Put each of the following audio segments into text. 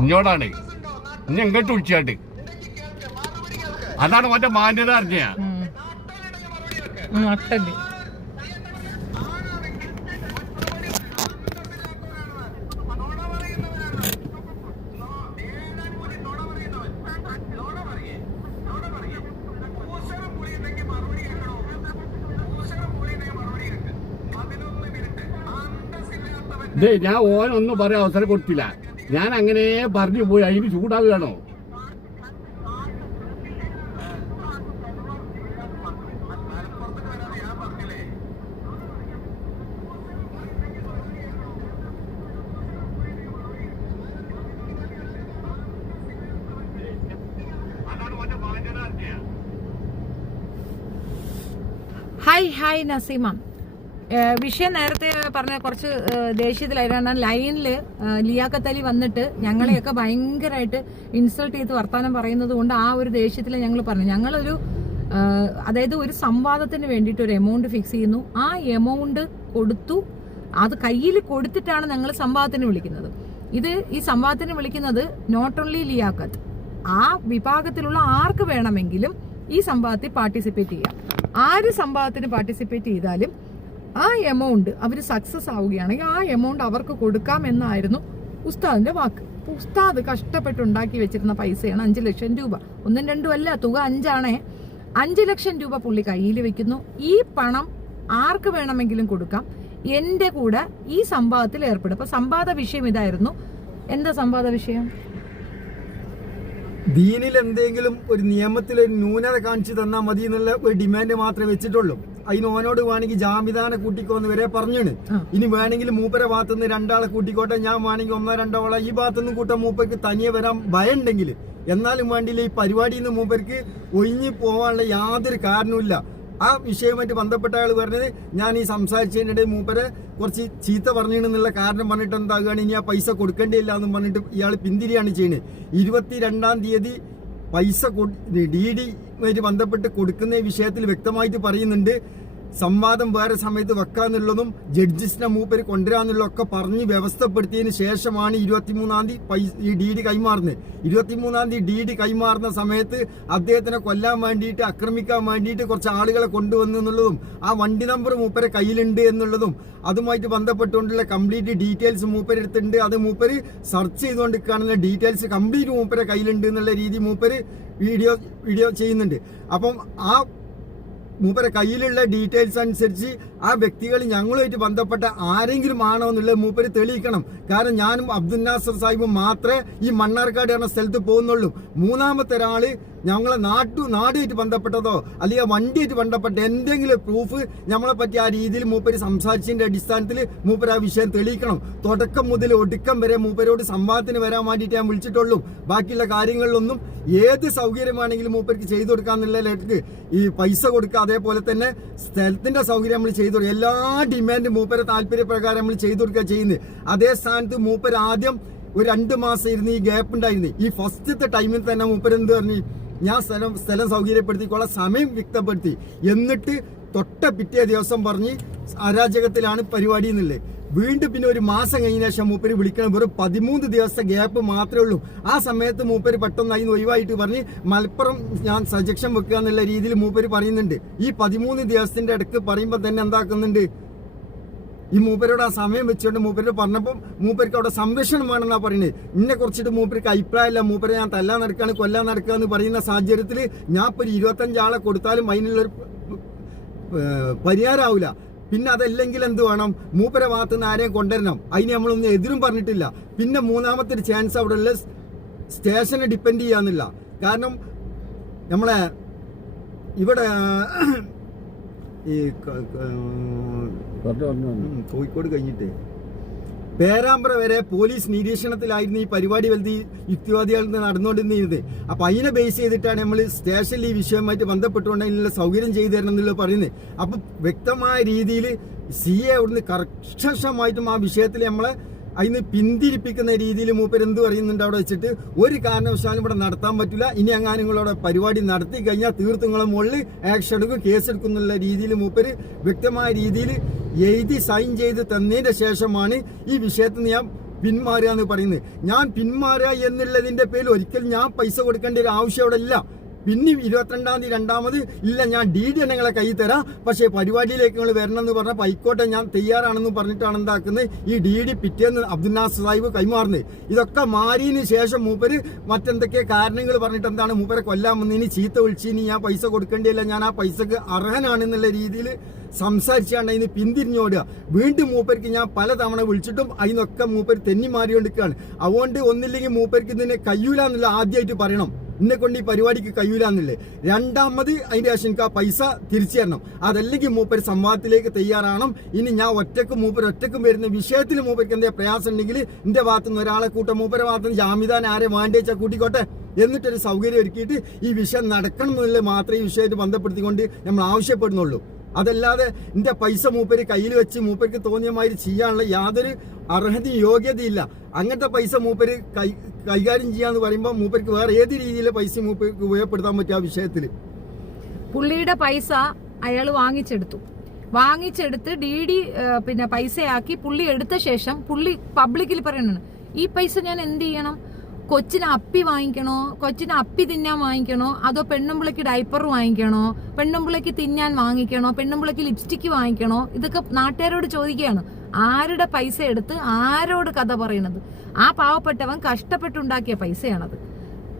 ഇങ്ങോട്ടാണ് ഇനി എങ്ങോട്ട് വിളിച്ചാട്ട് അതാണ് മറ്റേ മാന്യത അറിഞ്ഞ നട്ടല് ഞാൻ ഓനൊന്നും പറയാൻ അവസരം കൊടുത്തില്ല. ഞാൻ അങ്ങനെ പറഞ്ഞു പോയി. അതിന് ചൂടാവുകയാണോ? ഹായ് നസീമ. വിഷയം നേരത്തെ പറഞ്ഞ കുറച്ച് ദേഷ്യത്തിലായിരുന്നു. ലൈനില് ലിയാഖത്ത് അലി വന്നിട്ട് ഞങ്ങളെയൊക്കെ ഭയങ്കരമായിട്ട് ഇൻസൾട്ട് ചെയ്ത് വർത്താനം പറയുന്നത് കൊണ്ട് ആ ഒരു ദേഷ്യത്തിൽ ഞങ്ങൾ പറഞ്ഞു. ഞങ്ങളൊരു അതായത് ഒരു സംവാദത്തിന് വേണ്ടിയിട്ട് ഒരു എമൗണ്ട് ഫിക്സ് ചെയ്യുന്നു. ആ എമൗണ്ട് കൊടുത്തു, അത് കയ്യിൽ കൊടുത്തിട്ടാണ് ഞങ്ങൾ സംവാദത്തിന് വിളിക്കുന്നത്. ഈ സംവാദത്തിന് വിളിക്കുന്നത് നോട്ട് ഓൺലി ലിയാഖത്ത്, ആ വിഭാഗത്തിലുള്ള ആർക്ക് വേണമെങ്കിലും ഈ സംവാദത്തിൽ പാർട്ടിസിപ്പേറ്റ് ചെയ്യാം. ആര് സംവാദത്തിന് പാർട്ടിസിപ്പേറ്റ് ചെയ്താലും ആ എമൗണ്ട് അവർ സക്സസ് ആവുകയാണെങ്കിൽ ആ എമൗണ്ട് അവർക്ക് കൊടുക്കാം എന്നായിരുന്നു ഉസ്താദിന്റെ വാക്ക്. ഉസ്താദ് കഷ്ടപ്പെട്ടുണ്ടാക്കി വെച്ചിരുന്ന പൈസയാണ് 5 ലക്ഷം രൂപ. 1ഉം 2ഉം അല്ല, തുക 5 5 ലക്ഷം രൂപ പുള്ളി കയ്യിൽ വെക്കുന്നു. ഈ പണം ആർക്ക് വേണമെങ്കിലും കൊടുക്കാം, എന്റെ കൂടെ ഈ സംവാദത്തിൽ ഏർപ്പെടും. അപ്പൊ സംവാദ വിഷയം ഇതായിരുന്നു. എന്താ സംവാദ വിഷയം? ദീനിൽ എന്തെങ്കിലും ഒരു നിയമത്തിൽ ഒരു ന്യൂനത കാണിച്ചു തന്നാൽ മതി എന്നുള്ള ഒരു ഡിമാൻഡ് മാത്രമേ വെച്ചിട്ടുള്ളൂ. അതിന് ഓനോട് വേണമെങ്കിൽ ജാമിദാനെ കൂട്ടിക്കോന്ന് വരെ പറഞ്ഞാണ്. ഇനി വേണമെങ്കിൽ മൂപ്പരെ ഭാഗത്തുനിന്ന് 2 ആളെ കൂട്ടിക്കോട്ടെ, ഞാൻ വേണമെങ്കിൽ 1-2 ആളെ ഈ ഭാഗത്തുനിന്ന് കൂട്ടാൻ മൂപ്പർക്ക് തനിയെ വരാൻ ഭയം ഉണ്ടെങ്കിൽ എന്നാലും വേണ്ടിയില്ല. ഈ പരിപാടിയിൽ നിന്ന് മൂപ്പർക്ക് ഒഴിഞ്ഞു പോകാനുള്ള യാതൊരു കാരണവുമില്ല. ആ വിഷയവുമായിട്ട് ബന്ധപ്പെട്ട ആൾ പറഞ്ഞത് ഞാൻ ഈ സംസാരിച്ചതിനിടെ മൂപ്പരെ കുറച്ച് ചീത്ത പറഞ്ഞിരുന്നുള്ള കാരണം പറഞ്ഞിട്ട് എന്താകുകയാണ്, ഇനി ആ പൈസ കൊടുക്കേണ്ടിയില്ല എന്ന് പറഞ്ഞിട്ട് ഇയാൾ പിന്തിരിയാണ് ചെയ്യുന്നത്. 22-ാം തീയതി പൈസ DD-യുമായിട്ട് ബന്ധപ്പെട്ട് കൊടുക്കുന്ന വിഷയത്തിൽ വ്യക്തമായിട്ട് പറയുന്നുണ്ട്. സംവാദം വേറെ സമയത്ത് വെക്കാന്നുള്ളതും ജഡ്ജസിനെ മൂപ്പര് കൊണ്ടുവരാന്നുള്ളതൊക്കെ പറഞ്ഞ് വ്യവസ്ഥപ്പെടുത്തിയതിന് ശേഷമാണ് 23-ാം തീയതി ഈ DD കൈമാറുന്നത്. 23-ാം തീയതി DD കൈമാറുന്ന സമയത്ത് അദ്ദേഹത്തിനെ കൊല്ലാൻ വേണ്ടിയിട്ട്, ആക്രമിക്കാൻ വേണ്ടിയിട്ട് കുറച്ച് ആളുകളെ കൊണ്ടുവന്നു എന്നുള്ളതും ആ വണ്ടി നമ്പർ മൂപ്പരെ കയ്യിലുണ്ട് എന്നുള്ളതും അതുമായിട്ട് ബന്ധപ്പെട്ടുകൊണ്ടുള്ള കംപ്ലീറ്റ് ഡീറ്റെയിൽസ് മൂപ്പര് എടുത്തിട്ടുണ്ട്. അത് മൂപ്പര് സെർച്ച് ചെയ്തുകൊണ്ടിരിക്കുകയാണെന്ന ഡീറ്റെയിൽസ് കംപ്ലീറ്റ് മൂപ്പരെ കയ്യിലുണ്ട് എന്നുള്ള രീതി മൂപ്പര് വീഡിയോ ചെയ്യുന്നുണ്ട്. അപ്പം ആ മൂപ്പരെ കയ്യിലുള്ള ഡീറ്റെയിൽസ് അനുസരിച്ച് ആ വ്യക്തികൾ ഞങ്ങളുമായിട്ട് ബന്ധപ്പെട്ട ആരെങ്കിലും ആണോ എന്നുള്ളത് മൂപ്പര് തെളിയിക്കണം. കാരണം ഞാനും അബ്ദുൽ നാസർ സാഹിബും മാത്രമേ ഈ മണ്ണാർക്കാട് എന്ന സ്ഥലത്ത് പോകുന്നുള്ളൂ. 3ാമത്തെ ഒരാള് ഞങ്ങളെ നാടുമായിട്ട് ബന്ധപ്പെട്ടതോ അല്ലെങ്കിൽ വണ്ടിയായിട്ട് ബന്ധപ്പെട്ട എന്തെങ്കിലും പ്രൂഫ് നമ്മളെ പറ്റി ആ രീതിയിൽ മൂപ്പര് സംസാരിച്ചതിന്റെ അടിസ്ഥാനത്തിൽ മൂപ്പര് ആ വിഷയം തെളിയിക്കണം. തുടക്കം മുതൽ ഒടുക്കം വരെ മൂപ്പരോട് സംവാദത്തിന് വരാൻ വേണ്ടിയിട്ട് ഞാൻ വിളിച്ചിട്ടുള്ളൂ. ബാക്കിയുള്ള കാര്യങ്ങളിലൊന്നും ഏത് സൗകര്യമാണെങ്കിലും മൂപ്പർക്ക് ചെയ്തു കൊടുക്കാന്നുള്ള ഈ പൈസ കൊടുക്കുക, അതേപോലെ തന്നെ സ്ഥലത്തിന്റെ സൗകര്യം നമ്മൾ ചെയ്തു കൊടുക്കുക, എല്ലാ ഡിമാൻഡും മൂപ്പരെ താല്പര്യപ്രകാരം നമ്മൾ ചെയ്തു കൊടുക്കുക ചെയ്യുന്നത്. അതേ സ്ഥാനത്ത് മൂപ്പര് ആദ്യം ഒരു 2 മാസം ഇരുന്ന് ഈ ഗ്യാപ്പ് ഉണ്ടായിരുന്നു. ഈ ഫസ്റ്റത്തെ ടൈമിൽ തന്നെ മൂപ്പര് എന്ത് പറഞ്ഞു, ഞാൻ സ്ഥലം സൗകര്യപ്പെടുത്തിക്കോളാം, സമയം വ്യക്തപ്പെടുത്തി. എന്നിട്ട് തൊട്ട പിറ്റേ ദിവസം പറഞ്ഞ് അരാജകത്തിലാണ് പരിപാടി എന്നുള്ളത്. വീണ്ടും പിന്നെ ഒരു മാസം കഴിഞ്ഞ ശേഷം മൂപ്പര് വിളിക്കണം. വെറും 13 ദിവസത്തെ ഗ്യാപ്പ് മാത്രമേ ഉള്ളൂ. ആ സമയത്ത് മൂപ്പര് പെട്ടെന്ന് അതിന് ഒഴിവായിട്ട് പറഞ്ഞ് മലപ്പുറം ഞാൻ സജക്ഷൻ വെക്കുക എന്നുള്ള രീതിയിൽ മൂപ്പര് പറയുന്നുണ്ട്. ഈ 13 ദിവസത്തിന്റെ ഇടയ്ക്ക് പറയുമ്പോൾ തന്നെ എന്താക്കുന്നുണ്ട്, ഈ മൂപ്പരോട് ആ സമയം വെച്ചുകൊണ്ട് മൂപ്പരോട് പറഞ്ഞപ്പോൾ മൂപ്പർക്ക് അവിടെ സംരക്ഷണം വേണമെന്നാ പറയുന്നത്. ഇന്നെ കുറിച്ചിട്ട് മൂപ്പർക്ക് അഭിപ്രായമില്ല, മൂപ്പരെ ഞാൻ തല്ലാൻ നടക്കുകയാണ്, കൊല്ലാൻ നടക്കുക എന്ന് പറയുന്ന സാഹചര്യത്തിൽ ഞാൻ ഇപ്പോൾ 25 ആളെ കൊടുത്താലും അതിനുള്ളൊരു പരിഹാരമാവില്ല. പിന്നെ അതല്ലെങ്കിൽ എന്ത് വേണം, മൂപ്പരെ ഭാഗത്ത് നിന്ന് ആരെയും കൊണ്ടുവരണം. അതിന് നമ്മളൊന്നും എതിരും പറഞ്ഞിട്ടില്ല. പിന്നെ 3ാമത്തെ ഒരു ചാൻസ് അവിടെ ഉള്ള സ്റ്റേഷനെ ഡിപ്പെൻഡ് ചെയ്യാന്നില്ല. കാരണം നമ്മളെ ഇവിടെ ഈ കോഴിക്കോട് കഴിഞ്ഞിട്ട് പേരാമ്പ്ര വരെ പോലീസ് നിരീക്ഷണത്തിലായിരുന്നു ഈ പരിപാടി വലുത് യുക്തിവാദികളിൽ നിന്ന് നടന്നുകൊണ്ടിരുന്നത്. അപ്പൊ അതിനെ ബേസ് ചെയ്തിട്ടാണ് നമ്മൾ സ്റ്റേഷനിൽ ഈ വിഷയവുമായിട്ട് ബന്ധപ്പെട്ടുകൊണ്ട് അതിനുള്ള സൗകര്യം ചെയ്തു തരണം എന്നുള്ളത് പറയുന്നത്. അപ്പൊ വ്യക്തമായ രീതിയിൽ CA അവിടുന്ന് കർക്കശമായിട്ടും ആ വിഷയത്തിൽ നമ്മളെ അതിന് പിന്തിരിപ്പിക്കുന്ന രീതിയിൽ മൂപ്പർ എന്ത് പറയുന്നുണ്ട്, അവിടെ വെച്ചിട്ട് ഒരു കാരണവശാലും ഇവിടെ നടത്താൻ പറ്റില്ല, ഇനി എങ്ങാനും നിങ്ങളവിടെ പരിപാടി നടത്തി കഴിഞ്ഞാൽ തീർത്ത് നിങ്ങളെ മുകളിൽ ആക്ഷൻ എടുക്കും, കേസെടുക്കും എന്നുള്ള രീതിയിൽ മൂപ്പര് വ്യക്തമായ രീതിയിൽ എഴുതി സൈൻ ചെയ്ത് തന്നതിന്റെ ശേഷമാണ് ഈ വിഷയത്തിൽ ഞാൻ പിന്മാറുക എന്ന് പറയുന്നത്. ഞാൻ പിന്മാറുക എന്നുള്ളതിന്റെ പേരിൽ ഒരിക്കലും ഞാൻ പൈസ കൊടുക്കേണ്ട ഒരു ആവശ്യം അവിടെ ഇല്ല. പിന്നെ 22-ാം തീയതി രണ്ടാമത് ഇല്ല, ഞാൻ DD നിങ്ങളെ കൈ തരാം, പക്ഷേ പരിപാടിയിലേക്ക് നിങ്ങൾ വരണം എന്ന് പറഞ്ഞപ്പോൾ ആയിക്കോട്ടെ ഞാൻ തയ്യാറാണെന്ന് പറഞ്ഞിട്ടാണ് എന്താക്കുന്നത് ഈ DD പിറ്റേന്ന് അബ്ദുൽ നാസർ സാഹിബ് കൈമാറുന്നത്. ഇതൊക്കെ മാറിയതിന് ശേഷം മൂപ്പര് മറ്റെന്തൊക്കെ കാരണങ്ങൾ പറഞ്ഞിട്ട് എന്താണ് മൂപ്പരെ കൊല്ലാൻ വന്നതിന് ചീത്ത വിളിച്ചിനി ഞാൻ പൈസ കൊടുക്കേണ്ടിയില്ല, ഞാൻ ആ പൈസക്ക് അർഹനാണെന്നുള്ള രീതിയിൽ സംസാരിച്ചാണ് അതിന് പിന്തിരിഞ്ഞോടുക. വീണ്ടും മൂപ്പർക്ക് ഞാൻ പലതവണ വിളിച്ചിട്ടും അതിനൊക്കെ മൂപ്പര് തെന്നി മാറിക്കൊണ്ടിരിക്കുകയാണ്. അതുകൊണ്ട് ഒന്നില്ലെങ്കിൽ മൂപ്പർക്ക് ഇതിനെ കഴിയൂല എന്നുള്ള ആദ്യമായിട്ട് പറയണം, എന്നെ കൊണ്ട് ഈ പരിപാടിക്ക് കഴിയൂലെന്നില്ലേ. രണ്ടാമത് അതിന്റെ ശേഷം എനിക്ക് ആ പൈസ തിരിച്ചു തരണം. അതല്ലെങ്കിൽ മൂപ്പര് സംവാദത്തിലേക്ക് തയ്യാറാണം. ഇനി ഞാൻ ഒറ്റക്കും വരുന്ന വിഷയത്തിൽ മൂപ്പർക്ക് എന്താ പ്രയാസം ഉണ്ടെങ്കിൽ എന്റെ ഭാഗത്തുനിന്ന് ഒരാളെ കൂട്ടം, മൂപ്പരെ ഭാഗത്തുനിന്ന് ജാമിദാൻ ആരെ വേണ്ടേച്ചാൽ കൂട്ടിക്കോട്ടെ, എന്നിട്ടൊരു സൗകര്യം ഒരുക്കിയിട്ട് ഈ വിഷയം നടക്കണം എന്നുള്ളത് മാത്രമേ ഈ വിഷയമായിട്ട് ബന്ധപ്പെടുത്തിക്കൊണ്ട് നമ്മൾ ആവശ്യപ്പെടുന്നുള്ളൂ. അതല്ലാതെ എന്റെ പൈസ മൂപ്പര് കയ്യിൽ വെച്ച് മൂപ്പർക്ക് തോന്നിയ മാതിരി ചെയ്യാനുള്ള യാതൊരു അർഹതയും യോഗ്യതയില്ല. അങ്ങനത്തെ പൈസ മൂപ്പര് കൈകാര്യം ചെയ്യാന്ന് പറയുമ്പോൾ മൂപ്പർക്ക് വേറെ ഏത് രീതിയിലെ പൈസ മൂപ്പർക്ക് ഉപയോഗപ്പെടുത്താൻ പറ്റും ആ വിഷയത്തിൽ. പുള്ളിയുടെ പൈസ അയാൾ വാങ്ങിച്ചെടുത്ത് DD പിന്നെ പൈസയാക്കി പുള്ളി എടുത്ത ശേഷം പുള്ളി പബ്ലിക്കിൽ പറയുന്നുണ്ട്, ഈ പൈസ ഞാൻ എന്ത് ചെയ്യണം? കൊച്ചിന് അപ്പി വാങ്ങിക്കണോ, കൊച്ചിന് അപ്പി തിന്നാൻ വാങ്ങിക്കണോ, അതോ പെണ്ണുമ്പിളയ്ക്ക് ഡൈപ്പർ വാങ്ങിക്കണോ, പെണ്ണുമ്പിളയ്ക്ക് തിന്നാൻ വാങ്ങിക്കണോ, പെണ്ണുമ്പിളയ്ക്ക് ലിപ്സ്റ്റിക്ക് വാങ്ങിക്കണോ? ഇതൊക്കെ നാട്ടുകാരോട് ചോദിക്കുകയാണ്. ആരുടെ പൈസ എടുത്ത് ആരോട് കഥ പറയണത്? ആ പാവപ്പെട്ടവൻ കഷ്ടപ്പെട്ടുണ്ടാക്കിയ പൈസയാണത്.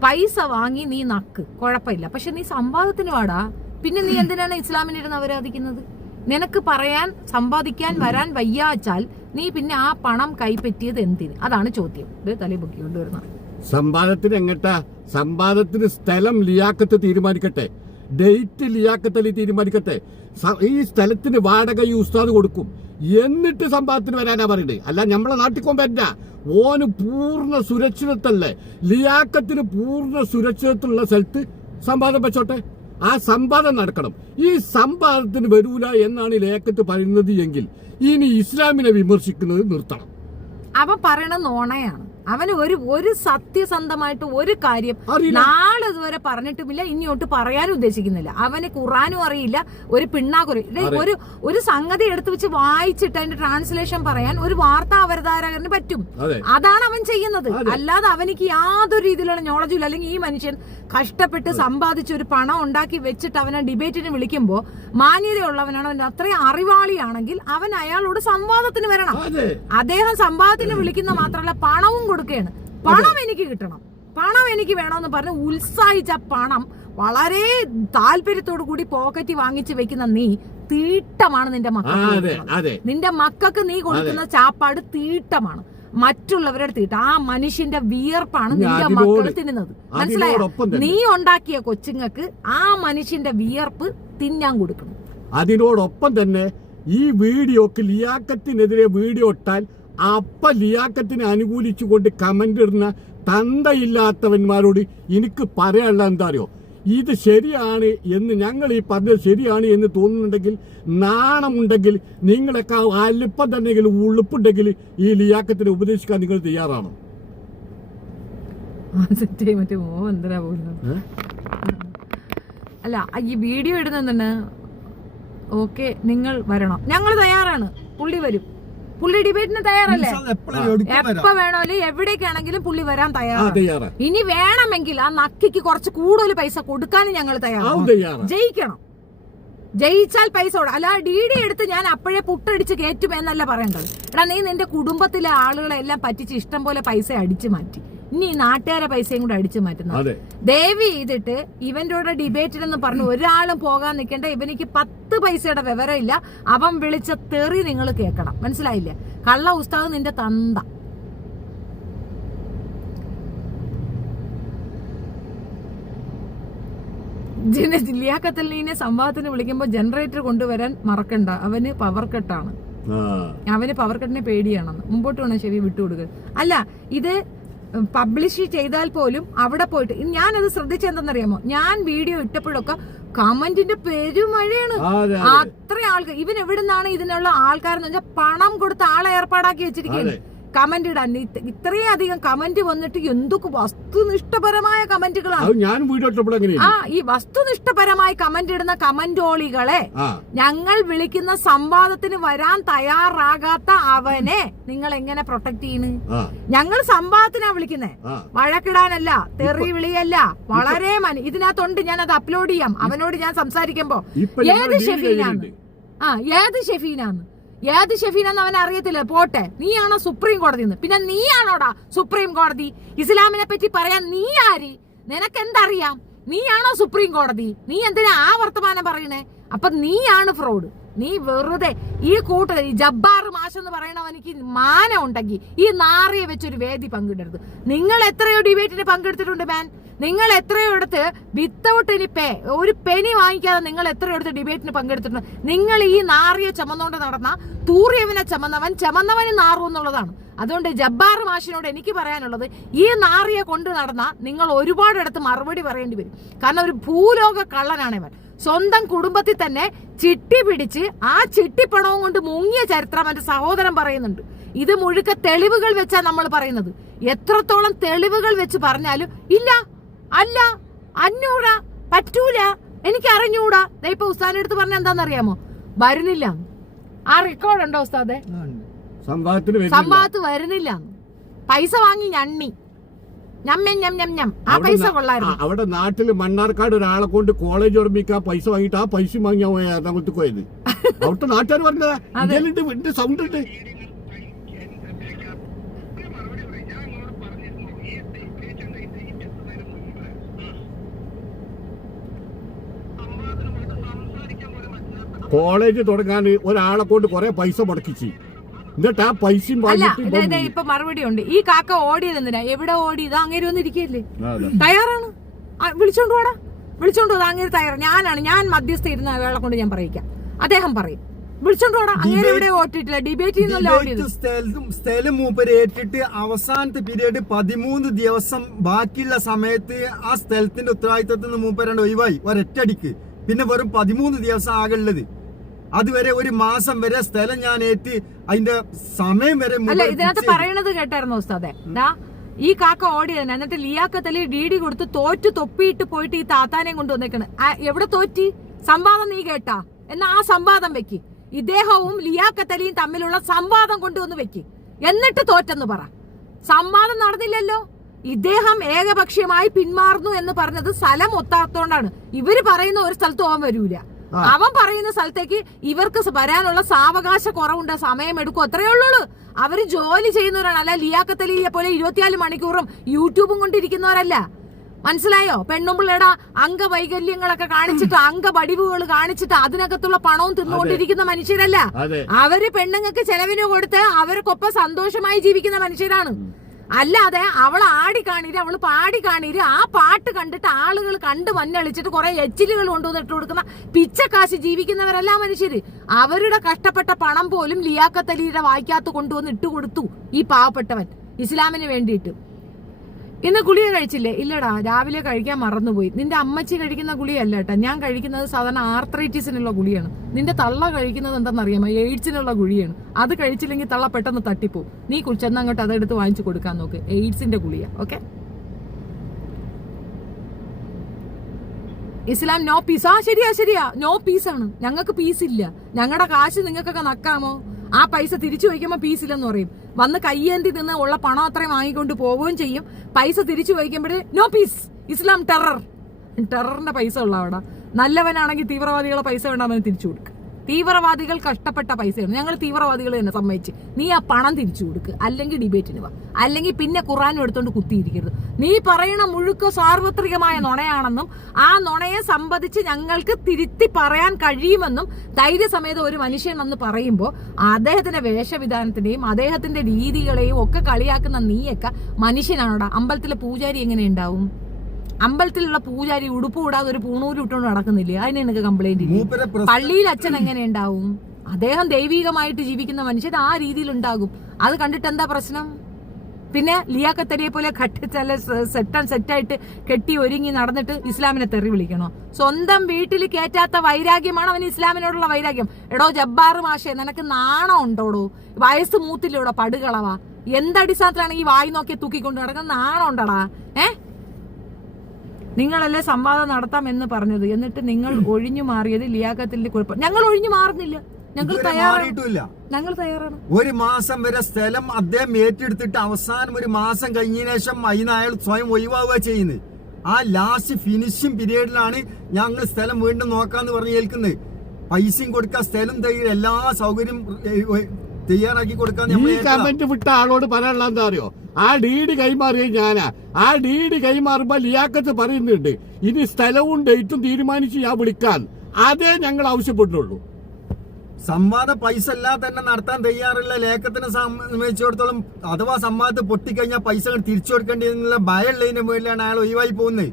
പൈസ വാങ്ങി നീ നക്ക്, കുഴപ്പമില്ല. പക്ഷെ നീ സംവാദത്തിന് വാടാ. പിന്നെ നീ എന്തിനാണ് ഇസ്ലാമിനിരുന്ന് അവരാധിക്കുന്നത്? നിനക്ക് പറയാൻ സമ്പാദിക്കാൻ വരാൻ വയ്യാച്ചാൽ നീ പിന്നെ ആ പണം കൈപ്പറ്റിയത് എന്തിന്? അതാണ് ചോദ്യം. ഇത് തലേ പൊക്കി കൊണ്ടുവരുന്നത്. സമ്പാദത്തിന് എങ്ങട്ടാ? സമ്പാദത്തിന് സ്ഥലം ലിയാക്കത്ത് തീരുമാനിക്കട്ടെ, ഡേറ്റ് ലിയാക്കത്തലി തീരുമാനിക്കട്ടെ. ഈ സ്ഥലത്തിന് വാടക ഈ ഉസ്താദ് കൊടുക്കും, എന്നിട്ട് സമ്പാദത്തിന് വരാനാ പറയുന്നത്. അല്ല നമ്മളെ നാട്ടിൽ പറ്റാ. ഓന് പൂർണ്ണ സുരക്ഷിതത്വല്ലേ, ലിയാക്കത്തിന് പൂർണ്ണ സുരക്ഷിതത്വമുള്ള സ്ഥലത്ത് സമ്പാദം വെച്ചോട്ടെ. ആ സമ്പാദം നടക്കണം. ഈ സമ്പാദത്തിന് വരൂല എന്നാണ് ലിയാക്കത്ത് പറയുന്നത് എങ്കിൽ ഇനി ഇസ്ലാമിനെ വിമർശിക്കുന്നത് നിർത്തണം. അവൻ പറയണ നോണയാണ്. അവന് ഒരു സത്യസന്ധമായിട്ട് ഒരു കാര്യം നാളെ ഇതുവരെ പറഞ്ഞിട്ടുമില്ല, ഇനിയോട്ട് പറയാനും ഉദ്ദേശിക്കുന്നില്ല. അവന് ഖുറാനും അറിയില്ല, ഒരു പിണ്ണാക്കുറി ഒരു സംഗതി എടുത്തു വെച്ച് വായിച്ചിട്ട് അതിന്റെ ട്രാൻസ്ലേഷൻ പറയാൻ ഒരു വാർത്താ അവതാരകന് പറ്റും. അതാണ് അവൻ ചെയ്യുന്നത്. അല്ലാതെ അവനിക്ക് യാതൊരു രീതിയിലുള്ള നോളജും ഇല്ല. അല്ലെങ്കിൽ ഈ മനുഷ്യൻ കഷ്ടപ്പെട്ട് സമ്പാദിച്ച് ഒരു പണം ഉണ്ടാക്കി വെച്ചിട്ട് അവനെ ഡിബേറ്റിന് വിളിക്കുമ്പോ മാന്യതയുള്ളവനാണ്, അവൻ അത്രയും അറിവാളിയാണെങ്കിൽ അവൻ അയാളോട് സംവാദത്തിന് വരണം. അദ്ദേഹം സംവാദത്തിന് വിളിക്കുന്ന മാത്രമല്ല പണവും കൊടുക്കുകയാണ്. പണം എനിക്ക് കിട്ടണം, പണം എനിക്ക് വേണമെന്ന് പറഞ്ഞ് ഉത്സാഹിച്ച പണം വളരെ താല്പര്യത്തോടു കൂടി പോക്കറ്റ് വാങ്ങിച്ചു വെക്കുന്ന നീ തീട്ടമാണ് നിന്റെ മക്കൾക്ക്. നിന്റെ മക്കൾക്ക് നീ കൊടുക്കുന്ന ചാപ്പാട് തീട്ടമാണ്, മറ്റുള്ളവരുടെ തീട്ടം. ആ മനുഷ്യന്റെ വിയർപ്പാണ് നിന്റെ മക്കൾ തിന്നുന്നത്. മനസ്സിലായോ? നീ ഉണ്ടാക്കിയ കൊച്ചുങ്ങൾക്ക് ആ മനുഷ്യന്റെ വിയർപ്പ് തിന്നാൻ കൊടുക്കണം. അതിനോടൊപ്പം തന്നെ ഈ വീഡിയോക്ക് ലിയാക്കത്തിനെതിരെ വീഡിയോ ഇട്ടാൽ അപ്പ ലിയാക്കത്തിനെ അനുകൂലിച്ചുകൊണ്ട് കമന്റ് ഇടുന്ന തന്തയില്ലാത്തവന്മാരോട് എനിക്ക് പറയാനുള്ള എന്താ അറിയോ, ഇത് ശരിയാണ് എന്ന് ഞങ്ങൾ ഈ പറഞ്ഞത് ശരിയാണ് എന്ന് തോന്നുന്നുണ്ടെങ്കിൽ, നാണമുണ്ടെങ്കിൽ, നിങ്ങളൊക്കെ അല്പം തന്നെ ഉളുപ്പുണ്ടെങ്കിൽ ഈ ലിയാക്കത്തിനെ ഉപദേശിക്കാൻ നിങ്ങൾ തയ്യാറാണോ? അല്ല, ഈ വീഡിയോ ഇടുന്നതാണ്. ഓക്കെ, നിങ്ങൾ വരണം, ഞങ്ങൾ തയ്യാറാണ്. പുള്ളി വരും, പുള്ളി ഡിബേറ്റിന് തയ്യാറല്ലേ? എപ്പ വേണോലും എവിടേക്കാണെങ്കിലും പുള്ളി വരാൻ തയ്യാറാണ്. ഇനി വേണമെങ്കിൽ ആ നക്കിക്ക് കുറച്ച് കൂടുതൽ പൈസ കൊടുക്കാനും ഞങ്ങൾ തയ്യാറാണ്. ജയിക്കണം, ജയിച്ചാൽ പൈസ അല്ല DD എടുത്ത് ഞാൻ അപ്പോഴേ പുട്ടടിച്ച് കയറ്റും എന്നല്ല പറയേണ്ടത്. എടാ, നീ നിന്റെ കുടുംബത്തിലെ ആളുകളെ എല്ലാം പറ്റിച്ച് ഇഷ്ടം പോലെ പൈസ അടിച്ചു മാറ്റി, ഇനി നാട്ടുകാരെ പൈസയും കൂടെ അടിച്ചു മാറ്റുന്നത്. ദയവ് ചെയ്തിട്ട് ഇവന്റോടെ ഡിബേറ്റിനെന്ന് പറഞ്ഞു ഒരാളും പോകാൻ നിൽക്കേണ്ട. ഇവനിക്ക് 10 പൈസയുടെ വിവരമില്ല. അവൻ വിളിച്ച തെറി നിങ്ങൾ കേൾക്കണം. മനസ്സിലായില്ലേ? കള്ള ഉസ്താദ് നിന്റെ തന്ത. ലിയാക്കത്തലിനെ സംവാദത്തിന് വിളിക്കുമ്പോ ജനറേറ്റർ കൊണ്ടുവരാൻ മറക്കണ്ട. അവന് പവർ കട്ടാണ്, അവന് പവർ കട്ടിനെ പേടിയാണെന്ന്. മുമ്പോട്ട് വേണം ചെവി വിട്ടുകൊടുക്കുക. അല്ല, ഇത് പബ്ലിഷ് ചെയ്താൽ പോലും അവിടെ പോയിട്ട് ഞാനത് ശ്രദ്ധിച്ചെന്തെന്നറിയാമോ? ഞാൻ വീഡിയോ ഇട്ടപ്പോഴൊക്കെ കമന്റിന്റെ പെരുമഴയാണ്. അത്ര ആൾക്കാർ. ഇവൻ എവിടുന്നാണ് ഇതിനുള്ള ആൾക്കാരെന്ന് വെച്ചാൽ പണം കൊടുത്ത് ആളെ ഏർപ്പാടാക്കി വെച്ചിരിക്കുകയാണ്. കമന്റ് ഇടാൻ. ഇത്രയും അധികം കമന്റ് വന്നിട്ട് എന്തൊക്കെ വസ്തുനിഷ്ഠപരമായ കമന്റുകളാണ്. അത് ഞാൻ വീഡിയോ ഇട്ടപ്പോൾ എങ്ങനെയാണ്? ഈ വസ്തുനിഷ്ഠപരമായി കമന്റ് ഇടുന്ന കമന്റോളികളെ ഞങ്ങൾ വിളിക്കുന്ന സംവാദത്തിന് വരാൻ തയ്യാറാകാത്ത അവനെ നിങ്ങൾ എങ്ങനെ പ്രൊട്ടക്ട് ചെയ്യുന്നു? ഞങ്ങൾ സംവാദത്തിനാ വിളിക്കുന്നേ, വഴക്കിടാനല്ല, തെറി വിളിയല്ല. വളരെ ഇതിനകത്തുണ്ട്, ഞാൻ അത് അപ്ലോഡ് ചെയ്യാം. അവനോട് ഞാൻ സംസാരിക്കുമ്പോ ഏത് ഷെഫീനാന്ന് ഏത് ഷെഫീനാന്ന് അവൻ അറിയത്തില്ല. പോട്ടെ, നീയാണോ സുപ്രീം കോടതി? പിന്നെ നീയാണോടാ സുപ്രീം കോടതി? ഇസ്ലാമിനെ പറ്റി പറയാൻ നീ ആര്? നിനക്കെന്തറിയാം? നീയാണോ സുപ്രീം കോടതി? നീ എന്തിനാ ആ വർത്തമാനം പറയണേ? അപ്പൊ നീയാണ് ഫ്രോഡ്. നീ വെറുതെ ഈ കൂട്ടർ ജബ്ബാർ മാഷ് എന്ന് പറയണവനിക്ക് മാനം ഉണ്ടെങ്കിൽ ഈ നാറിയെ വെച്ചൊരു വേദി പങ്കിടരുത്. നിങ്ങൾ എത്രയോ ഡിബേറ്റിന് പങ്കെടുത്തിട്ടുണ്ട് മാൻ. നിങ്ങൾ എത്രയോ എടുത്ത് വിത്തൗട്ട് എനി ഒരു പെനി വാങ്ങിക്കാതെ നിങ്ങൾ എത്രയോ എടുത്ത് ഡിബേറ്റിന് പങ്കെടുത്തിട്ടുണ്ട്. നിങ്ങൾ ഈ നാറിയെ ചുമന്നുകൊണ്ട് നടന്ന തൂറിയവനെ ചമന്നവന് നാറും എന്നുള്ളതാണ്. അതുകൊണ്ട് ജബ്ബാർ മാഷിനോട് എനിക്ക് പറയാനുള്ളത്, ഈ നാറിയെ കൊണ്ട് നടന്ന നിങ്ങൾ ഒരുപാടിടത്ത് മറുപടി പറയേണ്ടി വരും. കാരണം ഒരു ഭൂലോക കള്ളനാണ് ഇവൻ. സ്വന്തം കുടുംബത്തിൽ തന്നെ ചിട്ടി പിടിച്ച് ആ ചിട്ടിപ്പണവും കൊണ്ട് മുങ്ങിയ ചരിത്രം എന്റെ സഹോദരൻ പറയുന്നുണ്ട്. ഇത് മുഴുക്ക തെളിവുകൾ വെച്ചാ നമ്മൾ പറയുന്നത്. എത്രത്തോളം തെളിവുകൾ വെച്ച് പറഞ്ഞാലും ഇല്ല, അല്ല, അഞ്ഞൂറ, പറ്റൂല, എനിക്ക് അറിഞ്ഞൂടാ. ഇപ്പൊ ഉസ്താദിന്റെ അടുത്ത് പറഞ്ഞ എന്താണെന്നറിയാമോ? വരുന്നില്ല. ആ റെക്കോർഡ് ഉണ്ടോ ഉസ്താദെ? സംഭവത്ത് വരുന്നില്ല. പൈസ വാങ്ങി ഞണ്ണി ആ പൈസ കൊള്ളായിരുന്നു. അവിടെ നാട്ടില് മണ്ണാർക്കാട് ഒരാളെ കൊണ്ട് കോളേജ് ഓർമ്മിക്കാൻ പൈസ വാങ്ങിട്ട് ആ പൈസ വാങ്ങി എറണാകുളത്ത് പോയത്. അവിടുത്തെ നാട്ടുകാർ പറഞ്ഞത് സൗണ്ട് ഉണ്ട്. കോളേജ് തുടങ്ങാൻ ഒരാളെ കൊണ്ട് കൊറേ പൈസ മുടക്കിച്ച്, എന്നിട്ട് ആ പൈസയും ഇപ്പൊ മറുപടി ഉണ്ട്. ഈ കാക്ക ഓടിയത് എന്തിനാ? എവിടെ ഓടിയത്? അങ്ങേര് ഒന്നും ഇരിക്കല്ലേ? തയ്യാറാണ്, വിളിച്ചോണ്ട് പോടാ, വിളിച്ചോണ്ട് പോകാം. അങ്ങേര് തയ്യാറാണ്. ഞാൻ മധ്യസ്ഥ ഇരുന്ന ആളെ കൊണ്ട് ഞാൻ പറയിക്കാം. അദ്ദേഹം പറയും, വിളിച്ചോണ്ട് പോടാ. അങ്ങേര് എവിടെ ഓട്ടിട്ടില്ല, ഡിബേറ്റ് ചെയ്യുന്നല്ലോ ഓടിയത്. സ്ഥലം മൂപ്പര് ഏറ്റിട്ട് അവസാനത്തെ പീരീഡ് 13 ദിവസം ബാക്കിയുള്ള സമയത്ത് ആ സ്ഥലത്തിന്റെ ഉത്തരവാദിത്വത്തിൽ നിന്ന് മൂപ്പരാണ്ട് ഒഴിവായി ഒരൊറ്റടിക്ക്. പിന്നെ വെറും 13 ദിവസം ആകുള്ളത്. അതുവരെ ഒരു മാസം വരെ സ്ഥലം ഞാൻ ഏറ്റ് അതിന്റെ സമയം വരെ. അല്ല, ഇതിനകത്ത് പറയണത് കേട്ടായിരുന്നു ഉസ്താദെ? ഈ കാക്ക ഓടിയതന്നെ. എന്നിട്ട് ലിയാഖത്തലി DD കൊടുത്ത് തോറ്റു തൊപ്പിയിട്ട് പോയിട്ട് ഈ താത്താനെയും കൊണ്ടുവന്നേക്കണ്. എവിടെ തോറ്റി? സംവാദം നീ കേട്ടാ? എന്നാ ആ സംവാദം വെക്ക്. ഇദ്ദേഹവും ലിയാഖത്തലിയും തമ്മിലുള്ള സംവാദം കൊണ്ടുവന്ന് വെക്ക്. എന്നിട്ട് തോറ്റെന്ന് പറ. സംവാദം നടന്നില്ലല്ലോ. ഇദ്ദേഹം ഏകപക്ഷീയമായി പിന്മാറുന്നു എന്ന് പറഞ്ഞത് സ്ഥലം ഒത്താത്തോണ്ടാണ്. ഇവര് പറയുന്ന ഒരു സ്ഥലത്ത് പോകാൻ വരൂല. അവൻ പറയുന്ന സ്ഥലത്തേക്ക് ഇവർക്ക് വരാനുള്ള സാവകാശ കുറവുണ്ട്, സമയം എടുക്കും, അത്രയേ ഉള്ളൂ. അവര് ജോലി ചെയ്യുന്നവരാണ്. അല്ല ലിയാഖത്തലിയെ പോലെ 24 മണിക്കൂറും യൂട്യൂബും കൊണ്ടിരിക്കുന്നവരല്ല. മനസ്സിലായോ? പെണ്ണുമ്പിള്ളയുടെ അംഗവൈകല്യങ്ങളൊക്കെ കാണിച്ചിട്ട്, അംഗവടിവുകൾ കാണിച്ചിട്ട് അതിനകത്തുള്ള പണവും തിന്നുകൊണ്ടിരിക്കുന്ന മനുഷ്യരല്ല. അവര് പെണ്ണുങ്ങൾക്ക് ചെലവിന് കൊടുത്ത് അവർക്കൊപ്പം സന്തോഷമായി ജീവിക്കുന്ന മനുഷ്യരാണ്. അല്ലാതെ അവൾ ആടി കാണീര്, അവള് പാടി കാണീര്, ആ പാട്ട് കണ്ടിട്ട് ആളുകൾ കണ്ട് മഞ്ഞളിച്ചിട്ട് കുറെ എച്ചിലുകൾ കൊണ്ടുവന്ന് ഇട്ട് കൊടുക്കുന്ന പിച്ചക്കാശ് ജീവിക്കുന്നവരല്ല മനുഷ്യര്. അവരുടെ കഷ്ടപ്പെട്ട പണം പോലും ലിയാഖത്തലിയുടെ വായിക്കകത്ത് കൊണ്ടുവന്ന് ഇട്ടുകൊടുത്തു ഈ പാവപ്പെട്ടവൻ ഇസ്ലാമിന് വേണ്ടിയിട്ട്. ഇന്ന് ഗുളിക കഴിച്ചില്ലേ? ഇല്ലടാ, രാവിലെ കഴിക്കാൻ മറന്നുപോയി. നിന്റെ അമ്മച്ചി കഴിക്കുന്ന ഗുളിയല്ല കേട്ടാ, ഞാൻ കഴിക്കുന്നത് സാധാരണ ആർത്രൈറ്റിസിനുള്ള ഗുളിയാണ്. നിന്റെ തള്ള കഴിക്കുന്നത് എന്താണെന്നറിയാമോ? എയ്ഡ്സിനുള്ള ഗുളിയാണ്. അത് കഴിച്ചില്ലെങ്കിൽ തള്ള പെട്ടെന്ന് തട്ടിപ്പോ. നീ ചെന്ന് അങ്ങോട്ട് അതെടുത്ത് വാങ്ങിച്ചു കൊടുക്കാൻ നോക്ക്. എയ്ഡ്സിന്റെ ഗുളിയ. ഓക്കെ? ഇസ്ലാം നോ പീസ്. ശരിയാ, നോ പീസാണ്. ഞങ്ങൾക്ക് പീസ് ഇല്ല. ഞങ്ങളുടെ കാശ് നിങ്ങൾക്കൊക്കെ നക്കാമോ? ആ പൈസ തിരിച്ചു വയ്ക്കുമ്പോ പീസ് ഇല്ലെന്ന് പറയും. വന്ന് കയ്യേന്തി നിന്ന് ഉള്ള പണം അത്രയും വാങ്ങിക്കൊണ്ട് പോവുകയും ചെയ്യും. പൈസ തിരിച്ചു വയ്ക്കുമ്പോഴേ നോ പീസ്. ഇസ്ലാം ടെററിന്റെ പൈസ ഉള്ള അവിടെ. നല്ലവനാണെങ്കിൽ തീവ്രവാദികളെ പൈസ വേണ്ടാമെന്ന് തിരിച്ചു കൊടുക്കുക. തീവ്രവാദികൾ കഷ്ടപ്പെട്ട പൈസയാണ്. ഞങ്ങൾ തീവ്രവാദികൾ തന്നെ സമ്മതിച്ച്. നീ ആ പണം തിരിച്ചു കൊടുക്കുക, അല്ലെങ്കിൽ ഡിബേറ്റിന് വാ, അല്ലെങ്കിൽ പിന്നെ ഖുർആനും എടുത്തോണ്ട് കുത്തിയിരിക്കരുത്. നീ പറയണ മുഴുക്ക സാർവത്രികമായ നുണയാണെന്നും ആ നുണയെ സംബന്ധിച്ച് ഞങ്ങൾക്ക് തിരുത്തി പറയാൻ കഴിയുമെന്നും ധൈര്യസമേതം ഒരു മനുഷ്യൻ വന്ന് പറയുമ്പോൾ അദ്ദേഹത്തിന്റെ വേഷവിധാനത്തിന്റെയും അദ്ദേഹത്തിന്റെ രീതികളെയും ഒക്കെ കളിയാക്കുന്ന നീയൊക്കെ മനുഷ്യനാണോടാ? അമ്പലത്തിലെ പൂജാരി എങ്ങനെ ഉണ്ടാവും? അമ്പലത്തിലുള്ള പൂജാരി ഉടുപ്പ് കൂടാതെ ഒരു പൂണൂല് ഇട്ടുകൊണ്ട് നടക്കുന്നില്ലേ? അതിന് എനിക്ക് കംപ്ലൈന്റ് ഇല്ല. പള്ളിയിൽ അച്ഛൻ എങ്ങനെ ഉണ്ടാവും? അദ്ദേഹം ദൈവികമായിട്ട് ജീവിക്കുന്ന മനുഷ്യൻ ആ രീതിയിൽ ഉണ്ടാകും. അത് കണ്ടിട്ട് എന്താ പ്രശ്നം? പിന്നെ ലിയാഖത്തലിയെ പോലെ സെറ്റായിട്ട് കെട്ടി ഒരുങ്ങി നടന്നിട്ട് ഇസ്ലാമിനെ തെറി വിളിക്കണോ? സ്വന്തം വീട്ടിൽ കയറ്റാത്ത വൈരാഗ്യമാണ് അവന് ഇസ്ലാമിനോടുള്ള വൈരാഗ്യം. എടോ ജബ്ബാർ മാഷേ, നിനക്ക് നാണം ഉണ്ടോടോ? വയസ്സ് മൂത്തില്ലോടോ? പടുകളവാ. എന്തടിസ്ഥാനത്തിലാണ് ഈ വായി നോക്കിയ തൂക്കിക്കൊണ്ട് നടക്കുന്ന നാണുണ്ടടാ? നിങ്ങളല്ലേ സംവാദം നടത്താം എന്ന് പറഞ്ഞത്, എന്നിട്ട് നിങ്ങൾ ഒഴിഞ്ഞു മാറിയത് ലിയാഖത്തിന്റെ കുഴപ്പം. ഞങ്ങൾ ഒഴിഞ്ഞു മാറുന്നില്ല, ഞങ്ങൾ തയ്യാറാണ്. ഒരു മാസം വരെ സ്ഥലം അദ്ദേഹം ഏറ്റെടുത്തിട്ട് അവസാനം ഒരു മാസം കഴിഞ്ഞതിന് ശേഷം അതിന് അയാൾ സ്വയം ഒഴിവാവുക ചെയ്യുന്നത്. ആ ലാസ്റ്റ് ഫിനിഷിംഗ് പീരീഡിലാണ് ഞങ്ങൾ സ്ഥലം വീണ്ടും നോക്കാന്ന് പറഞ്ഞ് കേൾക്കുന്നത്. പൈസയും കൊടുക്കാൻ, സ്ഥലം എല്ലാ സൗകര്യം തയ്യാറാക്കി കൊടുക്കാൻ. ഈ കമന്റ് വിട്ട ആളോട് പറയാനുള്ള എന്താ അറിയോ? ആ ഡീഡ് കൈമാറിയ ഞാനാ. ആ ഡീഡ് കൈമാറുമ്പോ ലിയാഖത്ത് പറയുന്നുണ്ട് ഇനി സ്ഥലവും ഡേറ്റും തീരുമാനിച്ച് ഞാൻ വിളിക്കാൻ. അതേ ഞങ്ങൾ ആവശ്യപ്പെട്ടുള്ളൂ. സംവാദം പൈസ അല്ലാതെ തന്നെ നടത്താൻ തയ്യാറുള്ള ലേഖത്തിനെ സംബന്ധിച്ചിടത്തോളം അഥവാ സംവാദത്ത് പൊട്ടിക്കഴിഞ്ഞാൽ പൈസ തിരിച്ചു കൊടുക്കേണ്ടതിനുള്ള ഭയമുള്ളതിന്റെ മുകളിലാണ് അയാൾ ഒഴിവായി പോകുന്നത്.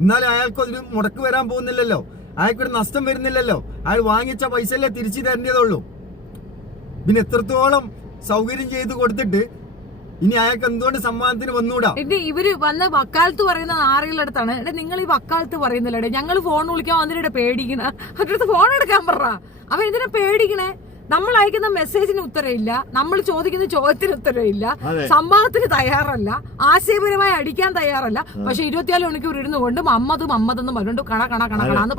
എന്നാലും അയാൾക്ക് ഒരു മുടക്ക് വരാൻ പോകുന്നില്ലല്ലോ, അയാൾക്കൊരു നഷ്ടം വരുന്നില്ലല്ലോ. അയാൾ വാങ്ങിച്ച പൈസ അല്ലേ തിരിച്ചു തരേണ്ടതുള്ളൂ. പിന്നെ എത്രത്തോളം സൗകര്യം ചെയ്ത് കൊടുത്തിട്ട് ഇനി അയാൾക്ക് എന്തുകൊണ്ട് സംവാദത്തിന് വന്നൂടാ? ഇവര് വന്ന് വക്കാലത്ത് പറയുന്ന നാറികളടുത്താണ്. നിങ്ങൾ ഈ വക്കാലത്ത് പറയുന്നില്ലേ? ഞങ്ങൾ ഫോൺ വിളിക്കാൻ വന്നിട്ട് പേടിക്കണ, അവരുടെ ഫോൺ എടുക്കാൻ പറ. അവ എന്തിനാ പേടിക്കണേ? നമ്മൾ അയക്കുന്ന മെസ്സേജിന് ഉത്തരവില്ല, നമ്മൾ ചോദിക്കുന്ന ചോദ്യത്തിന് ഉത്തരവില്ല, സംവാദത്തിന് തയ്യാറല്ല, ആശയപരമായി അടിക്കാൻ തയ്യാറല്ല. പക്ഷെ 24 മണിക്കൂർ ഇരുന്നു കൊണ്ട് മമ്മത് എന്ന് പറഞ്ഞുകൊണ്ട് കണ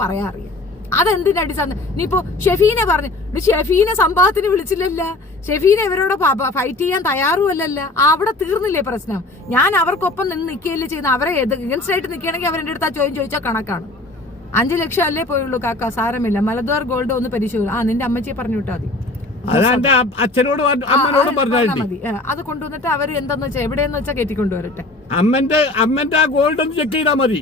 പറയാ അറിയാം. അതെന്തിന്റെ അടിസ്ഥാനം? ഇനിയിപ്പോ ഷെഫീനെ പറഞ്ഞു, ഷെഫീനെ സംഭവത്തിന് വിളിച്ചില്ലല്ല, ഷെഫീനെ ഇവരോട് ഫൈറ്റ് ചെയ്യാൻ തയ്യാറുമല്ലല്ല. അവിടെ തീർന്നില്ലേ പ്രശ്നം? ഞാൻ അവർക്കൊപ്പം നിന്ന് നിൽക്കുകയല്ലേ ചെയ്യുന്ന. അവരെ എഗൻസ്റ്റ് ആയിട്ട് നിൽക്കുകയാണെങ്കിൽ അവരുടെ അടുത്ത് ആ ചോദിച്ചാൽ കണക്കാണ്. 5 ലക്ഷം അല്ലേ പോയുള്ളൂ കാക്ക, സാരമില്ല. മലദ്വാർ ഗോൾഡ് ഒന്ന് പരിശോധിക്കും. നിന്റെ അമ്മച്ചിയെ പറഞ്ഞു വിട്ടാൽ മതി, അച്ഛനോട് അമ്മനോടും പറഞ്ഞാൽ മതി. അത് കൊണ്ടുവന്നിട്ട് അവര് എന്താന്ന് വെച്ചാൽ എവിടെയെന്ന് വെച്ചാൽ കയറ്റിക്കൊണ്ടുവരട്ടെ. അമ്മന്റെ ഗോൾഡ് ഒന്ന് ചെക്ക് ചെയ്താൽ മതി.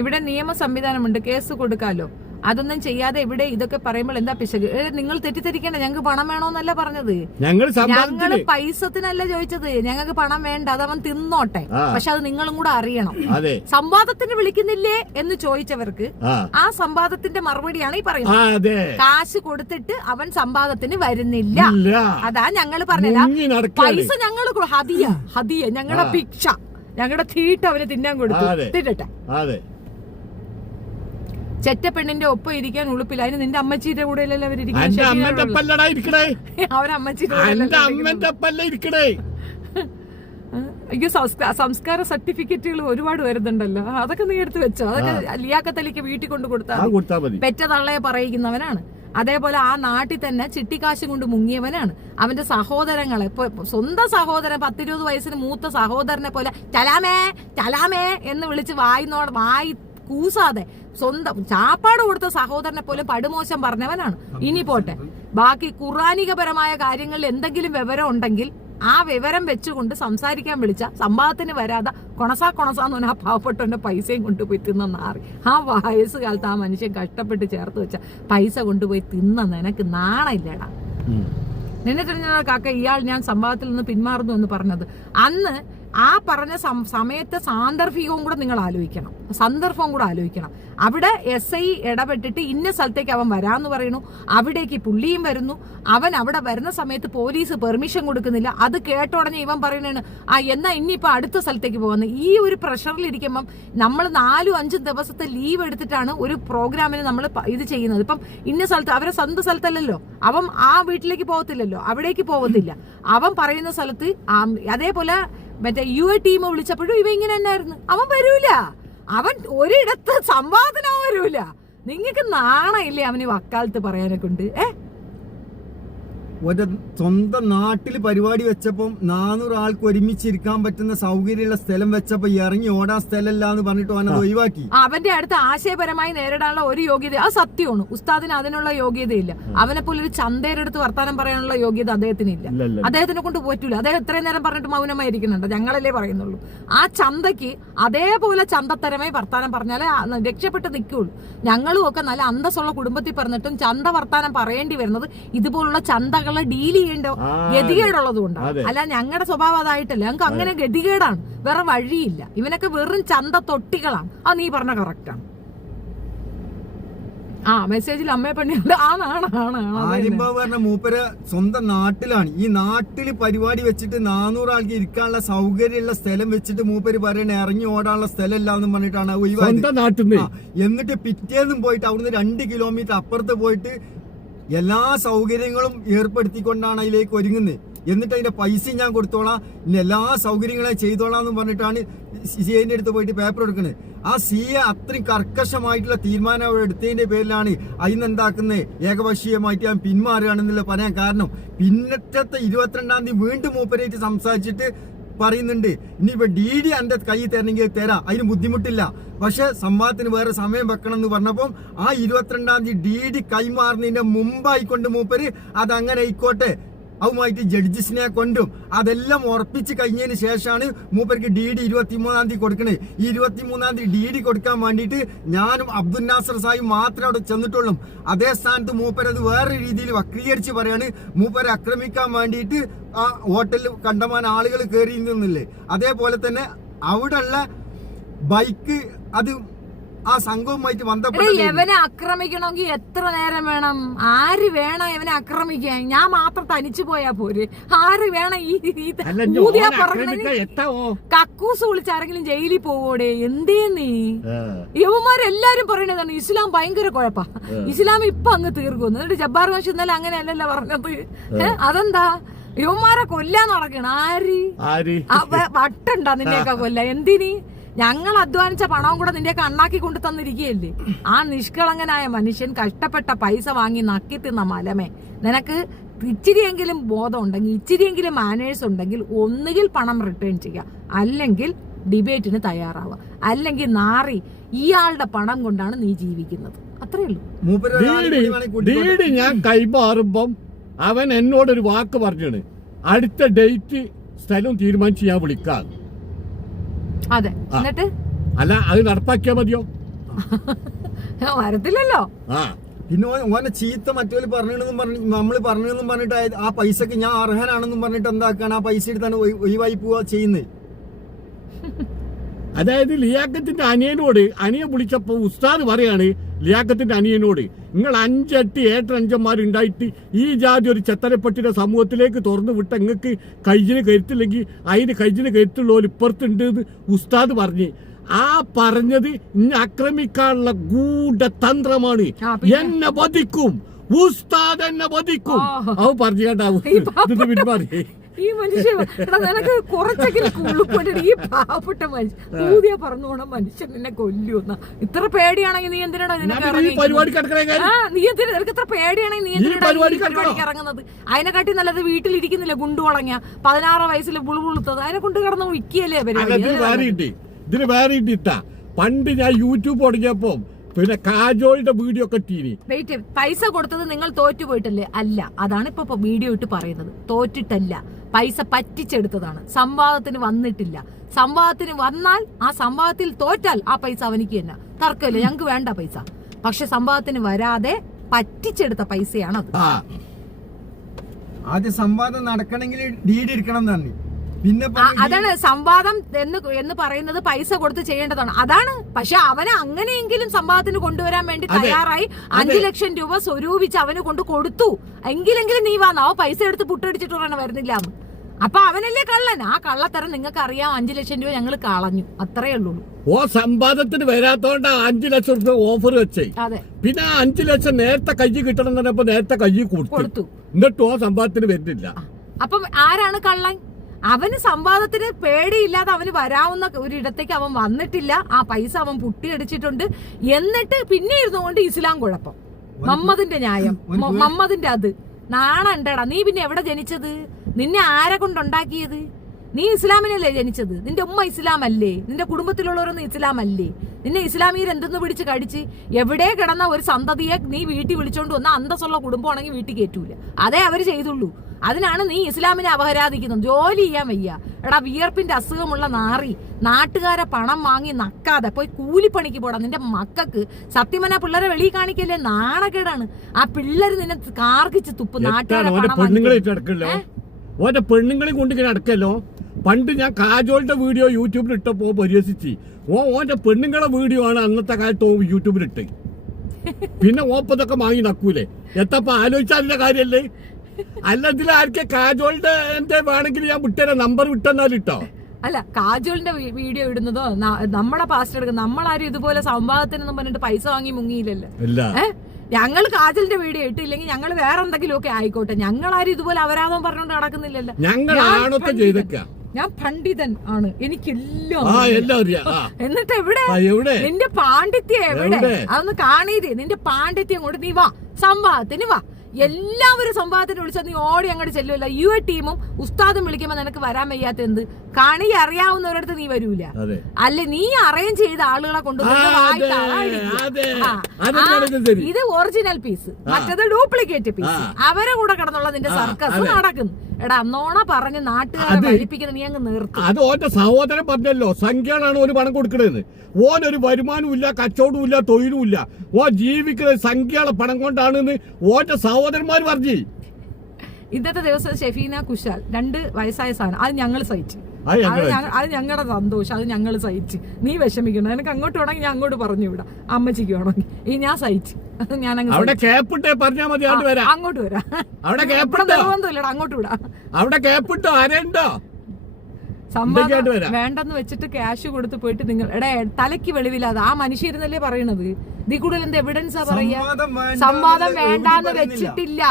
ഇവിടെ നിയമ സംവിധാനമുണ്ട്, കേസ് കൊടുക്കാലോ. അതൊന്നും ചെയ്യാതെ ഇവിടെ ഇതൊക്കെ പറയുമ്പോൾ എന്താ പിശക്? നിങ്ങൾ തെറ്റിദ്ധരിക്കണ്ട, ഞങ്ങൾക്ക് പണം വേണോന്നല്ല പറഞ്ഞത്. ഞങ്ങള് പൈസത്തിനല്ല ചോദിച്ചത്, ഞങ്ങൾക്ക് പണം വേണ്ട, അതവൻ തിന്നോട്ടെ. പക്ഷെ അത് നിങ്ങളും കൂടെ അറിയണം. സംവാദത്തിന് വിളിക്കുന്നില്ലേ എന്ന് ചോദിച്ചവർക്ക് ആ സംവാദത്തിന്റെ മറുപടിയാണ് ഈ പറയുന്നത്. കാശ് കൊടുത്തിട്ട് അവൻ സംവാദത്തിന് വരുന്നില്ല. അതാ ഞങ്ങൾ പറഞ്ഞില്ല, പൈസ ഞങ്ങൾ ഹദിയ ഞങ്ങളുടെ ഭിക്ഷ, ഞങ്ങളുടെ തീട്ട് അവന് തിന്നാൻ കൊടുത്തു, തിന്നട്ടെ. ചെറ്റപ്പെണ്ണിന്റെ ഒപ്പം ഇരിക്കാൻ ഉളുപ്പില്ല. അതിന് നിന്റെ അമ്മച്ചീന്റെ കൂടെ അല്ലല്ലോ അവരിയ്യോ സംസ്കാര സർട്ടിഫിക്കറ്റുകൾ ഒരുപാട് വരുന്നുണ്ടല്ലോ, അതൊക്കെ നീ എടുത്ത് വെച്ചോ. അതൊക്കെ ലിയാഖത്തലിക്ക് വീട്ടിൽ കൊണ്ട് കൊടുത്താൽ പെറ്റ തള്ളയെ പറയിക്കുന്നവനാണ്. അതേപോലെ ആ നാട്ടിൽ തന്നെ ചിട്ടിക്കാശും കൊണ്ട് മുങ്ങിയവനാണ്. അവന്റെ സഹോദരങ്ങളെ, സ്വന്തം സഹോദരൻ 10-20 വയസ്സിന് മൂത്ത സഹോദരനെ പോലെ ചലാമേ എന്ന് വിളിച്ച് വായി കൂസാതെ സ്വന്തം ചാപ്പാട് കൊടുത്ത സഹോദരനെ പോലും പടുമോശം പറഞ്ഞവനാണ്. ഇനി പോട്ടെ, ബാക്കി ഖുർആനികപരമായ കാര്യങ്ങളിൽ എന്തെങ്കിലും വിവരം ഉണ്ടെങ്കിൽ ആ വിവരം വെച്ചുകൊണ്ട് സംസാരിക്കാൻ വിളിച്ച സംവാദത്തിന് വരാതെ കൊണസാന്ന് പറഞ്ഞാൽ ആ പാവപ്പെട്ടവന്റെ പൈസയും കൊണ്ടുപോയി തിന്ന നാറി. ആ വയസ്സുകാലത്ത് ആ മനുഷ്യൻ കഷ്ടപ്പെട്ട് ചേർത്ത് വെച്ച പൈസ കൊണ്ടുപോയി തിന്ന നിനക്ക് നാണയില്ലടാ. നിന്നെ കഴിഞ്ഞാൽ കാക്ക ഇയാൾ ഞാൻ സംവാദത്തിൽ നിന്ന് പിന്മാറുന്നു എന്ന് പറഞ്ഞത്. അന്ന് ആ പറഞ്ഞ സമയത്തെ സാന്ദർഭികവും കൂടെ നിങ്ങൾ ആലോചിക്കണം, സന്ദർഭവും കൂടെ ആലോചിക്കണം. അവിടെ SI ഇടപെട്ടിട്ട് ഇന്ന സ്ഥലത്തേക്ക് അവൻ വരാന്ന് പറയുന്നു, അവിടേക്ക് പുള്ളിയും വരുന്നു. അവൻ അവിടെ വരുന്ന സമയത്ത് പോലീസ് പെർമിഷൻ കൊടുക്കുന്നില്ല. അത് കേട്ടോടനെ ഇവൻ പറയുന്നതാണ് എന്നാ ഇനിയിപ്പോ അടുത്ത സ്ഥലത്തേക്ക് പോകുന്നത്. ഈ ഒരു പ്രഷറിലിരിക്കുമ്പം നമ്മൾ 4-5 ദിവസത്തെ ലീവ് എടുത്തിട്ടാണ് ഒരു പ്രോഗ്രാമിന് നമ്മൾ ഇത് ചെയ്യുന്നത്. ഇപ്പം ഇന്ന സ്ഥലത്ത് അവരെ സ്വന്തം സ്ഥലത്തല്ലല്ലോ, അവൻ ആ വീട്ടിലേക്ക് പോകത്തില്ലല്ലോ, അവിടേക്ക് പോകത്തില്ല. അവൻ പറയുന്ന സ്ഥലത്ത് അതേപോലെ മറ്റേ UA ടീം വിളിച്ചപ്പോഴും ഇവ ഇങ്ങനെ തന്നെയായിരുന്നു. അവൻ വരൂല, അവൻ ഒരിടത്ത് സംവാദനം വരൂല. നിങ്ങക്ക് നാണയില്ലേ അവന് വക്കാലത്ത് പറയാനെ കൊണ്ട്? ഒരു സ്വന്തം നാട്ടിൽ പരിപാടി വെച്ചപ്പം 400 ആൾക്ക് ഒരുമിച്ചിരിക്കാൻ പറ്റുന്ന സൗകര്യമുള്ള സ്ഥലം വെച്ചപ്പോ ഇറങ്ങി ഓടാൻ സ്ഥലമല്ല എന്ന് പറഞ്ഞിട്ട് അവനത് ഒഴിവാക്കി. അവന്റെ അടുത്ത് ആശയപരമായി നേരിടാനുള്ള ഒരു യോഗ്യത, അത് സത്യമാണ്, ഉസ്താദിന് അതിനുള്ള യോഗ്യതയില്ല. അവനെ പോലെ ഒരു ചന്തയുടെ അടുത്ത് വർത്താനം പറയാനുള്ള യോഗ്യത അദ്ദേഹത്തിന് ഇല്ല. അദ്ദേഹത്തിനെ കൊണ്ട് പറ്റൂല. അദ്ദേഹം ഇത്രയും നേരം പറഞ്ഞിട്ട് മൗനമായി ഇരിക്കുന്നുണ്ട്, ഞങ്ങളല്ലേ പറയുന്നുള്ളൂ. ആ ചന്തക്ക് അതേപോലെ ചന്തത്തരമായി വർത്താനം പറഞ്ഞാലേ രക്ഷപ്പെട്ട് നിൽക്കുള്ളൂ. ഞങ്ങളും ഒക്കെ നല്ല അന്തസ്സുള്ള കുടുംബത്തിൽ പറഞ്ഞിട്ടും ചന്ത വർത്താനം പറയേണ്ടി വരുന്നത് ഇതുപോലുള്ള ചന്തകൾ ഡീൽ ചെയ്യേണ്ട ഗതികേടുള്ളത് കൊണ്ടാണ്. അല്ല ഞങ്ങളുടെ സ്വഭാവം അതായിട്ടല്ല, ഞങ്ങൾക്ക് അങ്ങനെ ഗതികേടാണ്, വേറെ വഴിയില്ല. ഇവനൊക്കെ വെറും ചന്ത തൊട്ടികളാണ്. അത് നീ പറഞ്ഞ കറക്റ്റാണ്. മെസ്സേജിൽ അമ്മയെ പെണ്ണിയുണ്ട്. പറഞ്ഞ മൂപ്പര് സ്വന്തം നാട്ടിലാണ്. ഈ നാട്ടില് പരിപാടി വെച്ചിട്ട് 400 ആൾക്ക് ഇരിക്കാനുള്ള സൗകര്യമുള്ള സ്ഥലം വെച്ചിട്ട് മൂപ്പര് പറയണ ഇറങ്ങി ഓടാനുള്ള സ്ഥലമല്ല എന്ന് പറഞ്ഞിട്ടാണ് ഒഴിവായത്. എന്നിട്ട് പിറ്റേന്നും പോയിട്ട് അവിടുന്ന് 2 കിലോമീറ്റർ അപ്പുറത്ത് പോയിട്ട് എല്ലാ സൗകര്യങ്ങളും ഏർപ്പെടുത്തിക്കൊണ്ടാണ് അതിലേക്ക് ഒരുങ്ങുന്നത്. എന്നിട്ട് അതിന്റെ പൈസ ഞാൻ കൊടുത്തോളാം, ഇനി എല്ലാ സൗകര്യങ്ങളും ചെയ്തോളാം എന്ന് പറഞ്ഞിട്ടാണ് സിഐന്റെ അടുത്ത് പോയിട്ട് പേപ്പർ എടുക്കുന്നത്. ആ സിഎ അത്രയും കർക്കശമായിട്ടുള്ള തീരുമാനം എടുത്തതിന്റെ പേരിലാണ് അതിന് എന്താക്കുന്നത്, ഏകപക്ഷീയമായിട്ട് ഞാൻ പിന്മാറുകയാണെന്നുള്ള പറയാൻ കാരണം. പിന്നത്തെ 22-ാം തീയതി വീണ്ടും മൂപ്പരായിട്ട് സംസാരിച്ചിട്ട് പറയുന്നുണ്ട്, ഇനിയിപ്പോ DD എന്റെ കൈ തരണമെങ്കിൽ തരാം, അതിന് ബുദ്ധിമുട്ടില്ല, പക്ഷെ സംവാദത്തിന് വേറെ സമയം വെക്കണം എന്ന് പറഞ്ഞപ്പോൾ ആ 22-ാം തീയതി DD കൈമാറുന്നതിന്റെ മുമ്പായിക്കൊണ്ട് മൂപ്പര് അതങ്ങനെ ആയിക്കോട്ടെ, അതുമായിട്ട് ജഡ്ജസിനെ കൊണ്ടും അതെല്ലാം ഉറപ്പിച്ച് കഴിഞ്ഞതിന് ശേഷമാണ് മൂപ്പർക്ക് DD 23-ാം തീയതി കൊടുക്കണേ. ഈ 23-ാം തീയതി DD കൊടുക്കാൻ വേണ്ടിയിട്ട് ഞാനും അബ്ദുൽ നാസർ സാഹിബ് മാത്രമേ അവിടെ ചെന്നിട്ടുള്ളൂ. അതേ സ്ഥാനത്ത് മൂപ്പരത് വേറെ രീതിയിൽ വക്രീകരിച്ച് പറയാണ്, മൂപ്പരെ ആക്രമിക്കാൻ വേണ്ടിയിട്ട് ആ ഹോട്ടലിൽ കണ്ടമാൻ ആളുകൾ കയറി നിന്നില്ലേ. അതേപോലെ തന്നെ അവിടെയുള്ള ബൈക്ക് അത് ആ സംഘവുമായിട്ട് ബന്ധപ്പെട്ട് എവനെ ആക്രമിക്കണമെങ്കിൽ എത്ര നേരം വേണം? ആര് വേണം എവനെ ആക്രമിക്കാൻ? ഞാൻ മാത്രം തനിച്ചു പോയാ പോര്? ആര് വേണം ഈ ഊതിയാ പറഞ്ഞ കക്കൂസ് വിളിച്ച് ആരെങ്കിലും ജയിലിൽ പോവോടെ? എന്തേ നീ യവന്മാരെല്ലാരും പറയണതാണ് ഇസ്ലാം ഭയങ്കര കുഴപ്പാ, ഇസ്ലാം ഇപ്പൊ അങ്ങ് തീർക്കുന്നു. എന്നിട്ട് ജബ്ബാർ മാഷ് ഇന്നലെ അങ്ങനെയല്ലല്ലോ പറഞ്ഞത്. അതെന്താ യവന്മാരെ കൊല്ലാൻ നടക്കണ? ആര് വട്ടുണ്ടാ നിന്നെയൊക്കെ കൊല്ല? എന്തിന്? ഞങ്ങൾ അധ്വാനിച്ച പണവും കൂടെ നിന്റെയൊക്കെ അണ്ണാക്കി കൊണ്ടു തന്നിരിക്കുകയല്ലേ. ആ നിഷ്കളങ്കനായ മനുഷ്യൻ കഷ്ടപ്പെട്ട പൈസ വാങ്ങി നക്കി തിന്ന മലമേ, നിനക്ക് ഇച്ചിരിയെങ്കിലും ബോധം ഉണ്ടെങ്കിൽ, ഇച്ചിരിയെങ്കിലും മാനേഴ്സ് ഉണ്ടെങ്കിൽ ഒന്നുകിൽ പണം റിട്ടേൺ ചെയ്യുക, അല്ലെങ്കിൽ ഡിബേറ്റിന് തയ്യാറാവുക, അല്ലെങ്കിൽ നാറി ഇയാളുടെ പണം കൊണ്ടാണ് നീ ജീവിക്കുന്നത്. അത്രേ ഉള്ളൂ. ഞാൻ കൈമാറുമ്പം അവൻ എന്നോടൊരു വാക്ക് പറഞ്ഞാണ്, അടുത്ത ഡേറ്റ് സ്ഥലം തീരുമാനിച്ച് ഞാൻ വിളിക്കാം. അതെ, എന്നിട്ട് അല്ല അത് നടപ്പാക്കിയാ മതിയോ? വരത്തില്ലല്ലോ. പിന്നെ ഓനെ ചീത്ത മറ്റൊരു പറഞ്ഞെന്നും നമ്മള് പറഞ്ഞെന്നും പറഞ്ഞിട്ട് ആ പൈസക്ക് ഞാൻ അർഹനാണെന്നും പറഞ്ഞിട്ട് എന്താക്കാണ്, ആ പൈസ എടുത്താണ് ഒഴിവായി പോവാ ചെയ്യുന്നത്. അതായത് ലിയാക്കത്തിന്റെ അനിയൻ വിളിച്ചപ്പോ ഉസ്താദ് പറയാണ് ലിയാക്കത്തിന്റെ അനിയനോട്, നിങ്ങൾ 5-8 ഏട്ടഞ്ചന്മാരുണ്ടായിട്ട് ഈ ജാതി ഒരു ചെത്തനപ്പെട്ടിന്റെ സമൂഹത്തിലേക്ക് തുറന്നു വിട്ട നിങ്ങൾക്ക് കയ്യിന് കരുത്തില്ലെങ്കിൽ അതിന് കയ്യിന് കരുത്തുള്ള ഇപ്പുറത്തുണ്ട് എന്ന് ഉസ്താദ് പറഞ്ഞ്. ആ പറഞ്ഞത് ഇന്നെ ആക്രമിക്കാനുള്ള ഗൂഢതന്ത്രമാണ്. എന്നെ വധിക്കും ഉസ്താദ്, എന്നെ വധിക്കും. അത് പറഞ്ഞു കേട്ടാവും പിന്മാറി. ഈ മനുഷ്യൻ നിനക്ക് കുറച്ചെങ്കിലും ഉള്ളിപ്പോയിട്ട് ഈ പാവപ്പെട്ട മനുഷ്യൻ ഊതിയ പറഞ്ഞോണം മനുഷ്യൻ നിന്നെ കൊല്ലുന്ന. ഇത്ര പേടിയാണെങ്കിൽ നീ എന്തിനാണോ നിനക്ക് ഇത്ര പേടിയാണെങ്കിൽ നീ എന്തിനാണ് പരിപാടിക്ക് ഇറങ്ങുന്നത്? അതിനെക്കാട്ടി നല്ലത് വീട്ടിലിരിക്കുന്നില്ല ഗുണ്ടുളങ്ങിയ 16 വയസ്സിൽ ബുളുബുളുത്തത്, അതിനെ കൊണ്ട് കിടന്ന് വിൽക്കിയല്ലേ പരിപാടി. ഇതിന് വേറെ ഇട്ടാ പണ്ട് ഞാൻ യൂട്യൂബ് തുടങ്ങിയപ്പോ പിന്നെ കാജോളിന്റെ വീഡിയോ ഒക്കെ ടീനി വെയിറ്റ്, പൈസ കൊടുത്തത് നിങ്ങൾ തോറ്റുപോയിട്ടല്ലേ? അല്ല, അതാണ് ഇപ്പൊ വീഡിയോ ഇട്ട് പറയുന്നത്. തോറ്റിട്ടല്ല, പൈസ പറ്റിച്ചെടുത്തതാണ്. സംവാദത്തിന് വന്നിട്ടില്ല. സംവാദത്തിന് വന്നാൽ ആ സംവാദത്തിൽ തോറ്റാൽ ആ പൈസ അവനിക്ക് തന്നെ, തർക്കമില്ല, ഞങ്ങക്ക് വേണ്ട പൈസ. പക്ഷെ സംവാദത്തിന് വരാതെ പറ്റിച്ചെടുത്ത പൈസയാണത്. ആദ്യം സംവാദം നടക്കണമെങ്കിൽ DD എടുക്കണം തന്നെ. പിന്നെ അതാണ് സംവാദം എന്ന് പറയുന്നത്, പൈസ കൊടുത്ത് ചെയ്യേണ്ടതാണ്. അതാണ്. പക്ഷെ അവന് അങ്ങനെയെങ്കിലും സംവാദത്തിന് കൊണ്ടുവരാൻ വേണ്ടി തയ്യാറായി 5 ലക്ഷം രൂപ സ്വരൂപിച്ച് അവന് കൊണ്ട് കൊടുത്തു. എങ്കിലെങ്കിലും നീ വന്നോ പൈസ എടുത്ത് പുട്ടടിച്ചിട്ട് പറയണ വരുന്നില്ല. അപ്പൊ അവനല്ലേ കള്ളൻ. ആ കള്ളത്തരം നിങ്ങൾക്ക് അറിയാം. 5 ലക്ഷം രൂപ ഞങ്ങൾ കളഞ്ഞു, അത്രേ ഉള്ളൂ. ഓ സംവാദത്തിന് വരാത്തോണ്ട് 5 ലക്ഷം രൂപ ഓഫർ വെച്ചേ. അതെ, പിന്നെ 5 ലക്ഷം നേരത്തെ കൈ കിട്ടണം എന്ന് പറഞ്ഞപ്പോ നേരത്തെ കൈ കൊടുത്തു. എന്നിട്ട് ഓ സംവാദത്തിന് വരുന്നില്ല. അപ്പം ആരാണ് കള്ളൻ? അവന് സംവാദത്തിന് പേടിയില്ലാതെ അവന് വരാവുന്ന ഒരിടത്തേക്ക് അവൻ വന്നിട്ടില്ല. ആ പൈസ അവൻ പുട്ടിയടിച്ചിട്ടുണ്ട്. എന്നിട്ട് പിന്നെ ഇരുന്നുകൊണ്ട് ഇസ്ലാം കുഴപ്പം, മമ്മദിന്റെ ന്യായം, മമ്മദിന്റെ അത് നാണണ്ടടാ. നീ പിന്നെ എവിടെ ജനിച്ചത്? നിന്നെ ആരെ കൊണ്ടുണ്ടാക്കിയത്? നീ ഇസ്ലാമിനല്ലേ ജനിച്ചത്? നിന്റെ ഉമ്മ ഇസ്ലാം അല്ലേ? നിന്റെ കുടുംബത്തിലുള്ളവരൊന്നും ഇസ്ലാം അല്ലേ? നിന്നെ ഇസ്ലാമീർ എന്തെന്ന് പിടിച്ച് കടിച്ച് എവിടെ കിടന്ന ഒരു സന്തതിയെ നീ വീട്ടിൽ വിളിച്ചോണ്ട് വന്ന അന്തസ്സുള്ള കുടുംബമാണെങ്കിൽ വീട്ടിൽ കയറ്റൂല. അതേ അവര് ചെയ്തുള്ളൂ. അതിനാണ് നീ ഇസ്ലാമിനെ അപഹരാധിക്കുന്നത്. ജോലി ചെയ്യാൻ വയ്യ. എടാ വിയർപ്പിന്റെ അസുഖമുള്ള നാറി, നാട്ടുകാരെ പണം വാങ്ങി നക്കാതെ പോയി കൂലിപ്പണിക്ക് പോടാ. നിന്റെ മക്കൾക്ക് സത്യമന പിള്ളേരെ വെളിയിൽ കാണിക്കല്ലേ, നാണക്കേടാണ്. ആ പിള്ളേര് നിന്നെ കാർക്കിച്ച് തുപ്പ്. നാട്ടുകാരെ ഓന്റെ പെണ്ണുങ്ങളെ കൊണ്ട് ഇങ്ങനെ അടക്കല്ലോ. പണ്ട് ഞാൻ കാജോളിന്റെ വീഡിയോ യൂട്യൂബിൽ ഇട്ടപ്പോ പരിഹസിച്ച് ഓന്റെ പെണ്ണുങ്ങളെ വീഡിയോ ആണ് അന്നത്തെ കാലത്ത് യൂട്യൂബിലിട്ട്. പിന്നെ ഓപ്പതൊക്കെ വാങ്ങി നക്കൂലേ? എത്തപ്പോ ആലോചിച്ചതിന്റെ കാര്യല്ലേ? അല്ല, ഇതിൽ ആർക്കെ കാജോളിന്റെ എന്റെ വേണമെങ്കിൽ ഞാൻ വിട്ടേരാ, നമ്പർ വിട്ടെന്നാലിട്ടോ. അല്ല, കാജോളിന്റെ വീഡിയോ ഇടുന്നതോ നമ്മളെ പാസ്റ്റ് എടുക്കുന്ന നമ്മളാരും ഇതുപോലെ സംവാദത്തിനൊന്നും പറഞ്ഞിട്ട് പൈസ വാങ്ങി മുങ്ങിയില്ലല്ലോ. ഞങ്ങൾ കാജലിന്റെ വീഡിയോ ഇട്ടില്ലെങ്കിൽ ഞങ്ങൾ വേറെ എന്തെങ്കിലും ഒക്കെ ആയിക്കോട്ടെ, ഞങ്ങളാരും ഇതുപോലെ അപരാധം പറഞ്ഞുകൊണ്ട് നടക്കുന്നില്ലല്ലോ. ഞാൻ പണ്ഡിതൻ ആണ്, എനിക്കെല്ലാം എന്നിട്ട് എവിടെ നിന്റെ പാണ്ഡിത്യം എവിടെ? അതൊന്ന് കാണീത്. നിന്റെ പാണ്ഡിത്യം കൊണ്ട് നീ വാ, സംവാദത്തിന് വാ. എല്ലാവരും സംവാദത്തിന് വിളിച്ചാൽ നീ ഓടി അങ്ങോട്ട് ചെല്ലുമല്ല. ടീമും ഉസ്താദും വിളിക്കുമ്പോ നിനക്ക് വരാൻ വയ്യാത്ത എന്ത്? കണി അറിയാവുന്നവരടുത്ത് നീ വരൂല. അല്ല, നീ അറേഞ്ച് ചെയ്ത ആളുകളെ കൊണ്ടുവന്ന് ഇത് ഒറിജിനൽ പീസ്, മറ്റത് ഡ്യൂപ്ലിക്കേറ്റ് പീസ്. അവരെ കൂടെ കിടന്നുള്ള നിന്റെ സർക്കസ് നടക്കുന്നു. എടാ, അന്നോണ പറഞ്ഞ് നാട്ടുകാരെ വലിപ്പിക്കുന്ന നീ അങ്ങ് നിർത്തും. അത് ഓന്റെ സഹോദരൻ പറഞ്ഞല്ലോ, സംഖ്യകളാണ് ഒരു പണം കൊടുക്കണത്. ഓനൊരു വരുമാനവും ഇല്ല, കച്ചവടവും ഇല്ല, തൊഴിലും ഇല്ല. ഓ ജീവിക്കുന്നത് സംഖ്യകളെ പണം കൊണ്ടാണെന്ന് ഓന്റെ സഹോദരന്മാർ പറഞ്ഞു. ഇന്നത്തെ ദിവസം ഷെഫീന കുശാൽ 2 വയസ്സായ സാധനം, അത് ഞങ്ങൾ സഹിച്ചു. അത് ഞങ്ങളുടെ സന്തോഷം, അത് ഞങ്ങൾ സഹിച്ചു. നീ വിഷമിക്കണം. എനിക്ക് അങ്ങോട്ട് വേണമെങ്കിൽ ഞാൻ അങ്ങോട്ട് പറഞ്ഞു വിടാം, അമ്മച്ചിക്ക് വേണമെങ്കിൽ. ഈ ഞാൻ സഹിച്ചു. ഞാൻ അങ്ങോട്ട് വരാം. നിർബന്ധമില്ലടാ, അങ്ങോട്ട് വിടാം. അവിടെ കേപ്പിട്ടോ ആരുണ്ടോ സംവാദം വേണ്ടെന്ന് വെച്ചിട്ട് ക്യാഷ് കൊടുത്ത് പോയിട്ട് നിങ്ങൾ തലയ്ക്ക് വെളിവില്ലാതെ ആ മനുഷ്യരുന്നല്ലേ പറയണത്. ഇതിൽ കൂടുതൽ എന്ത് എവിഡൻസാ പറയാ? സംവാദം വേണ്ടാന്ന് വെച്ചിട്ടില്ല.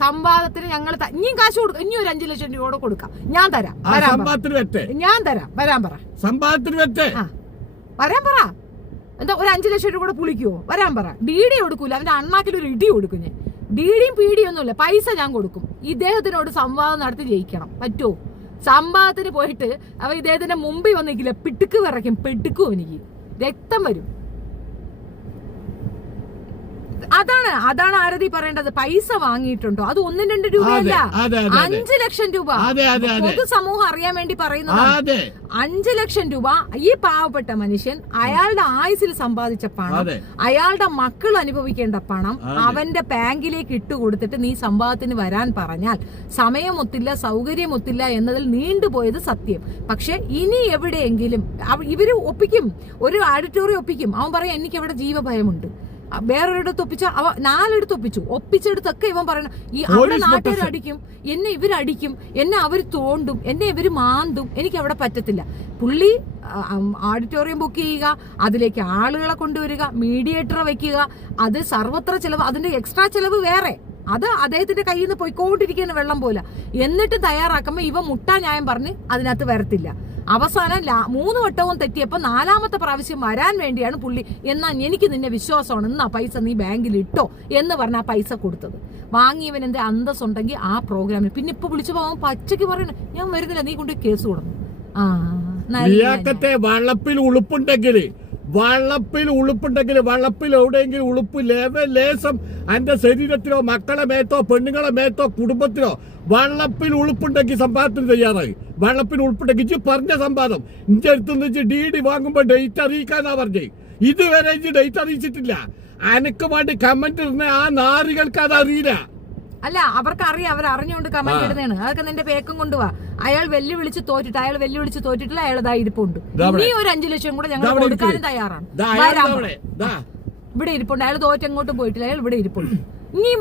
സംവാദത്തിന് ഞങ്ങൾ ഇനിയും കാശ് കൊടുക്കും. ഇനി ഒരു 5 ലക്ഷം രൂപ കൊടുക്കാം. ഞാൻ തരാം. ഞാൻ തരാം. വരാൻ പറ. വരാൻ പറ. എന്താ ഒരു 5 ലക്ഷം രൂപ കൂടെ പുളിക്കുവോ? വരാൻ പറ. DD കൊടുക്കൂല, അവന്റെ അണ്ണാക്കിൽ ഒരു ഇടി കൊടുക്കും ഞാൻ. DDയും PD ഒന്നുമില്ല, പൈസ ഞാൻ കൊടുക്കും. ഇദ്ദേഹത്തിനോട് സംവാദം നടത്തി ജയിക്കണം. പറ്റുമോ? സംവാദത്തിന് പോയിട്ട് അവ ഇദ്ദേഹത്തിന്റെ മുമ്പിൽ വന്നിരിക്കില്ല, പിടുക്ക് വിറയ്ക്കും, പെടുക്കും, എനിക്ക് രക്തം വരും. അതാണ് ആരതി പറയേണ്ടത്. പൈസ വാങ്ങിയിട്ടുണ്ടോ? അത് 1-2 രൂപയല്ല, 5 ലക്ഷം രൂപ. പൊതുസമൂഹം അറിയാൻ വേണ്ടി പറയുന്നത്. 5 ലക്ഷം രൂപ ഈ പാവപ്പെട്ട മനുഷ്യൻ അയാളുടെ ആയുസിൽ സമ്പാദിച്ച പണം, അയാളുടെ മക്കൾ അനുഭവിക്കേണ്ട പണം അവന്റെ ബാങ്കിലേക്ക് ഇട്ടുകൊടുത്തിട്ട് നീ സംവാദത്തിന് വരാൻ പറഞ്ഞാൽ സമയമൊത്തില്ല, സൗകര്യമൊത്തില്ല എന്നതിൽ നീണ്ടുപോയത് സത്യം. പക്ഷെ ഇനി എവിടെയെങ്കിലും ഇവര് ഒപ്പിക്കും, ഒരു ഓഡിറ്റോറിയം ഒപ്പിക്കും. അവൻ പറയാം എനിക്ക് അവിടെ ജീവഭയമുണ്ട്. വേറൊരിടത്ത് ഒപ്പിച്ച 4 ഇടത്ത് ഒപ്പിച്ചെടുത്തൊക്കെ ഇവൻ പറയണം ഈ അവിടെ നാട്ടുകാർ അടിക്കും, എന്നെ ഇവരടിക്കും, എന്നെ അവർ തോണ്ടും, എന്നെ ഇവര് മാന്തും, എനിക്ക് അവിടെ പറ്റത്തില്ല. പുള്ളി ഓഡിറ്റോറിയം ബുക്ക് ചെയ്യുക, അതിലേക്ക് ആളുകളെ കൊണ്ടുവരിക, മീഡിയേറ്ററെ വെക്കുക, അത് സർവത്ര ചെലവ്, അതിന്റെ എക്സ്ട്രാ ചെലവ് വേറെ. അത് അദ്ദേഹത്തിന്റെ കയ്യിൽ നിന്ന് പോയിക്കൊണ്ടിരിക്കുന്ന വെള്ളം പോലെ. എന്നിട്ട് തയ്യാറാക്കുമ്പോ ഇവ മുട്ടാ ന്യായം പറഞ്ഞ് അതിനകത്ത് വരത്തില്ല. അവസാനം 3 വട്ടവും തെറ്റിയപ്പോ 4ാമത്തെ പ്രാവശ്യം വരാൻ വേണ്ടിയാണ് പുള്ളി എന്നാ എനിക്ക് നിന്നെ വിശ്വാസമാണ്, എന്നാ പൈസ നീ ബാങ്കിൽ ഇട്ടോ എന്ന് പറഞ്ഞ ആ പൈസ കൊടുത്തത്. വാങ്ങിയവൻ എന്റെ അന്തസ്സുണ്ടെങ്കിൽ ആ പ്രോഗ്രാമിൽ പിന്നെ ഇപ്പൊ വിളിച്ചു പോകാൻ പച്ചയ്ക്ക് പറയണ ഞാൻ വരുന്നില്ല, നീ കൊണ്ട് കേസ് കൊടുന്നു. വള്ളപ്പിൽ ഉളുപ്പുണ്ടെങ്കിൽ വള്ളപ്പിൽ എവിടെയെങ്കിലും ഉളുപ്പ് ലേശം എന്റെ ശരീരത്തിലോ മക്കളെ മേത്തോ പെണ്ണുങ്ങളെ മേത്തോ കുടുംബത്തിലോ വള്ളപ്പിൽ ഉളുപ്പുണ്ടെങ്കിൽ സംവാദത്തിന് തയ്യാറായി. വള്ളപ്പിൽ ഉളുപ്പുണ്ടെങ്കിൽ പറഞ്ഞ സംവാദം ഇന്റെ അടുത്തുനിന്ന് DD വാങ്ങുമ്പോ ഡേറ്റ് അറിയിക്കാന്നാ പറഞ്ഞേ. ഇതുവരെ ഡേറ്റ് അറിയിച്ചിട്ടില്ല. അനക്ക് വേണ്ടി കമന്റ് ഇടുന്ന ആ നാറികൾക്ക് അത് അറിയില്ല. അല്ല, അവർക്കറിയാം, അവർ അറിഞ്ഞുകൊണ്ട് കമന്റ് ഇടുന്നതാണ്. അതൊക്കെ നിന്റെ പേക്കും കൊണ്ടുപോവാ. അയാൾ വെല്ലുവിളിച്ച് തോറ്റിട്ടില്ല, അയാൾ ഇതാ ഇരിപ്പുണ്ട്. ഇനി ഒരു 5 ലക്ഷം കൂടെ ഞങ്ങൾ കൊടുക്കാനും തയ്യാറാണ്. ഇവിടെ ഇരിപ്പുണ്ട്, അയാൾ തോറ്റെങ്ങോട്ടും പോയിട്ടില്ല, അയാൾ ഇവിടെ ഇരിപ്പുണ്ട്. ഇനിയും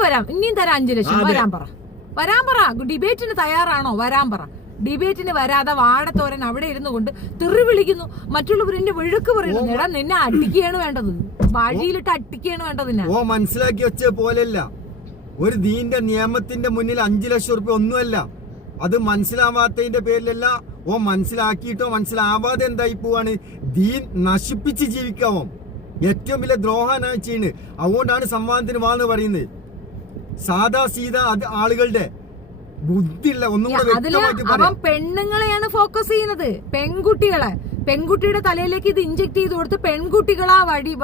തരാം 5 ലക്ഷം. വരാൻ പറ. ഡിബേറ്റിന് തയ്യാറാണോ? വരാൻ പറ. ഡിബേറ്റിന് വരാതെ വാഴത്തോരൻ അവിടെ ഇരുന്നു കൊണ്ട് തെറി വിളിക്കുന്നു, മറ്റുള്ളവർ എന്നെ വഴുക്ക് പറയുന്നു. എടാ, നിന്നെ അടിക്കുകയാണ് വേണ്ടത്, വഴിയിലിട്ട് അടിക്കുകയാണ് വേണ്ടത്. മനസ്സിലാക്കി വെച്ച പോലെയല്ല. ഒരു ദീന്റെ നിയമത്തിന്റെ മുന്നിൽ 5 ലക്ഷം റുപ്യ ഒന്നുമല്ല. അത് മനസ്സിലാവാത്തതിന്റെ പേരിലല്ല. മനസ്സിലാക്കിയിട്ടോ മനസ്സിലാവാതെ എന്തായി പോവാണ്, ദീൻ നശിപ്പിച്ച് ജീവിക്കാവോ. ഏറ്റവും വലിയ ദ്രോഹമാണ് ചെയ്യുന്നത്. അതുകൊണ്ടാണ് സംവാദത്തിന് വാന്ന് പറയുന്നത്. സാധാ സീതാ ആളുകളുടെ ബുദ്ധിയുള്ള ഒന്നും കൂടെ വ്യക്തമായിട്ട് അവൻ പെണ്ണുങ്ങളെയാണ് ഫോക്കസ് ചെയ്യുന്നത്, പെൺകുട്ടിയുടെ തലയിലേക്ക് ഇത് ഇഞ്ചക്ട് ചെയ്ത് കൊടുത്ത് പെൺകുട്ടികളാ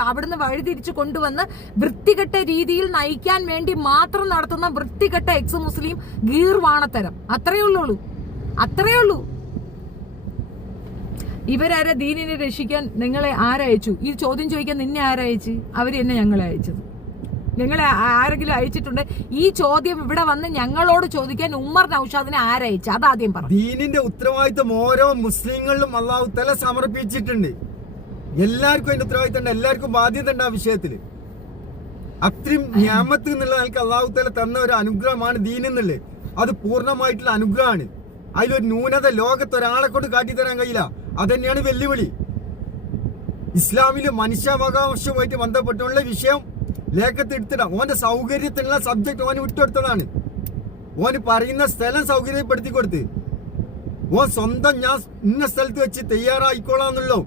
അവിടുന്ന് വഴിതിരിച്ചു കൊണ്ടുവന്ന് വൃത്തികെട്ട രീതിയിൽ നയിക്കാൻ വേണ്ടി മാത്രം നടത്തുന്ന വൃത്തികെട്ട എക്സ് മുസ്ലിം ഗീർവാണത്തരം. അത്രയേ ഉള്ളൂ. ഇവരാരെ ദീനിനെ രക്ഷിക്കാൻ നിങ്ങളെ ആരയച്ചു? ഈ ചോദ്യം ചോദിക്കാൻ നിന്നെ ആരയച്ചു? അവര് തന്നെ ഞങ്ങളെ അയച്ചത്. നിങ്ങളെ ആരെങ്കിലും അയച്ചിട്ടുണ്ട്? ഈ ചോദ്യം ഇവിടെ വന്ന് ഞങ്ങളോട് ചോദിക്കാൻ ഉമ്മർ നൗഷാദിനെ ആരയച്ചു? അതാദ്യം പറഞ്ഞു. ദീനിന്റെ ഉത്തരവാദിത്വം ഓരോ മുസ്ലിങ്ങളിലും അല്ലാഹു തആല സമർപ്പിച്ചിട്ടുണ്ട്. എല്ലാവർക്കും അതിന്റെ ഉത്തരവാദിത്വം ഉണ്ട്, എല്ലാവർക്കും ബാധ്യത ഉണ്ട് ആ വിഷയത്തില്. അത്രയും നിയമത്ത് എന്നുള്ള നിലക്ക് അല്ലാഹു തആല തന്ന ഒരു അനുഗ്രഹമാണ് ദീൻ എന്നുള്ളത്. അത് പൂർണ്ണമായിട്ടുള്ള അനുഗ്രഹമാണ്. അതിലൊരു ന്യൂനത ലോകത്ത് ഒരാളെ കൊണ്ട് കാട്ടിത്തരാൻ കഴിയില്ല. അതന്നെയാണ് വെല്ലുവിളി. ഇസ്ലാമില് മനുഷ്യാവകാശവുമായിട്ട് ബന്ധപ്പെട്ടുള്ള വിഷയം ലേഖത്ത് എടുത്തിടാം. ഓന്റെ സൗകര്യത്തിനുള്ള സബ്ജക്ട് ഓന് വിട്ടുകൊടുത്തതാണ്. ഓന് പറയുന്ന സ്ഥലം സൗകര്യപ്പെടുത്തി കൊടുത്ത് ഓൻ സ്വന്തം ഞാൻ ഇന്ന സ്ഥലത്ത് വെച്ച് തയ്യാറായിക്കോളാന്നുള്ളൂ,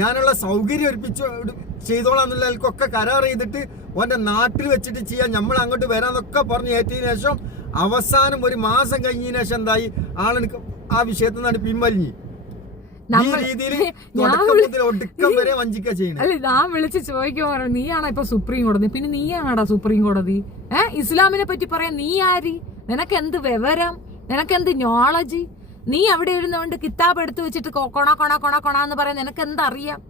ഞാനുള്ള സൗകര്യം ഒരുപ്പിച്ചു ചെയ്തോളാന്നുള്ള ആൾക്കൊക്കെ കരാർ ചെയ്തിട്ട് ഓന്റെ നാട്ടിൽ വെച്ചിട്ട് ചെയ്യാൻ നമ്മൾ അങ്ങോട്ട് വരാന്നൊക്കെ പറഞ്ഞ് ഏറ്റതിന് ശേഷം അവസാനം ഒരു മാസം കഴിഞ്ഞതിന് ശേഷം എന്തായി, ആളെനിക്ക് ആ വിഷയത്തിൽ നിന്നാണ് പിൻവലിഞ്ഞ് ഈ രീതിയിൽ ഒടുക്കം വരെ വഞ്ചിക്ക ചെയ്യണം. അല്ലെ, ഞാൻ വിളിച്ച് ചോദിക്കുമ്പോ നീയാണോ ഇപ്പൊ സുപ്രീം കോടതി? പിന്നെ നീയാണാടാ സുപ്രീം കോടതി? ഇസ്ലാമിനെ പറ്റി പറയാൻ നീ ആര്? നിനക്ക് എന്ത് വിവരം? നിനക്ക് എന്ത് നോളജ്? നീ അവിടെ ഇരുന്നുകൊണ്ട് കിതാബ് എടുത്തു വെച്ചിട്ട് കൊണ കൊണ കൊണ കൊണ എന്ന് പറയാൻ നിനക്ക് എന്തറിയാം?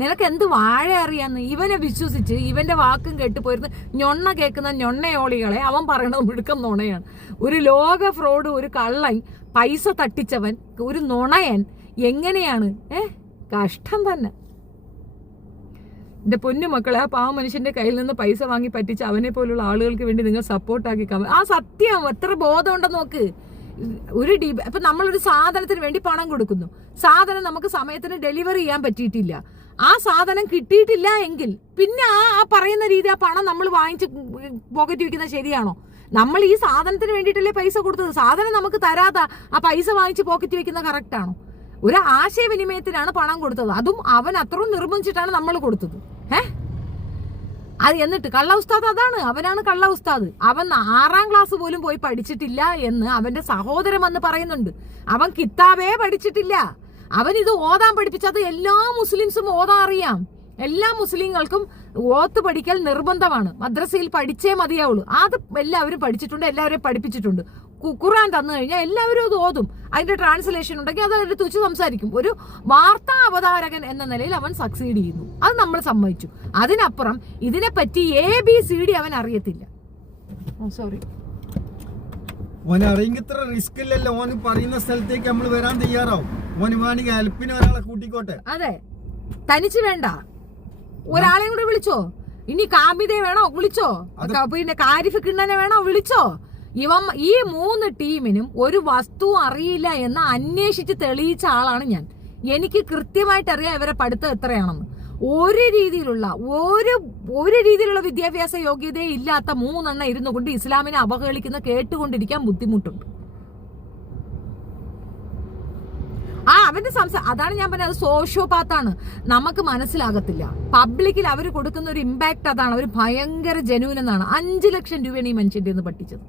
നിനക്ക് എന്ത് വാഴ അറിയാന്ന്? ഇവനെ വിശ്വസിച്ച് ഇവന്റെ വാക്കും കേട്ട് പോയിരുന്ന് ഞൊണ്ണ കേൾക്കുന്ന ഞൊണ്ണയോളികളെ അവൻ പറയണത് മുഴുക്കം നുണയാണ്. ഒരു ലോക ഫ്രോഡ്, ഒരു കള്ളൻ, പൈസ തട്ടിച്ചവൻ, ഒരു നുണയൻ എങ്ങനെയാണ്? കഷ്ടം തന്നെ. എന്റെ പൊന്നു മക്കളെ, ആ പാവ മനുഷ്യന്റെ കയ്യിൽ നിന്ന് പൈസ വാങ്ങി പറ്റിച്ച് അവനെ പോലുള്ള ആളുകൾക്ക് വേണ്ടി നിങ്ങൾ സപ്പോർട്ടാക്കി ആ സത്യം എത്ര ബോധം ഉണ്ടെന്ന് നോക്ക്. ഇപ്പൊ നമ്മളൊരു സാധനത്തിന് വേണ്ടി പണം കൊടുക്കുന്നു, സാധനം നമുക്ക് സമയത്തിന് ഡെലിവറി ചെയ്യാൻ പറ്റിയിട്ടില്ല, ആ സാധനം കിട്ടിയിട്ടില്ല എങ്കിൽ പിന്നെ ആ പറയുന്ന രീതി ആ പണം നമ്മൾ വാങ്ങിച്ച് പോക്കറ്റ് വെക്കുന്നത് ശരിയാണോ? നമ്മൾ ഈ സാധനത്തിന് വേണ്ടിയിട്ടല്ലേ പൈസ കൊടുത്തത്, സാധനം നമുക്ക് തരാതെ ആ പൈസ വാങ്ങിച്ച് പോക്കറ്റ് വെക്കുന്നത് കറക്റ്റ് ആണോ? ഒരു ആശയവിനിമയത്തിനാണ് പണം കൊടുത്തത്, അതും അവൻ അത്രയും നിർബന്ധിച്ചിട്ടാണ് നമ്മൾ കൊടുത്തത്. അത് എന്നിട്ട് കള്ള ഉസ്താദ് അതാണ്, അവനാണ് കള്ള ഉസ്താദ്. അവൻ 6ാം ക്ലാസ് പോലും പോയി പഠിച്ചിട്ടില്ല എന്ന് അവന്റെ സഹോദരൻ വന്ന് പറയുന്നുണ്ട്. അവൻ കിതാബേ പഠിച്ചിട്ടില്ല. അവൻ ഇത് ഓതാൻ പഠിപ്പിച്ചത് എല്ലാ മുസ്ലിംസും ഓതാൻ അറിയാം. എല്ലാ മുസ്ലിങ്ങൾക്കും ഓത്ത് പഠിക്കൽ നിർബന്ധമാണ്, മദ്രസയിൽ പഠിച്ചേ മതിയാവുള്ളൂ. അത് എല്ലാവരും പഠിച്ചിട്ടുണ്ട്, എല്ലാവരെയും പഠിപ്പിച്ചിട്ടുണ്ട്. ഖുർആൻ തന്നു കഴിഞ്ഞാൽ എല്ലാവരും അത് ഓതും. അതിന്റെ ട്രാൻസ്ലേഷൻ ഉണ്ടെങ്കിൽ അത് എടുത്ത് വെച്ച് സംസാരിക്കും. ഒരു വാർത്താ അവതാരകൻ എന്ന നിലയിൽ അവൻ സക്സീഡ് ചെയ്യുന്നു, അത് നമ്മൾ സമ്മതിച്ചു. അതിനപ്പുറം ഇതിനെപ്പറ്റി ABCD അവൻ അറിയത്തില്ല. സോറി, ഓന് അറിയെങ്കിൽ ഇത്ര റിസ്ക് ഇല്ലല്ലോ. ഓന് പറയുന്ന സ്ഥലത്തേക്ക് നമ്മൾ വരാൻ തയ്യാറാവും. ഓന് വേണമെങ്കിൽ ഹെൽപ്പിന് ഒരാളെ കൂട്ടിക്കോട്ടെ. അതെ, തനിച്ച് വേണ്ട, ഒരാളെയും കൂടെ വിളിച്ചോ. ഇനി കാമിതയെ വേണോ വിളിച്ചോ, പിന്നെ കാരിഫ് കിണ്ണനെ വേണോ വിളിച്ചോ. ഈ 3 ടീമിനും ഒരു വസ്തു അറിയില്ല എന്ന് അന്വേഷിച്ച് തെളിയിച്ച ആളാണ് ഞാൻ. എനിക്ക് കൃത്യമായിട്ട് അറിയാം ഇവരെ പഠിത്തം എത്രയാണെന്ന്. ഒരു രീതിയിലുള്ള വിദ്യാഭ്യാസ യോഗ്യതയെ ഇല്ലാത്ത 3 എണ്ണം ഇരുന്നു കൊണ്ട് ഇസ്ലാമിനെ അവഹേളിക്കുന്ന കേട്ടുകൊണ്ടിരിക്കാൻ ബുദ്ധിമുട്ടുണ്ട്. അവന്റെ അതാണ് ഞാൻ പറഞ്ഞത്, അത് സോഷ്യോപാത്താണ്. നമുക്ക് മനസ്സിലാകത്തില്ല. പബ്ലിക്കിൽ അവർ കൊടുക്കുന്ന ഒരു ഇമ്പാക്ട് അതാണ്. അവർ ഭയങ്കര ജനുവിൻ എന്നാണ്. 5 ലക്ഷം രൂപയാണ് ഈ മനുഷ്യന്റെ നിന്ന് പറ്റിച്ചത്.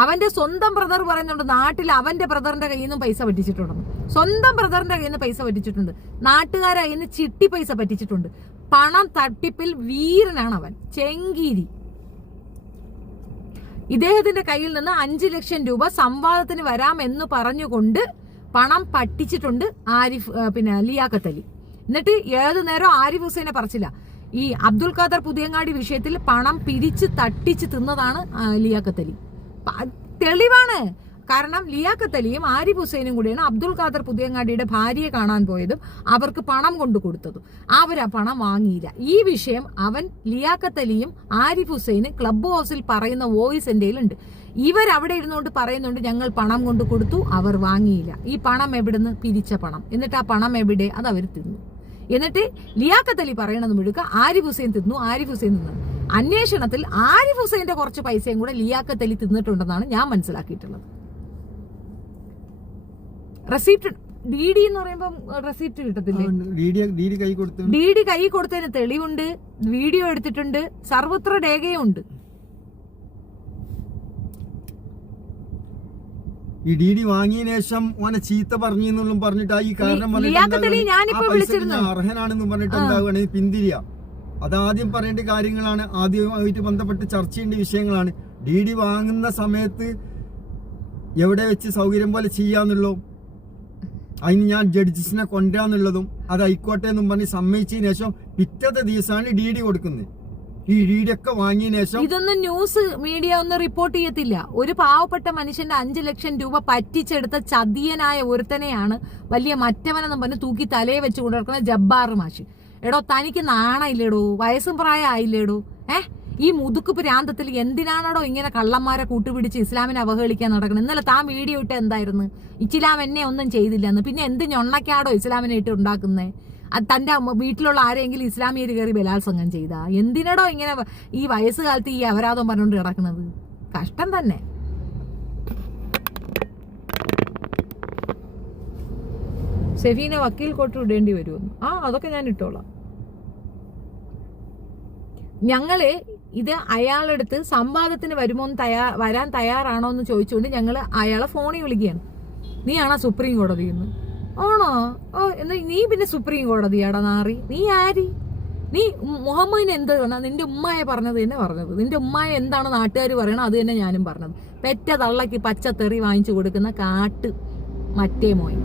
അവന്റെ സ്വന്തം ബ്രദർ പറയുന്നുണ്ട് നാട്ടിൽ അവന്റെ ബ്രദറിന്റെ കയ്യിൽ നിന്നും പൈസ പറ്റിച്ചിട്ടുണ്ടെന്ന്. സ്വന്തം ബ്രദറിന്റെ കയ്യിൽ നിന്ന് പൈസ പറ്റിച്ചിട്ടുണ്ട്, നാട്ടുകാരെ കയ്യിൽ നിന്ന് ചിട്ടി പൈസ പറ്റിച്ചിട്ടുണ്ട്. പണം തട്ടിപ്പിൽ വീരനാണ് അവൻ, ചെങ്കീരി. ഇദ്ദേഹത്തിന്റെ കയ്യിൽ നിന്ന് 5 ലക്ഷം രൂപ സംവാദത്തിന് വരാമെന്ന് പറഞ്ഞുകൊണ്ട് പണം പറ്റിച്ചിട്ടുണ്ട് ലിയാഖത്ത് അലി. എന്നിട്ട് ഏതു നേരം ആരിഫ് ഹുസൈനെ പറച്ചില്ല. ഈ അബ്ദുൽ ഖാദർ പുതിയങ്ങാടി വിഷയത്തിൽ പണം പിരിച്ച് തട്ടിച്ച് തിന്നതാണ് ലിയാഖത്ത് അലി. തെളിവാണ്. കാരണം ലിയാഖത്ത് അലിയും ആരിഫ് ഹുസൈനും കൂടിയാണ് അബ്ദുൽ ഖാദർ പുതിയങ്ങാടിയുടെ ഭാര്യയെ കാണാൻ പോയതും അവർക്ക് പണം കൊണ്ടു കൊടുത്തതും. അവർ ആ പണം വാങ്ങിയില്ല. ഈ വിഷയം ലിയാഖത്ത് അലിയും ആരിഫ് ഹുസൈനും ക്ലബ് ഹൗസിൽ പറയുന്ന വോയിസ് എന്റെ ഉണ്ട്. ഇവരവിടെ ഇരുന്നുകൊണ്ട് പറയുന്നുണ്ട് ഞങ്ങൾ പണം കൊണ്ടു കൊടുത്തു, അവർ വാങ്ങിയില്ല. ഈ പണം എവിടുന്ന്? പിരിച്ച പണം. എന്നിട്ട് ആ പണം എവിടെ? അത് അവർ തിന്നു. എന്നിട്ട് ലിയാഖത്ത് അലി പറയണത് മുഴുക്ക ആരിഫ് ഹുസൈൻ തിന്നു, ആരിഫ് ഹുസൈൻ തിന്നു. അന്വേഷണത്തിൽ ആരിഫ് ഹുസൈന്റെ കുറച്ച് പൈസയും കൂടെ ലിയാഖത്ത് അലി തിന്നിട്ടുണ്ടെന്നാണ് ഞാൻ മനസ്സിലാക്കിയിട്ടുള്ളത്. റെസിപ്റ്റ് DD എന്ന് പറയുമ്പോൾ റെസിപ്റ്റ് കിട്ടത്തില്ലേ? DD കൈ കൊടുത്തതിന് തെളിവുണ്ട്, വീഡിയോ എടുത്തിട്ടുണ്ട്, സർവത്ര രേഖയുണ്ട്. ഈ DD വാങ്ങിയതിനു ശേഷം ഓനെ ചീത്ത പറഞ്ഞെന്നും പറഞ്ഞിട്ട് ഈ കാരണം അർഹനാണെന്നും പറഞ്ഞിട്ട് എന്താവുകയാണ് പിന്തിരിയ. അതാദ്യം പറയേണ്ട കാര്യങ്ങളാണ്, ആദ്യമായിട്ട് ബന്ധപ്പെട്ട് ചർച്ച ചെയ്യേണ്ട വിഷയങ്ങളാണ്. DD വാങ്ങുന്ന സമയത്ത് എവിടെ വെച്ച് സൗകര്യം പോലെ ചെയ്യാന്നുള്ളൂ, അതിന് ഞാൻ ജഡ്ജസിനെ കൊണ്ടുവരാന്നുള്ളതും അത് ആയിക്കോട്ടെ എന്നും പറഞ്ഞ് സമ്മതിച്ചതിന് ശേഷം പിറ്റത്തെ ദിവസമാണ് DD കൊടുക്കുന്നത്. ഈ DD ഒക്കെ വാങ്ങിയതിനു ശേഷം ഇതൊന്നും ന്യൂസ് മീഡിയ ഒന്നും റിപ്പോർട്ട് ചെയ്യത്തില്ല. ഒരു പാവപ്പെട്ട മനുഷ്യന്റെ 5 ലക്ഷം രൂപ പറ്റിച്ചെടുത്ത ചതിയനായ ഒരുത്തനെയാണ് വലിയ മറ്റവനെന്നും പറഞ്ഞ് തൂക്കി തലയെ വെച്ച് കൊണ്ടുനടക്കുന്ന ജബ്ബാർ മാഷി. എടോ, തനിക്ക് നാണയില്ലേടോ? വയസ്സും പ്രായം ആയില്ലേടോ? ഈ മുതുക്ക് പ്രാന്തത്തിൽ എന്തിനാണോ ഇങ്ങനെ കള്ളന്മാരെ കൂട്ടുപിടിച്ച് ഇസ്ലാമിനെ അവഹേളിക്കാൻ നടക്കണം? ഇന്നലെ താൻ വീഡിയോ ഇട്ട് എന്തായിരുന്നു? ഇസ്ലാം എന്നെ ഒന്നും ചെയ്തില്ലെന്ന്. പിന്നെ എന്ത് ഞൊണ്ണക്കാടോ ഇസ്ലാമിനെ ഇട്ട് ഉണ്ടാക്കുന്നേ? തന്റെ വീട്ടിലുള്ള ആരെങ്കിലും ഇസ്ലാമിയർ കയറി ബലാത്സംഗം ചെയ്താ? എന്തിനടോ ഇങ്ങനെ ഈ വയസ്സുകാലത്ത് ഈ അപരാധം പറഞ്ഞുകൊണ്ട് കിടക്കുന്നത്? കഷ്ടം തന്നെ. സെഫീന വക്കീൽ കോട്ട് ഇടേണ്ടി വരുമെന്ന്. അതൊക്കെ ഞാൻ ഇട്ടോളാം. ഞങ്ങള് ഇത് അയാളെടുത്ത് സംവാദത്തിന് വരുമോന്ന് വരാൻ തയ്യാറാണോ എന്ന് ചോദിച്ചുകൊണ്ട് ഞങ്ങള് അയാളെ ഫോണിൽ വിളിക്കുകയാണ്. നീ ആണോ സുപ്രീം കോടതി എന്ന്? ആണോ? എന്നാ നീ പിന്നെ സുപ്രീം കോടതിയാടാ നാറി? നീ ആര്? നീ മുഹമ്മദിന് എന്ത് പറഞ്ഞാ? നിന്റെ ഉമ്മായ പറഞ്ഞത് തന്നെ പറഞ്ഞത്. നിന്റെ ഉമ്മായ എന്താണ് നാട്ടുകാർ പറയണത് അത് തന്നെ ഞാനും പറഞ്ഞത്. പെറ്റ തള്ളക്ക് പച്ചത്തെറി വാങ്ങിച്ചു കൊടുക്കുന്ന കാട്ട് മറ്റേ മോയ്.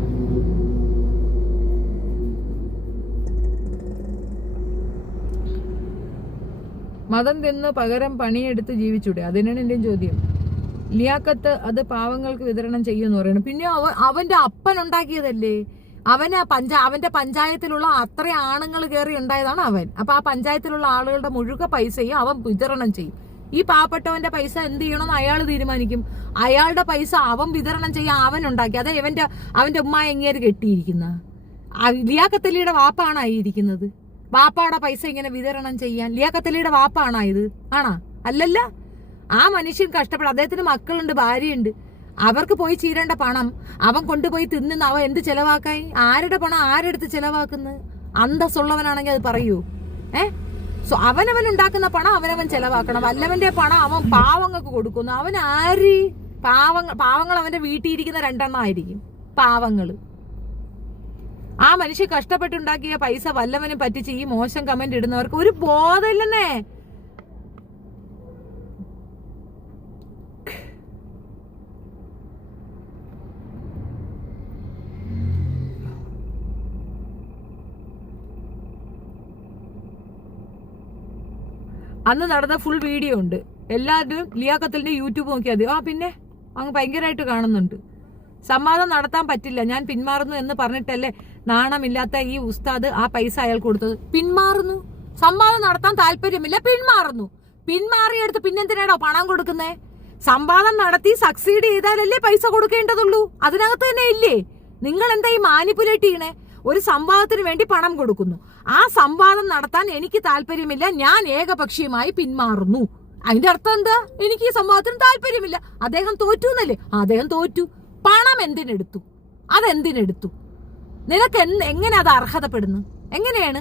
മതം തിന്ന് പകരം പണിയെടുത്ത് ജീവിച്ചൂടെ? അതിനാണ് എന്റെയും ചോദ്യം. ലിയാക്കത്ത് അത് പാവങ്ങൾക്ക് വിതരണം ചെയ്യുമെന്ന് പറയണം. പിന്നെ അവന്റെ അപ്പൻ ഉണ്ടാക്കിയതല്ലേ? അവന്റെ പഞ്ചായത്തിലുള്ള അത്ര ആണുങ്ങൾ കയറി ഉണ്ടായതാണ് അവൻ. അപ്പൊ ആ പഞ്ചായത്തിലുള്ള ആളുകളുടെ മുഴുവൻ പൈസയും അവൻ വിതരണം ചെയ്യും. ഈ പാവപ്പെട്ടവന്റെ പൈസ എന്ത് ചെയ്യണമെന്ന് അയാൾ തീരുമാനിക്കും. അയാളുടെ പൈസ അവൻ വിതരണം ചെയ്യാൻ അവൻ ഉണ്ടാക്കി. അതെ അവന്റെ ഉമ്മ എങ്ങേര് കെട്ടിയിരിക്കുന്ന ലിയാക്കത്തലിയുടെ വാപ്പാണായിരിക്കുന്നത്. വാപ്പാടെ പൈസ ഇങ്ങനെ വിതരണം ചെയ്യാൻ ലിയാക്കത്തലിയുടെ വാപ്പാണായത്? ആണാ? അല്ലല്ല. ആ മനുഷ്യൻ കഷ്ടപ്പെടാം. അദ്ദേഹത്തിന് മക്കളുണ്ട്, ഭാര്യയുണ്ട്. അവർക്ക് പോയി ചീരേണ്ട പണം അവൻ കൊണ്ടുപോയി തിന്നുന്ന അവൻ എന്ത് ചെലവാക്കായി? ആരുടെ പണം ആരെടുത്ത് ചെലവാക്കുന്നത്? അന്തസ്സുള്ളവനാണെങ്കിൽ അത് പറയൂ. അവനവൻ ഉണ്ടാക്കുന്ന പണം അവനവൻ ചെലവാക്കണം. വല്ലവന്റെ പണം അവൻ പാവങ്ങൾക്ക് കൊടുക്കുന്നു. അവൻ ആര്? പാവങ്ങൾ അവന്റെ വീട്ടിലിരിക്കുന്ന 2 എണ്ണം ആയിരിക്കും പാവങ്ങള്. ആ മനുഷ്യ കഷ്ടപ്പെട്ടുണ്ടാക്കിയ പൈസ വല്ലവനും പറ്റിച്ച് ഈ മോശം കമന്റ് ഇടുന്നവർക്ക് ഒരു ബോധമില്ലെന്നേ. അന്ന് നടന്ന ഫുൾ വീഡിയോ ഉണ്ട്. എല്ലാവരും ലിയാക്കത്തലിന്റെ യൂട്യൂബ് നോക്കിയാൽ മതി. പിന്നെ അങ്ങ് ഭയങ്കരമായിട്ട് കാണുന്നുണ്ട്. സംവാദം നടത്താൻ പറ്റില്ല, ഞാൻ പിന്മാറുന്നു എന്ന് പറഞ്ഞിട്ടല്ലേ നാണമില്ലാത്ത ഈ ഉസ്താദ് ആ പൈസ അയാൾ കൊടുത്തത്? പിന്മാറുന്നു, സംവാദം നടത്താൻ താല്പര്യമില്ല, പിന്മാറുന്നു. പിന്മാറിയെടുത്ത് പിന്നെന്തിനാണോ പണം കൊടുക്കുന്നേ? സംവാദം നടത്തി സക്സീഡ് ചെയ്താലല്ലേ പൈസ കൊടുക്കേണ്ടതുള്ളൂ. അതിനകത്ത് തന്നെ ഇല്ലേ? നിങ്ങൾ എന്താ ഈ മാനിപ്പുലേറ്റ് ചെയ്യണേ? ഒരു സംവാദത്തിന് വേണ്ടി പണം കൊടുക്കുന്നു. ആ സംവാദം നടത്താൻ എനിക്ക് താല്പര്യമില്ല, ഞാൻ ഏകപക്ഷീയമായി പിന്മാറുന്നു. അതിന്റെ അർത്ഥം എന്താ? എനിക്ക് ഈ സംവാദത്തിന് താല്പര്യമില്ല. അദ്ദേഹം തോറ്റു എന്നല്ലേ? അദ്ദേഹം തോറ്റു. പണം എന്തിനെടുത്തു? അതെന്തിനെടുത്തു? നിനക്ക് എങ്ങനെ അത് അർഹതപ്പെടുന്നു? എങ്ങനെയാണ്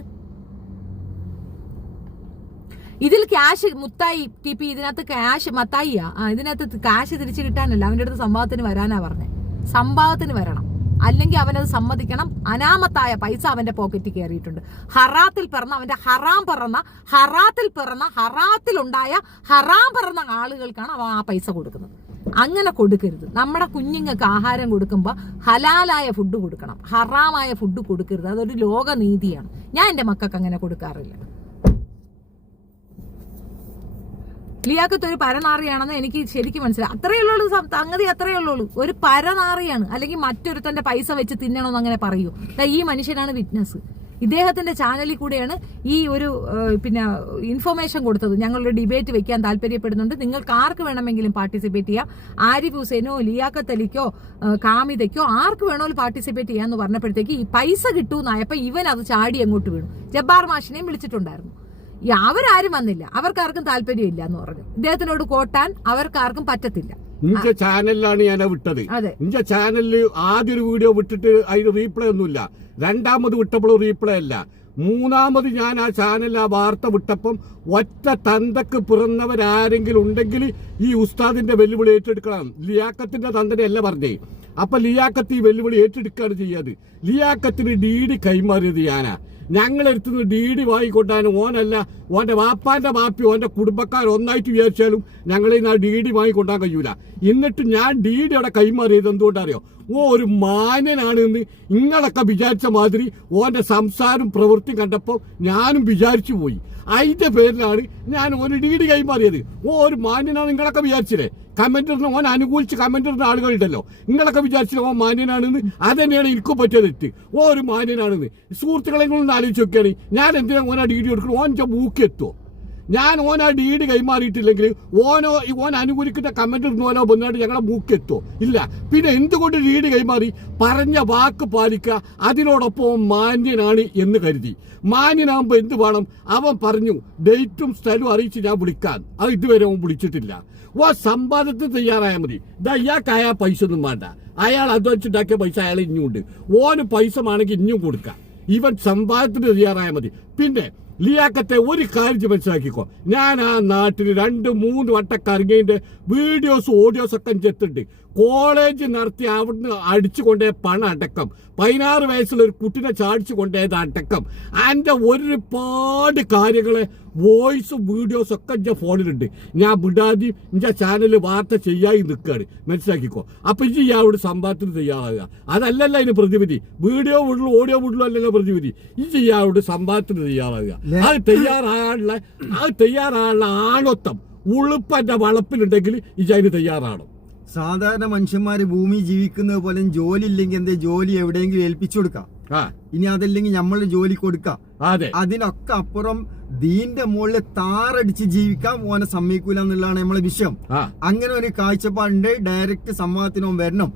ഇതിൽ ക്യാഷ്? മുത്തായി ടി പി ഇതിനകത്ത് ക്യാഷ് മത്തായിയാ? ഇതിനകത്ത് ക്യാഷ് തിരിച്ചു കിട്ടാനല്ല, അവന്റെ അടുത്ത് സംഭവത്തിന് വരാനാ പറഞ്ഞേ. സംഭവത്തിന് വരണം, അല്ലെങ്കിൽ അവനത് സമ്മതിക്കണം. അനാമത്തായ പൈസ അവന്റെ പോക്കറ്റിൽ കയറിയിട്ടുണ്ട്. ഹറാത്തിൽ പിറന്ന അവന്റെ ഹറാത്തിലുണ്ടായ ഹറാം പിറന്ന ആളുകൾക്കാണ് അവൻ ആ പൈസ കൊടുക്കുന്നത്. അങ്ങനെ കൊടുക്കരുത്. നമ്മുടെ കുഞ്ഞുങ്ങൾക്ക് ആഹാരം കൊടുക്കുമ്പോൾ ഹലാലായ ഫുഡ് കൊടുക്കണം, ഹറാമായ ഫുഡ് കൊടുക്കരുത്. അതൊരു ലോകനീതിയാണ്. ഞാൻ എന്റെ മക്കൾക്ക് അങ്ങനെ കൊടുക്കാറില്ല. ലിയാക്കത്ത് ഒരു പരനാറിയാണെന്ന് എനിക്ക് ശരിക്കും മനസ്സിലായി. അത്രയുള്ളൂ സംഗതി, അത്രയുള്ളൂ. ഒരു പരനാറിയാണ്. അല്ലെങ്കിൽ മറ്റൊരുത്തന്റെ പൈസ വെച്ച് തിന്നണമെന്ന് അങ്ങനെ പറയൂ. ഈ മനുഷ്യനാണ് വിറ്റ്നസ്. ഇദ്ദേഹത്തിന്റെ ചാനലിൽ കൂടെയാണ് ഈ ഒരു ഇൻഫർമേഷൻ കൊടുത്തത്. ഞങ്ങളൊരു ഡിബേറ്റ് വെക്കാൻ താല്പര്യപ്പെടുന്നുണ്ട്, നിങ്ങൾക്ക് ആർക്ക് വേണമെങ്കിലും പാർട്ടിസിപ്പേറ്റ് ചെയ്യാം. ആരിഫ് ഹുസൈനോ ലിയാക്കത്ത് അലിക്കോ കാമിതയ്ക്കോ ആർക്ക് വേണമെങ്കിലും പാർട്ടിസിപ്പേറ്റ് ചെയ്യാന്ന് പറഞ്ഞപ്പോഴത്തേക്ക് ഈ പൈസ കിട്ടൂന്നായപ്പോ ഇവൻ അത് ചാടി അങ്ങോട്ട് വീണു. ജബ്ബാർ മാഷിനെയും വിളിച്ചിട്ടുണ്ടായിരുന്നു. അവരാരും വന്നില്ല, അവർക്കാർക്കും താല്പര്യമില്ല എന്ന് പറഞ്ഞു. ഇദ്ദേഹത്തിനോട് കോട്ടാൻ അവർക്കാർക്കും പറ്റത്തില്ല. നിന്റെ ചാനലിലാണ് ഞാൻ വിട്ടത്. നിന്റെ ചാനലിൽ ആദ്യ ഒരു വീഡിയോ വിട്ടിട്ട് അതിന് റീപ്ലൈ ഒന്നുമില്ല. രണ്ടാമത് വിട്ടപ്പോഴും റീപ്ലൈ അല്ല. മൂന്നാമത് ഞാൻ ആ ചാനലിൽ ആ വാർത്ത വിട്ടപ്പം ഒറ്റ തന്തക്ക് പിറന്നവരാരെങ്കിലും ഉണ്ടെങ്കിൽ ഈ ഉസ്താദിന്റെ വെല്ലുവിളി ഏറ്റെടുക്കണം. ലിയാക്കത്തിന്റെ തന്തനെയല്ല പറഞ്ഞേ. അപ്പൊ ലിയാക്കത്ത് ഈ വെല്ലുവിളി ഏറ്റെടുക്കുകയാണ് ചെയ്യാത്. ലിയാക്കത്തിന് ഡീഡി കൈമാറിയത് ഞാനാ. ഞങ്ങളെടുത്തുനിന്ന് ഡീഡി വാങ്ങിക്കൊണ്ടാണ്. ഓനല്ല, ഓന്റെ വാപ്പാന്റെ വാപ്പി ഓന്റെ കുടുംബക്കാർ ഒന്നായിട്ട് വിചാരിച്ചാലും ഞങ്ങളിൽ ആ ഡീഡി വാങ്ങിക്കൊണ്ടാൻ കഴിയൂല. എന്നിട്ട് ഞാൻ ഡീഡി അവിടെ കൈമാറിയത് എന്തുകൊണ്ടറിയോ? ഒരു മാന്യനാണ് എന്ന് നിങ്ങളൊക്കെ വിചാരിച്ച മാതിരി ഓന്റെ സംസാരം പ്രവൃത്തി കണ്ടപ്പോൾ ഞാനും വിചാരിച്ചു പോയി. അതിന്റെ പേരിലാണ് ഞാൻ ഓന് ഡീഡി കൈമാറിയത്. ഒരു മാന്യനാണ് നിങ്ങളൊക്കെ വിചാരിച്ചില്ലേ? കമന്റിന് ഓൻ അനുകൂലിച്ച് കമന്റിന് ആളുകളുണ്ടല്ലോ, നിങ്ങളൊക്കെ വിചാരിച്ചില്ല ഓൻ മാന്യനാണെന്ന്. അതന്നെയാണ് എനിക്കും പറ്റിയ തെറ്റ്. ഒരു മാന്യനാണെന്ന് സുഹൃത്തുക്കളെ ആലോചിച്ച് നോക്കിയാണ്. ഞാൻ എന്തിനാ ഓനാ ഡീഡി കൊടുക്കണം? ഓൻ മൂക്കെത്തുമോ? ഞാൻ ഓനാ ഡീഡ് കൈമാറിയിട്ടില്ലെങ്കിൽ ഓൻ അനുകൂലിക്കുന്ന കമന്റ് ഇടുന്നോനോ വന്നിട്ട് ഞങ്ങളെ മൂക്കെത്തോ ഇല്ല. പിന്നെ എന്തുകൊണ്ട് ഡീഡ് കൈമാറി? പറഞ്ഞ വാക്ക് പാലിക്കുക, അതിനോടൊപ്പം മാന്യനാണ് എന്ന് കരുതി. മാന്യനാകുമ്പോ എന്ത് വേണം? അവൻ പറഞ്ഞു ഡേറ്റും സ്ഥലവും അറിയിച്ച് ഞാൻ വിളിക്കാൻ. അത് ഇതുവരെ അവൻ വിളിച്ചിട്ടില്ല. സമ്പാദത്തിന് തയ്യാറായാൽ മതി. ഇയാൾക്കായ പൈസ ഒന്നും വേണ്ട. അയാൾ അധ്വാനിച്ചുണ്ടാക്കിയ പൈസ അയാൾ ഇനിയുണ്ട്. ഓന് പൈസ വേണമെങ്കിൽ ഇനിയും കൊടുക്കാം. ഇവൻ സമ്പാദത്തിന് തയ്യാറായാൽ മതി. പിന്നെ ലിയാക്കത്തെ ഒരു കാര്യം മനസ്സിലാക്കിക്കോ, ഞാൻ ആ നാട്ടിൽ 2-3 വട്ടം കറങ്ങിയതിന്റെ വീഡിയോസ് ഓഡിയോസ് ഒക്കെ ചെത്തുണ്ട്. കോളേജ് നടത്തി അവിടുന്ന് അടിച്ചു കൊണ്ടേ പണം അടക്കം, 16 വയസ്സുള്ള ഒരു കുട്ടിനെ ചാടിച്ചു കൊണ്ടേത് അടക്കം, അതിന്റെ ഒരുപാട് കാര്യങ്ങള് വോയിസും വീഡിയോസും ഒക്കെ എന്റെ ഫോണിലുണ്ട്. ഞാൻ വിടാതെ എന്റെ ചാനലിൽ വാർത്ത ചെയ്യായി നിൽക്കുകയാണ്. മനസ്സിലാക്കിക്കോ. അപ്പൊ ഇജ്ജ് ഇയാളോട് സമ്പാദത്തിന് തയ്യാറാകുക. അതല്ലല്ലോ അതിന് പ്രതിവിധി. വീഡിയോ വിടലും ഓഡിയോ വിടലും അല്ലല്ലോ പ്രതിവിധി. ഇജ്ജ് ഇയാളോട് സമ്പാദത്തിന് തയ്യാറാകുക. അത് തയ്യാറാകാനുള്ള ആണത്വം ഉളുപ്പന്റെ വളപ്പിലുണ്ടെങ്കിൽ ഇജ്ജ് അതിന് തയ്യാറാണ്. സാധാരണ മനുഷ്യന്മാര് ഭൂമി ജീവിക്കുന്നത് പോലെ ജോലി ഇല്ലെങ്കിൽ എന്തേ ജോലി എവിടെയെങ്കിലും ഏൽപ്പിച്ചു കൊടുക്കാം. ഇനി അതല്ലെങ്കിൽ നമ്മള് ജോലി കൊടുക്കാം. അതിനൊക്കെ അപ്പുറം ദീന്റെ മുകളിൽ താറടിച്ച് ജീവിക്കാൻ ഓനെ സമ്മതിക്കൂല എന്നുള്ളതാണ് നമ്മളെ വിഷയം. അങ്ങനെ ഒരു കാഴ്ചപ്പാടിന്റെ ഡയറക്റ്റ് സമ്മതത്തിനും വരണം.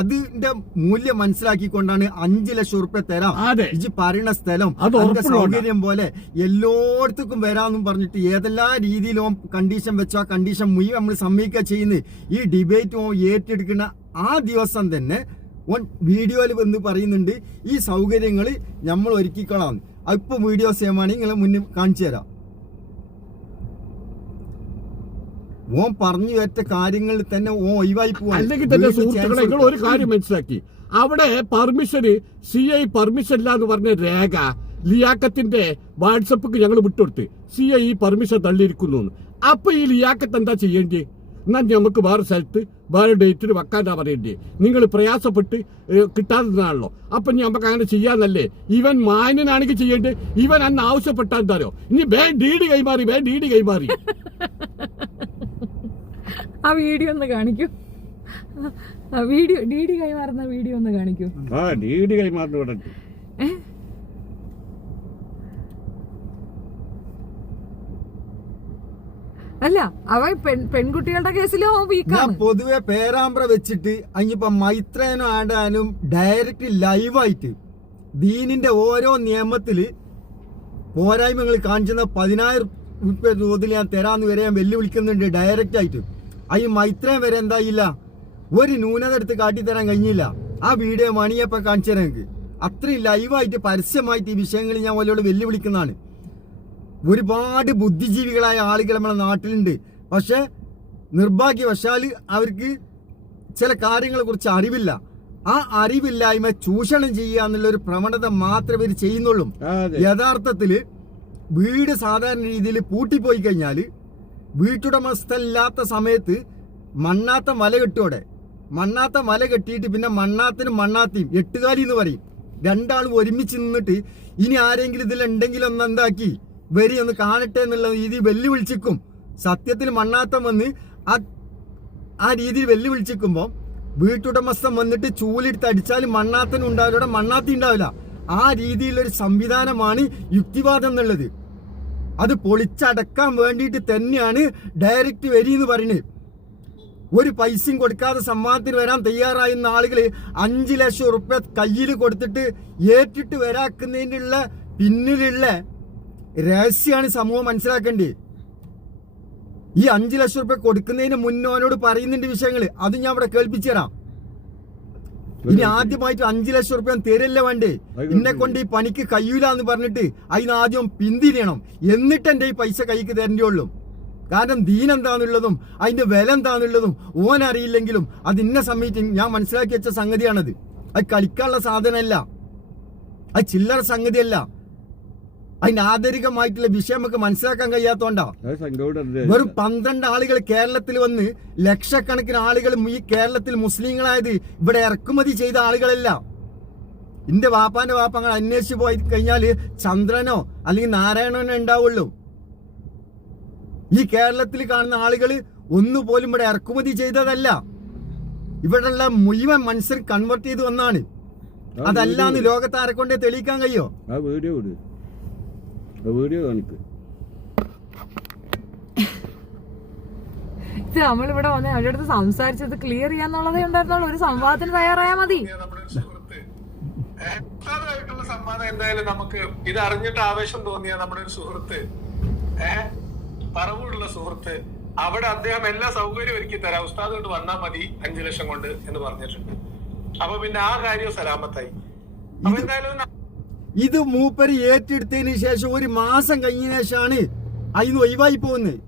അതിന്റെ മൂല്യം മനസ്സിലാക്കിക്കൊണ്ടാണ് 5 ലക്ഷം റുപ്യ തരാം, ഇജ് പറയുന്ന സ്ഥലം അതിന്റെ സൗകര്യം പോലെ എല്ലായിടത്തേക്കും വരാമെന്നും പറഞ്ഞിട്ട് ഏതെല്ലാം രീതിയിലും കണ്ടീഷൻ വെച്ചോ ആ കണ്ടീഷൻ മുഴുവൻ നമ്മൾ സമ്മതിക്കുക ചെയ്യുന്നത്. ഈ ഡിബേറ്റ് ഏറ്റെടുക്കുന്ന ആ ദിവസം തന്നെ ഓൻ വീഡിയോയിൽ വന്ന് പറയുന്നുണ്ട് ഈ സൗകര്യങ്ങൾ നമ്മൾ ഒരുക്കിക്കൊള്ളാം. ഇപ്പൊ വീഡിയോ സേമാണ് നിങ്ങളെ മുന്നിൽ കാണിച്ചു തരാം. ഓൻ പറഞ്ഞു വെച്ച കാര്യങ്ങളിൽ തന്നെ ഓൻ ഒഴിവായി പോവാൻ. അല്ലെങ്കിൽ തന്നെ സുഹൃത്തുക്കളെ നിങ്ങൾ ഒരു കാര്യം മനസ്സിലാക്കി, അവിടെ പെർമിഷന് CI പെർമിഷൻ ഇല്ല എന്ന് പറഞ്ഞ രേഖ ലിയാക്കത്തിന്റെ വാട്സപ്പിക്ക് ഞങ്ങൾ വിട്ടുകൊടുത്ത് CI ഈ പെർമിഷൻ തള്ളിയിരിക്കുന്നു. അപ്പൊ ഈ ലിയാക്കത്ത് എന്താ ചെയ്യേണ്ടത്? എന്നാൽ നമുക്ക് വേറെ സ്ഥലത്ത് വേറെ ഡേറ്റിന് വെക്കാനാ പറയണ്ടേ? നിങ്ങൾ പ്രയാസപ്പെട്ട് കിട്ടാത്തതാണല്ലോ. അപ്പൊ നമുക്ക് അങ്ങനെ ചെയ്യാന്നല്ലേ? ഇവൻ മാന്യനാണെങ്കിൽ ചെയ്യേണ്ടത്. ഇവൻ അന്ന് ആവശ്യപ്പെട്ടാ എന്താരോ ഇനി ഡീഡ് കൈമാറി. ആ വീഡിയോ ഒന്ന് കാണിക്കൂ. വീഡിയോ ഡീഡി കൈമാറുന്ന വീഡിയോ ഒന്ന് കാണിക്കൂ. ഡീഡ് കൈമാറുന്ന അല്ല അവൻ പെൺകുട്ടികളുടെ കേസിലോ വീക്കാണ്. പൊതുവെ പേരാമ്പ്ര വെച്ചിട്ട് അഞ്ഞിപ്പോ മൈത്രേനും ആടാനും ഡയറക്റ്റ് ലൈവായിട്ട് ദീനിന്റെ ഓരോ നിയമത്തില് പോരായ്മകൾ കാണിച്ചുന്ന 10,000 റുപ്യ തോതിൽ ഞാൻ തരാന്ന് വരെ ഞാൻ വെല്ലുവിളിക്കുന്നുണ്ട് ഡയറക്റ്റ് ആയിട്ട്. ഈ മൈത്രേൻ വരെ എന്തായില്ല, ഒരു ന്യൂനത എടുത്ത് കാട്ടിത്തരാൻ കഴിഞ്ഞില്ല. ആ വീഡിയോ മണിയപ്പോ കാണിച്ചു തരാൻ എനിക്ക് അത്രയും ലൈവായിട്ട് പരസ്യമായിട്ട് ഈ വിഷയങ്ങൾ ഞാൻ ഓരോട് വെല്ലുവിളിക്കുന്നതാണ്. ഒരുപാട് ബുദ്ധിജീവികളായ ആളുകൾ നമ്മുടെ നാട്ടിലുണ്ട്. പക്ഷെ നിർഭാഗ്യവശാൽ അവർക്ക് ചില കാര്യങ്ങളെ കുറിച്ച് അറിവില്ല. ആ അറിവില്ലായ്മ ചൂഷണം ചെയ്യുക എന്നുള്ള ഒരു പ്രവണത മാത്രമേ ഇവർ ചെയ്യുന്നുള്ളൂ. യഥാർത്ഥത്തില് വീട് സാധാരണ രീതിയിൽ പൂട്ടിപ്പോയി കഴിഞ്ഞാല് വീട്ടുടമസ്ഥല്ലാത്ത സമയത്ത് മണ്ണാത്ത മല കെട്ടോടെ മണ്ണാത്ത മല കെട്ടിയിട്ട് പിന്നെ മണ്ണാത്തിനും മണ്ണാത്തിയും 8 എന്ന് പറയും. രണ്ടാളും ഒരുമിച്ച് നിന്നിട്ട് ഇനി ആരെങ്കിലും ഇതിലുണ്ടെങ്കിലും ഒന്ന് എന്താക്കി വരി ഒന്ന് കാണട്ടെ എന്നുള്ള രീതിയിൽ വെല്ലുവിളിച്ചിക്കും. സത്യത്തിൽ മണ്ണാത്തം വന്ന് ആ രീതിയിൽ വെല്ലുവിളിച്ചിക്കുമ്പോൾ വീട്ടുടമസ്ഥൻ വന്നിട്ട് ചൂലെടുത്ത് അടിച്ചാലും മണ്ണാത്തനും ഉണ്ടാവില്ല, മണ്ണാത്തി ഉണ്ടാവില്ല. ആ രീതിയിലൊരു സംവിധാനമാണ് യുക്തിവാദം എന്നുള്ളത്. അത് പൊളിച്ചടക്കാൻ വേണ്ടിയിട്ട് തന്നെയാണ് ഡയറക്റ്റ് വരി എന്ന് പറയുന്നത്. ഒരു പൈസയും കൊടുക്കാതെ സമ്മാനത്തിന് വരാൻ തയ്യാറായിരുന്ന ആളുകൾ 5 ലക്ഷം റുപ്യ കയ്യിൽ കൊടുത്തിട്ട് ഏറ്റിട്ട് വരാക്കുന്നതിനുള്ള പിന്നിലുള്ള രഹസ്യമാണ് സമൂഹം മനസ്സിലാക്കേണ്ടത്. ഈ 5 ലക്ഷം റുപ്യ കൊടുക്കുന്നതിന് മുന്നോനോട് പറയുന്നുണ്ട് വിഷയങ്ങൾ, അത് ഞാൻ ഇവിടെ കേൾപ്പിച്ചു തരാം. ഇനി ആദ്യമായിട്ട് 5 ലക്ഷം റുപ്യ തരില്ല വേണ്ടേ, എന്നെ കൊണ്ട് ഈ പണിക്ക് കഴിയൂല എന്ന് പറഞ്ഞിട്ട് അതിനാദ്യം പിന്തിരിയണം. എന്നിട്ട് എന്റെ ഈ പൈസ കൈക്ക് തരേണ്ടിയുള്ളൂ. കാരണം ദീൻ എന്താന്നുള്ളതും അതിന്റെ വില എന്താന്നുള്ളതും ഓൻ അറിയില്ലെങ്കിലും അത് ഇന്ന സമയത്ത് ഞാൻ മനസ്സിലാക്കി വെച്ച സംഗതിയാണത്. അത് കളിക്കാനുള്ള സാധനമല്ല, അത് ചില്ലറ സംഗതിയല്ല. അതിന്റെ ആന്തരികമായിട്ടുള്ള വിഷയം നമുക്ക് മനസ്സിലാക്കാൻ കഴിയാത്തോണ്ടാ. വെറും 12 ആളുകൾ കേരളത്തിൽ വന്ന് ലക്ഷക്കണക്കിന് ആളുകൾ ഈ കേരളത്തിൽ മുസ്ലിങ്ങളായത് ഇവിടെ ഇറക്കുമതി ചെയ്ത ആളുകളല്ല. എന്റെ വാപ്പാന്റെ വാപ്പ അങ്ങനെ അന്വേഷിച്ച് പോയി കഴിഞ്ഞാല് ചന്ദ്രനോ അല്ലെങ്കിൽ നാരായണനോ ഉണ്ടാവുള്ളൂ. ഈ കേരളത്തിൽ കാണുന്ന ആളുകൾ ഒന്നുപോലും ഇവിടെ ഇറക്കുമതി ചെയ്തതല്ല. ഇവിടെയുള്ള മുഴുവൻ മനുഷ്യർ കൺവേർട്ട് ചെയ്ത് വന്നാണ്. അതല്ലാന്ന് ലോകത്ത് ആരെക്കൊണ്ടേ തെളിയിക്കാൻ കഴിയോ? വീഡിയോ കാണിക്ക്. ഇത് നമ്മളിവിടെ വന്ന് അവരുടെ അടുത്ത് സംസാരിച്ചത് ക്ലിയർ ചെയ്യാന്നുള്ളതേ ഉണ്ടായിരുന്നുള്ളൂ. ഒരു സംവാദത്തിന് തയ്യാറായാൽ മതി. സംവാദം എന്തായാലും നമുക്ക് ഇത് അറിഞ്ഞിട്ട് ആവേശം തോന്നിയ നമ്മുടെ ഒരു സുഹൃത്ത്, പറവൂരുള്ള സുഹൃത്ത്, അവിടെ അദ്ദേഹം എല്ലാ സൗകര്യവും ഒരുക്കി തരാം, ഉസ്താദ് കൊണ്ട് വന്നാൽ മതി 5 ലക്ഷം കൊണ്ട് എന്ന് പറഞ്ഞിട്ടുണ്ട്. അപ്പൊ പിന്നെ ആ കാര്യം സലാമത്തായി. അപ്പൊ എന്തായാലും ഇത് മൂപ്പര് ഏറ്റെടുത്തതിന് ശേഷം 1 മാസം കഴിഞ്ഞ ശേഷമാണ് അതിന് ഒഴിവായി പോകുന്നത്.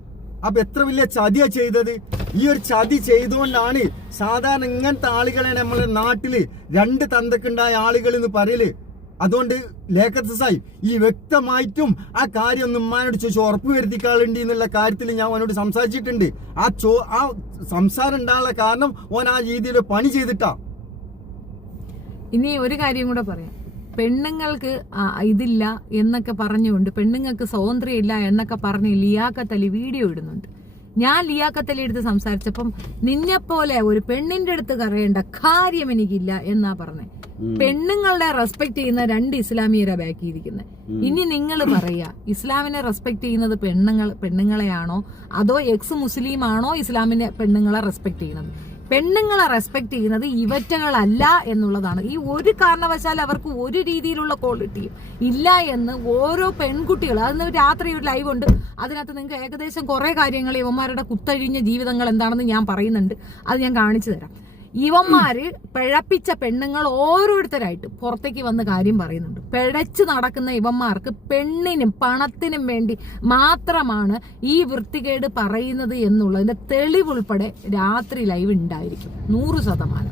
അപ്പൊ എത്ര വലിയ ചതിയാ ചെയ്തത്. ഈ ഒരു ചതി ചെയ്തുകൊണ്ടാണ് സാധാരണ ഇങ്ങനത്തെ ആളുകളെ നമ്മളെ നാട്ടില് 2 തന്തക്കുണ്ടായ ആളുകൾ എന്ന് പറയല്. അതുകൊണ്ട് ലേഖത്ത് സാഹിബ് ഈ വ്യക്തമായിട്ടും ആ കാര്യം ഒന്ന് ഉമ്മാനോട് ചോദിച്ചു ഉറപ്പ് വരുത്തിക്കാളുണ്ട് എന്നുള്ള കാര്യത്തിൽ ഞാൻ അവനോട് സംസാരിച്ചിട്ടുണ്ട്. ആ സംസാരം ഉണ്ടാകാനുള്ള കാരണം ഓൻ ആ രീതിയിൽ പണി ചെയ്തിട്ടാ. ഇനി ഒരു കാര്യം കൂടെ പറയാം. പെണ്ണുങ്ങൾക്ക് ഇതില്ല എന്നൊക്കെ പറഞ്ഞുകൊണ്ട്, പെണ്ണുങ്ങൾക്ക് സ്വാതന്ത്ര്യം ഇല്ല എന്നൊക്കെ പറഞ്ഞ് ലിയാഖത്ത് അലി വീഡിയോ ഇടുന്നുണ്ട്. ഞാൻ ലിയാഖത്ത് അലി എടുത്ത് സംസാരിച്ചപ്പം നിന്നെപ്പോലെ ഒരു പെണ്ണിന്റെ അടുത്ത് കറിയേണ്ട കാര്യം എനിക്കില്ല എന്നാ പറഞ്ഞേ. പെണ്ണുങ്ങളുടെ റെസ്പെക്ട് ചെയ്യുന്ന 2 ഇസ്ലാമിയരാ ബാക്കി ഇരിക്കുന്നത്. ഇനി നിങ്ങൾ പറയാ, ഇസ്ലാമിനെ റെസ്പെക്ട് ചെയ്യുന്നത് പെണ്ണുങ്ങളെയാണോ അതോ എക്സ് മുസ്ലിം ആണോ ഇസ്ലാമിനെ പെണ്ണുങ്ങളെ റെസ്പെക്ട് ചെയ്യുന്നത്? പെണ്ണുങ്ങളെ റെസ്പെക്ട് ചെയ്യുന്നത് ഇവറ്റകളല്ല എന്നുള്ളതാണ്. ഈ ഒരു കാരണവശാൽ അവർക്ക് ഒരു രീതിയിലുള്ള ക്വാളിറ്റിയും ഇല്ല എന്ന് ഓരോ പെൺകുട്ടികൾ, അതിന് രാത്രി ഒരു ലൈവ് ഉണ്ട്, അതിനകത്ത് നിങ്ങൾക്ക് ഏകദേശം കുറെ കാര്യങ്ങൾ ഇവന്മാരുടെ കുത്തഴിഞ്ഞ ജീവിതങ്ങൾ എന്താണെന്ന് ഞാൻ പറയുന്നുണ്ട്. അത് ഞാൻ കാണിച്ചു തരാം. ഇവന്മാര് പിഴപ്പിച്ച പെണ്ണുങ്ങൾ ഓരോരുത്തരായിട്ട് പുറത്തേക്ക് വന്ന് കാര്യം പറയുന്നുണ്ട്. പിഴച്ചു നടക്കുന്ന ഇവന്മാർക്ക് പെണ്ണിനും പണത്തിനും വേണ്ടി മാത്രമാണ് ഈ വൃത്തികേട് പറയുന്നത് എന്നുള്ളതിന്റെ തെളിവുൾപ്പെടെ രാത്രി ലൈവ് ഉണ്ടായിരിക്കും 100%.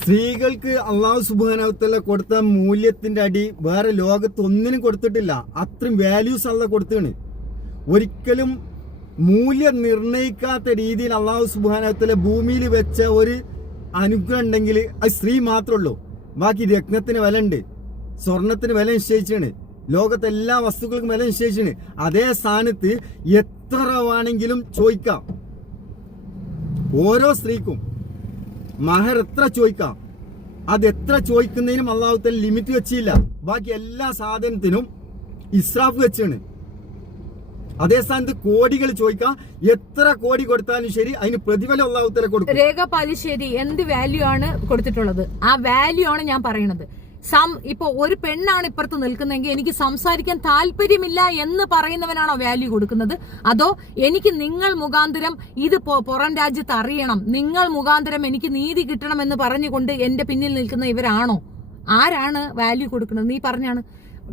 സ്ത്രീകൾക്ക് അള്ളാഹു സുബ്ഹാനഹു വ തആല കൊടുത്ത മൂല്യത്തിന്റെ അടി വേറെ ലോകത്ത് ഒന്നിനും കൊടുത്തിട്ടില്ല. അത്രയും വാല്യൂസ് അല്ല കൊടുത്താണ്. ഒരിക്കലും മൂല്യം നിർണയിക്കാത്ത രീതിയിൽ അള്ളാഹു സുബ്ഹാനഹു വ തആല ഭൂമിയിൽ വെച്ച ഒരു അനുഗ്രഹം ഉണ്ടെങ്കിൽ അത് സ്ത്രീ മാത്രമേ ഉള്ളൂ. ബാക്കി രത്നത്തിന് വില ഉണ്ട്, സ്വർണത്തിന് വില നിശ്ചയിച്ചാണ്, ലോകത്തെ എല്ലാ വസ്തുക്കൾക്കും വില നിശ്ചയിച്ചാണ്. അതേ സ്ഥാനത്ത് എത്ര വേണമെങ്കിലും ചോദിക്കാം. ഓരോ സ്ത്രീക്കും മഹർ എത്ര ചോദിക്കാം. അത് എത്ര ചോദിക്കുന്നതിനും അള്ളാഹു തആല ലിമിറ്റ് വെച്ചില്ല. ബാക്കി എല്ലാ സാധനത്തിനും ഇസ്രാഫ് വെച്ചാണ്. അതേ സ്ഥാനത്ത് കോടികൾ ചോദിക്കാം. എത്ര കോടി കൊടുത്താലും ശരി അതിന് പ്രതിഫലം അള്ളാഹു തആല കൊടുക്കും. രേഖ പാലിശ്ശേരി എന്ത് വാല്യൂ ആണ് കൊടുത്തിട്ടുള്ളത്? ആ വാല്യൂ ആണ് ഞാൻ പറയണത്. ഇപ്പൊ ഒരു പെണ്ണാണ് ഇപ്പുറത്ത് നിൽക്കുന്നതെങ്കിൽ എനിക്ക് സംസാരിക്കാൻ താല്പര്യമില്ല എന്ന് പറയുന്നവനാണോ വാല്യൂ കൊടുക്കുന്നത്? അതോ എനിക്ക് നിങ്ങൾ മുഖാന്തരം ഇത് പുറം രാജ്യത്ത് അറിയണം, നിങ്ങൾ മുഖാന്തരം എനിക്ക് നീതി കിട്ടണം എന്ന് പറഞ്ഞുകൊണ്ട് എന്റെ പിന്നിൽ നിൽക്കുന്ന ഇവരാണോ? ആരാണ് വാല്യൂ കൊടുക്കുന്നത്? നീ പറഞ്ഞാണ്.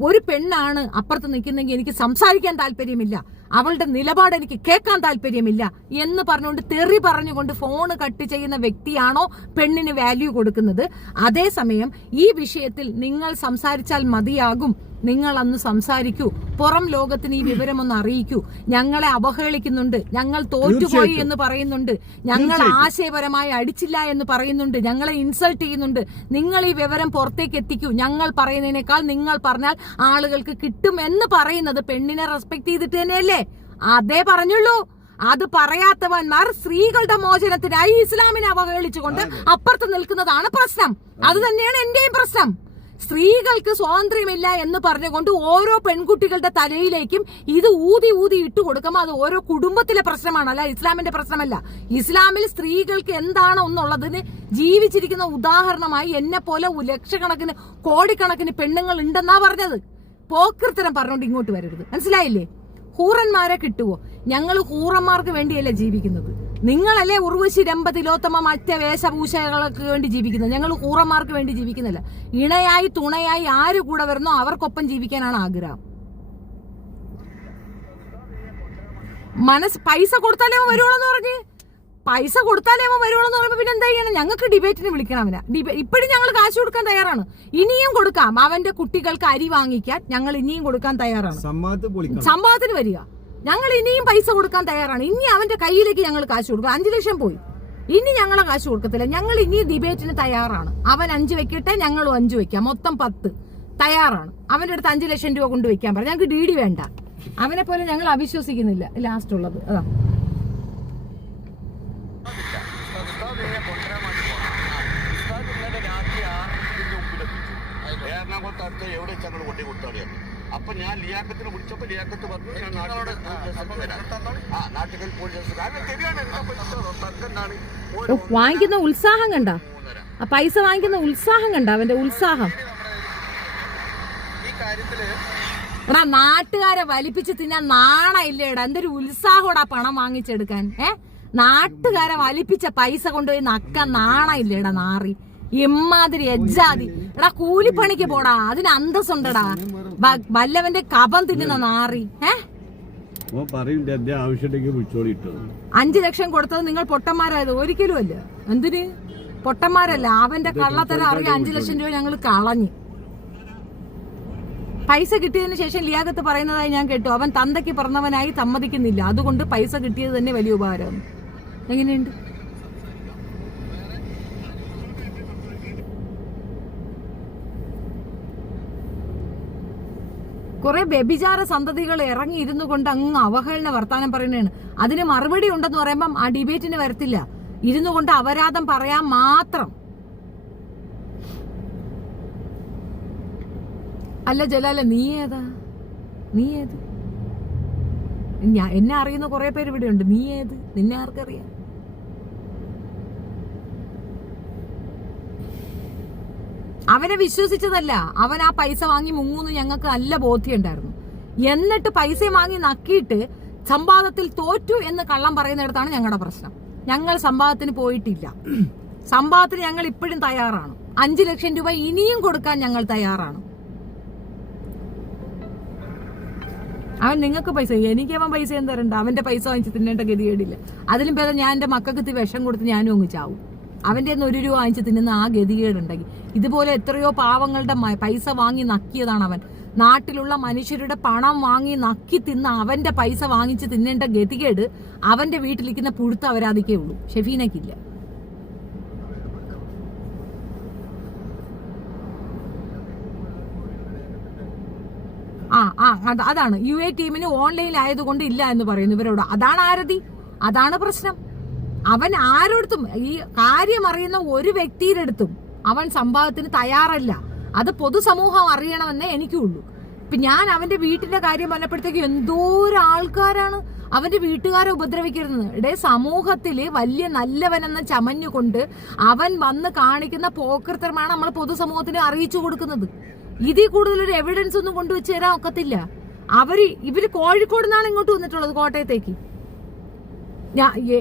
ഒരു പെണ്ണാണ് അപ്പുറത്ത് നിൽക്കുന്നെങ്കിൽ എനിക്ക് സംസാരിക്കാൻ താല്പര്യമില്ല, അവളുടെ നിലപാട് എനിക്ക് കേൾക്കാൻ താല്പര്യമില്ല എന്ന് പറഞ്ഞുകൊണ്ട് തെറി പറഞ്ഞുകൊണ്ട് ഫോണ് കട്ട് ചെയ്യുന്ന വ്യക്തിയാണോ പെണ്ണിന് വാല്യൂ കൊടുക്കുന്നത്? അതേസമയം ഈ വിഷയത്തിൽ നിങ്ങൾ സംസാരിച്ചാൽ മതിയാകും, നിങ്ങൾ അന്ന് സംസാരിക്കൂ, പുറം ലോകത്തിന് ഈ വിവരമൊന്ന് അറിയിക്കൂ. ഞങ്ങളെ അവഹേളിക്കുന്നുണ്ട്, ഞങ്ങൾ തോറ്റുപോയി എന്ന് പറയുന്നുണ്ട്, ഞങ്ങൾ ആശയപരമായി അടിച്ചില്ല എന്ന് പറയുന്നുണ്ട്, ഞങ്ങളെ ഇൻസൾട്ട് ചെയ്യുന്നുണ്ട്. നിങ്ങൾ ഈ വിവരം പുറത്തേക്ക് എത്തിക്കൂ. ഞങ്ങൾ പറയുന്നതിനേക്കാൾ നിങ്ങൾ പറഞ്ഞാൽ ആളുകൾക്ക് കിട്ടും എന്ന് പറയുന്നത് പെണ്ണിനെ റെസ്പെക്ട് ചെയ്തിട്ട് തന്നെയല്ലേ? അതേ പറഞ്ഞുള്ളൂ. അത് പറയാത്തവന്മാർ സ്ത്രീകളുടെ മോചനത്തിനായി ഇസ്ലാമിനെ അവഹേളിച്ചുകൊണ്ട് അപ്പുറത്ത് നിൽക്കുന്നതാണ് പ്രശ്നം. അത് തന്നെയാണ് എന്റെയും പ്രശ്നം. സ്ത്രീകൾക്ക് സ്വാതന്ത്ര്യമില്ല എന്ന് പറഞ്ഞുകൊണ്ട് ഓരോ പെൺകുട്ടികളുടെ തലയിലേക്കും ഇത് ഊതി ഊതി ഇട്ട് കൊടുക്കുമ്പോൾ അത് ഓരോ കുടുംബത്തിലെ പ്രശ്നമാണ്, അല്ല ഇസ്ലാമിന്റെ പ്രശ്നമല്ല. ഇസ്ലാമിൽ സ്ത്രീകൾക്ക് എന്താണോ എന്നുള്ളതിന് ജീവിച്ചിരിക്കുന്ന ഉദാഹരണമായി എന്നെ പോലെ ലക്ഷക്കണക്കിന് കോടിക്കണക്കിന് പെണ്ണുങ്ങൾ ഉണ്ടെന്നാ പറഞ്ഞത്. പോക്കൃത്തരം പറഞ്ഞുകൊണ്ട് ഇങ്ങോട്ട് വരരുത്, മനസ്സിലായില്ലേ? ഹൂറന്മാരെ കിട്ടുവോ? ഞങ്ങൾ ഹൂറന്മാർക്ക് വേണ്ടിയല്ല ജീവിക്കുന്നത്. നിങ്ങളല്ലേ ഉർവശി രമ്പതിലോത്തമ മറ്റ വേഷഭൂഷകൾക്ക് വേണ്ടി ജീവിക്കുന്നത്. ഞങ്ങൾ ഹൂറന്മാർക്ക് വേണ്ടി ജീവിക്കുന്നില്ല. ഇണയായി തുണയായി ആര് കൂടെ വരുന്നോ അവർക്കൊപ്പം ജീവിക്കാനാണ് ആഗ്രഹം. പൈസ കൊടുത്താലേ അവൻ വരുവോളെന്ന് പറഞ്ഞ്, പൈസ കൊടുത്താലേ അവൻ വരുവോളെന്ന് പറയുമ്പോ പിന്നെ എന്താ ചെയ്യണം? ഞങ്ങൾക്ക് ഡിബേറ്റിന് വിളിക്കണം അവനെ. ഇപ്പോഴും ഞങ്ങൾ കാശ് കൊടുക്കാൻ തയ്യാറാണ്, ഇനിയും കൊടുക്കാം. അവന്റെ കുട്ടികൾക്ക് അരി വാങ്ങിക്കാൻ ഞങ്ങൾ ഇനിയും കൊടുക്കാൻ തയ്യാറാണ്. സംഭവത്തിന് വരിക, ഞങ്ങൾ ഇനിയും പൈസ കൊടുക്കാൻ തയ്യാറാണ്. ഇനി അവന്റെ കയ്യിലേക്ക് ഞങ്ങൾ കാശ് കൊടുക്കും. 5 ലക്ഷം പോയി, ഇനി ഞങ്ങളെ കാശ് കൊടുക്കത്തില്ല. ഞങ്ങൾ ഇനി ഡിബേറ്റിന് തയ്യാറാണ്. അവൻ 5 വെക്കട്ടെ, ഞങ്ങളും 5 വെക്കാം, മൊത്തം 10 തയ്യാറാണ്. അവന്റെ അടുത്ത് 5 ലക്ഷം രൂപ കൊണ്ട് വെക്കാൻ പറ. ഞങ്ങൾക്ക് DD വേണ്ട. അവനെ പോലെ ഞങ്ങൾ അവിശ്വസിക്കുന്നില്ല. ലാസ്റ്റ് ഉള്ളത് അതാ. എറണാകുളത്ത് എവിടെ ഞങ്ങൾ കൊണ്ടേ കൊടുത്താടിയാണ് അപ്പൊ ഞാൻ ലിയാക്കത്തിന് വിളിച്ചപ്പോ ലിയാക്കത്ത് പറഞ്ഞു ഞാൻ നാട്ടുകാർ പോലീസ് കാരണം ശരിയാണ് വാങ്ങിക്കുന്ന ഉത്സാഹം കണ്ട, ആ പൈസ വാങ്ങിക്കുന്ന ഉത്സാഹം കണ്ട, അവന്റെ ഉത്സാഹം. എടാ നാട്ടുകാരെ വലിപ്പിച്ച് തിന്നാൻ നാണയില്ലേടാ, എന്തൊരു ഉത്സാഹോടാ പണം വാങ്ങിച്ചെടുക്കാൻ. നാട്ടുകാരെ വലിപ്പിച്ച പൈസ കൊണ്ടുപോയി നക്കാൻ നാണയില്ലേടാ നാറി, എമ്മാതിരി എജ്ജാതി. എടാ കൂലിപ്പണിക്ക് പോടാ, അതിന് അന്തസ്സുണ്ടടാ. വല്ലവന്റെ കപം തിന്നുന്ന നാറി. 5 ലക്ഷം കൊടുത്തത് നിങ്ങൾ പൊട്ടന്മാരായത് ഒരിക്കലും അല്ല. എന്തിന് പൊട്ടന്മാരല്ല, അവന്റെ കള്ളത്തരം അറിയാൻ 5 ലക്ഷം രൂപ ഞങ്ങൾ കളഞ്ഞു. പൈസ കിട്ടിയതിന് ശേഷം ലിയാഖത്ത് പറയുന്നതായി ഞാൻ കേട്ടു, അവൻ തന്തയ്ക്ക് പറഞ്ഞവനായി സമ്മതിക്കുന്നില്ല, അതുകൊണ്ട് പൈസ കിട്ടിയത് തന്നെ വലിയ ഉപകാരം. എങ്ങനെയുണ്ട്? കുറെ വ്യഭിചാര സന്തതികൾ ഇറങ്ങിയിരുന്നു കൊണ്ട് അങ്ങ് അവഹേളന വർത്താനം പറയുന്നതാണ്. അതിന് മറുപടി ഉണ്ടെന്ന് പറയുമ്പം ആ ഡിബേറ്റിന് വരത്തില്ല, ഇരുന്നു കൊണ്ട് അപരാധം പറയാൻ മാത്രം. അല്ല ജലാല, നീ ഏത്? എന്നെ അറിയുന്ന കുറെ പേര് ഇവിടെ ഉണ്ട്, നീ ഏത്? നിന്നെ ആർക്കറിയാം? അവനെ വിശ്വസിച്ചതല്ല, അവൻ ആ പൈസ വാങ്ങി മുങ്ങൂന്ന് ഞങ്ങൾക്ക് നല്ല ബോധ്യമുണ്ടായിരുന്നു. എന്നിട്ട് പൈസ വാങ്ങി നക്കിയിട്ട് സംവാദത്തിൽ തോറ്റു എന്ന് കള്ളം പറയുന്നിടത്താണ് ഞങ്ങളുടെ പ്രശ്നം. ഞങ്ങൾ സംവാദത്തിന് പോയിട്ടില്ല. സംവാദത്തിന് ഞങ്ങൾ ഇപ്പോഴും തയ്യാറാണ്. 5 ലക്ഷം രൂപ ഇനിയും കൊടുക്കാൻ ഞങ്ങൾ തയ്യാറാണ്. അവൻ നിങ്ങൾക്ക് പൈസ, എനിക്ക് അവൻ പൈസ എന്താ തരണ്ട? അവന്റെ പൈസ വാങ്ങിച്ച് തിന്നേണ്ട ഗതികേടില്ല. അതിലും ഭേദം ഞാൻ എന്റെ മക്കൾക്ക് വിഷം കൊടുത്ത് ഞാനും അങ്ങ് ചാവും. അവന്റെ 1 രൂപ വാങ്ങിച്ച് തിന്നുന്ന ആ ഗതികേടുണ്ടെങ്കിൽ. ഇതുപോലെ എത്രയോ പാവങ്ങളുടെ പൈസ വാങ്ങി നക്കിയതാണ് അവൻ. നാട്ടിലുള്ള മനുഷ്യരുടെ പണം വാങ്ങി നക്കി തിന്ന അവന്റെ പൈസ വാങ്ങിച്ച് തിന്നേണ്ട ഗതികേട് അവന്റെ വീട്ടിലിരിക്കുന്ന പുഴുത്ത അവരാധിക്കേ ഉള്ളൂ, ഷെഫീനക്കില്ല. അതാണ് UA ടീമിന് ഓൺലൈനിൽ ആയതുകൊണ്ട് ഇല്ല എന്ന് പറയുന്നു ഇവരോട്. അതാണ് ആരതി, അതാണ് പ്രശ്നം. അവൻ ആരോടത്തും, ഈ കാര്യം അറിയുന്ന ഒരു വ്യക്തിയുടെ അടുത്തും അവൻ സംഭവത്തിന് തയ്യാറല്ല. അത് പൊതുസമൂഹം അറിയണമെന്നേ എനിക്കുള്ളൂ. ഇപ്പൊ ഞാൻ അവന്റെ വീട്ടിന്റെ കാര്യം പറഞ്ഞപ്പോഴത്തേക്ക് എന്തോരം ആൾക്കാരാണ് അവന്റെ വീട്ടുകാരെ ഉപദ്രവിക്കരുതെന്ന്. ഇടേ സമൂഹത്തില് വലിയ നല്ലവനെന്ന് ചമഞ്ഞുകൊണ്ട് അവൻ വന്ന് കാണിക്കുന്ന പോക്കൃത്തരമാണ് നമ്മൾ പൊതുസമൂഹത്തിന് അറിയിച്ചു കൊടുക്കുന്നത്. ഇതിൽ കൂടുതലൊരു എവിഡൻസ് ഒന്നും കൊണ്ടുവച്ച് തരാൻ ഒക്കത്തില്ല. ഇവര് കോഴിക്കോട് നിന്നാണ് ഇങ്ങോട്ട് വന്നിട്ടുള്ളത്, കോട്ടയത്തേക്ക്.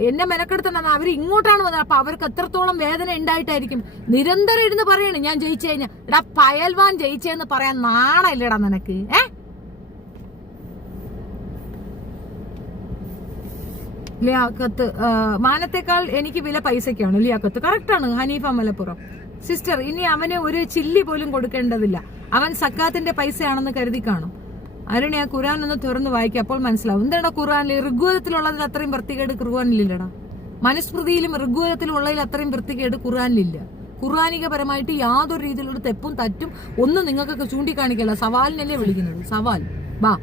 എന്നെ മെനക്കെടുത്തണം, അവർ ഇങ്ങോട്ടാണ് വന്നത്. അപ്പൊ അവർക്ക് എത്രത്തോളം വേദന ഉണ്ടായിട്ടായിരിക്കും. നിരന്തരം ഇരുന്ന് പറയണേ ഞാൻ ജയിച്ചു കഴിഞ്ഞാ. എടാ പയൽവാൻ ജയിച്ചെന്ന് പറയാൻ നാണയില്ലടാ നിനക്ക്. ലിയാഖത്ത്, മാനത്തേക്കാൾ എനിക്ക് വില പൈസക്കാണ്. ലിയാഖത്ത് കറക്റ്റാണ്. ഹനീഫ മലപ്പുറം സിസ്റ്റർ, ഇനി അവന് ഒരു ചില്ലി പോലും കൊടുക്കേണ്ടതില്ല. അവൻ സക്കാത്തിന്റെ പൈസയാണെന്ന് കരുതി കാണും. അരുണി, ആ ഖുർആൻ ഒന്ന് തുറന്ന് വായിക്കുക, അപ്പോൾ മനസ്സിലാവും. എന്താണ് ഖുർആനിൽ? ഋഗ്വേദത്തിലുള്ളതിൽ അത്രയും വൃത്തികേട് ഖുർആനിലില്ലടാ. മനുസ്മൃതിയിലും ഋഗ്വേദത്തിലും ഉള്ളതിൽ അത്രയും വൃത്തികേട് ഖുർആനിലില്ല. ഖുർആനികപരമായിട്ട് യാതൊരു രീതിയിലുള്ള തെപ്പും തറ്റും ഒന്നും നിങ്ങൾക്കൊക്കെ ചൂണ്ടിക്കാണിക്കല്ല. സവാലിനല്ലേ വിളിക്കുന്നത്, സവാൽ. ബാ,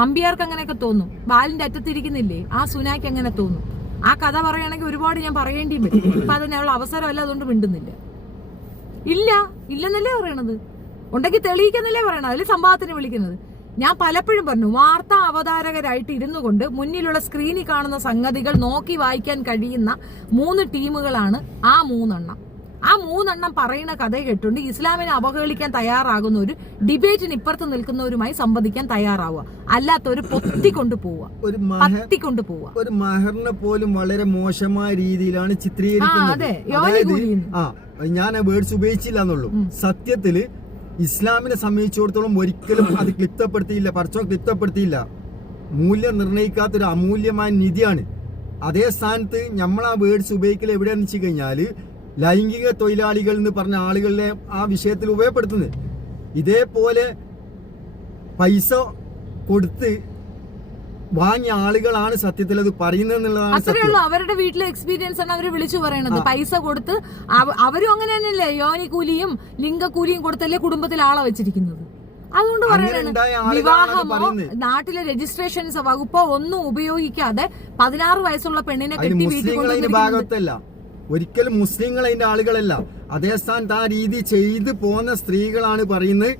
നമ്പിയാർക്ക് അങ്ങനെയൊക്കെ തോന്നും. ബാലിന്റെ അറ്റത്തിരിക്കുന്നില്ലേ ആ സുനാക്ക് അങ്ങനെ തോന്നും. ആ കഥ പറയുകയാണെങ്കിൽ ഒരുപാട് ഞാൻ പറയേണ്ടിയും വരും. ഇപ്പൊ അതിനുള്ള അവസരമല്ല, അതുകൊണ്ട് മിണ്ടുന്നില്ല. ഇല്ലെന്നല്ലേ പറയണത്, ഉണ്ടെങ്കിൽ തെളിയിക്കുന്നല്ലേ പറയണത്, അതിൽ സംഭവത്തിന് വിളിക്കുന്നത്. ഞാൻ പലപ്പോഴും പറഞ്ഞു, വാർത്താ അവതാരകരായിട്ട് ഇരുന്നു കൊണ്ട് മുന്നിലുള്ള സ്ക്രീനിൽ കാണുന്ന സംഗതികൾ നോക്കി വായിക്കാൻ കഴിയുന്ന 3 ടീമുകളാണ് ആ 3 എണ്ണം. ആ 3 എണ്ണം പറയുന്ന കഥ കേട്ടുകൊണ്ട് ഇസ്ലാമിനെ അവഹേളിക്കാൻ തയ്യാറാകുന്ന ഒരു ഡിബേറ്റിന് ഇപ്പുറത്ത് നിൽക്കുന്നവരുമായി സംവദിക്കാൻ തയ്യാറാവുക. അല്ലാത്തൊരു പൊത്തിക്കൊണ്ട് പോവുക, പത്തിക്കൊണ്ട് പോവുക. ഒരു മഹറിനെ പോലും വളരെ മോശമായ രീതിയിലാണ് ചിത്രീകരിക്കുന്നത്. ഞാൻ വേർഡ്സ് ഉപയോഗിച്ചില്ല എന്നുള്ളൂ. സത്യത്തില് ഇസ്ലാമിനെ സംബന്ധിച്ചിടത്തോളം ഒരിക്കലും അത് ക്ലിപ്തപ്പെടുത്തിയില്ല, പടച്ചോൻ ക്ലിപ്തപ്പെടുത്തിയില്ല. മൂല്യം നിർണ്ണയിക്കാത്തൊരു അമൂല്യമായ നിധിയാണ്. അതേ സ്ഥാനത്ത് നമ്മൾ ആ വേർഡ്സ് ഉപയോഗിക്കൽ എവിടെയാണെന്ന് വെച്ച് കഴിഞ്ഞാല് ലൈംഗിക തൊഴിലാളികൾ എന്ന് പറഞ്ഞ ആളുകളെ ആ വിഷയത്തിൽ ഉപയോഗപ്പെടുത്തുന്നത്. ഇതേപോലെ പൈസ കൊടുത്ത് വാങ്ങിയ ആളുകളാണ് സത്യത്തിൽ അത് പറയുന്നത് എന്നുള്ളതാണ്. അത്രേ ഉള്ളൂ. അവരുടെ വീട്ടിലെ എക്സ്പീരിയൻസ് ആണ് അവർ വിളിച്ചു പറയണത്. പൈസ കൊടുത്ത് അവരും അങ്ങനെ തന്നെയല്ലേ യോനിക്കൂലിയും ലിംഗക്കൂലിയും കൊടുത്തല്ലേ കുടുംബത്തിൽ ആളെ വെച്ചിരിക്കുന്നത്. അതുകൊണ്ട് പറയുന്നത് വിവാഹമോ നാട്ടിലെ രജിസ്ട്രേഷൻസ് വകുപ്പോ ഒന്നും ഉപയോഗിക്കാതെ 16 വയസ്സുള്ള പെണ്ണിനെ കെട്ടി വീട്ടിൽ ഭാഗത്തല്ല. ഒരിക്കലും മുസ്ലിങ്ങൾ അതിന്റെ ആളുകളല്ല. അതേ സ്ഥാനത്ത് ആ രീതി ചെയ്ത് പോന്ന സ്ത്രീകളാണ് പറയുന്നത്.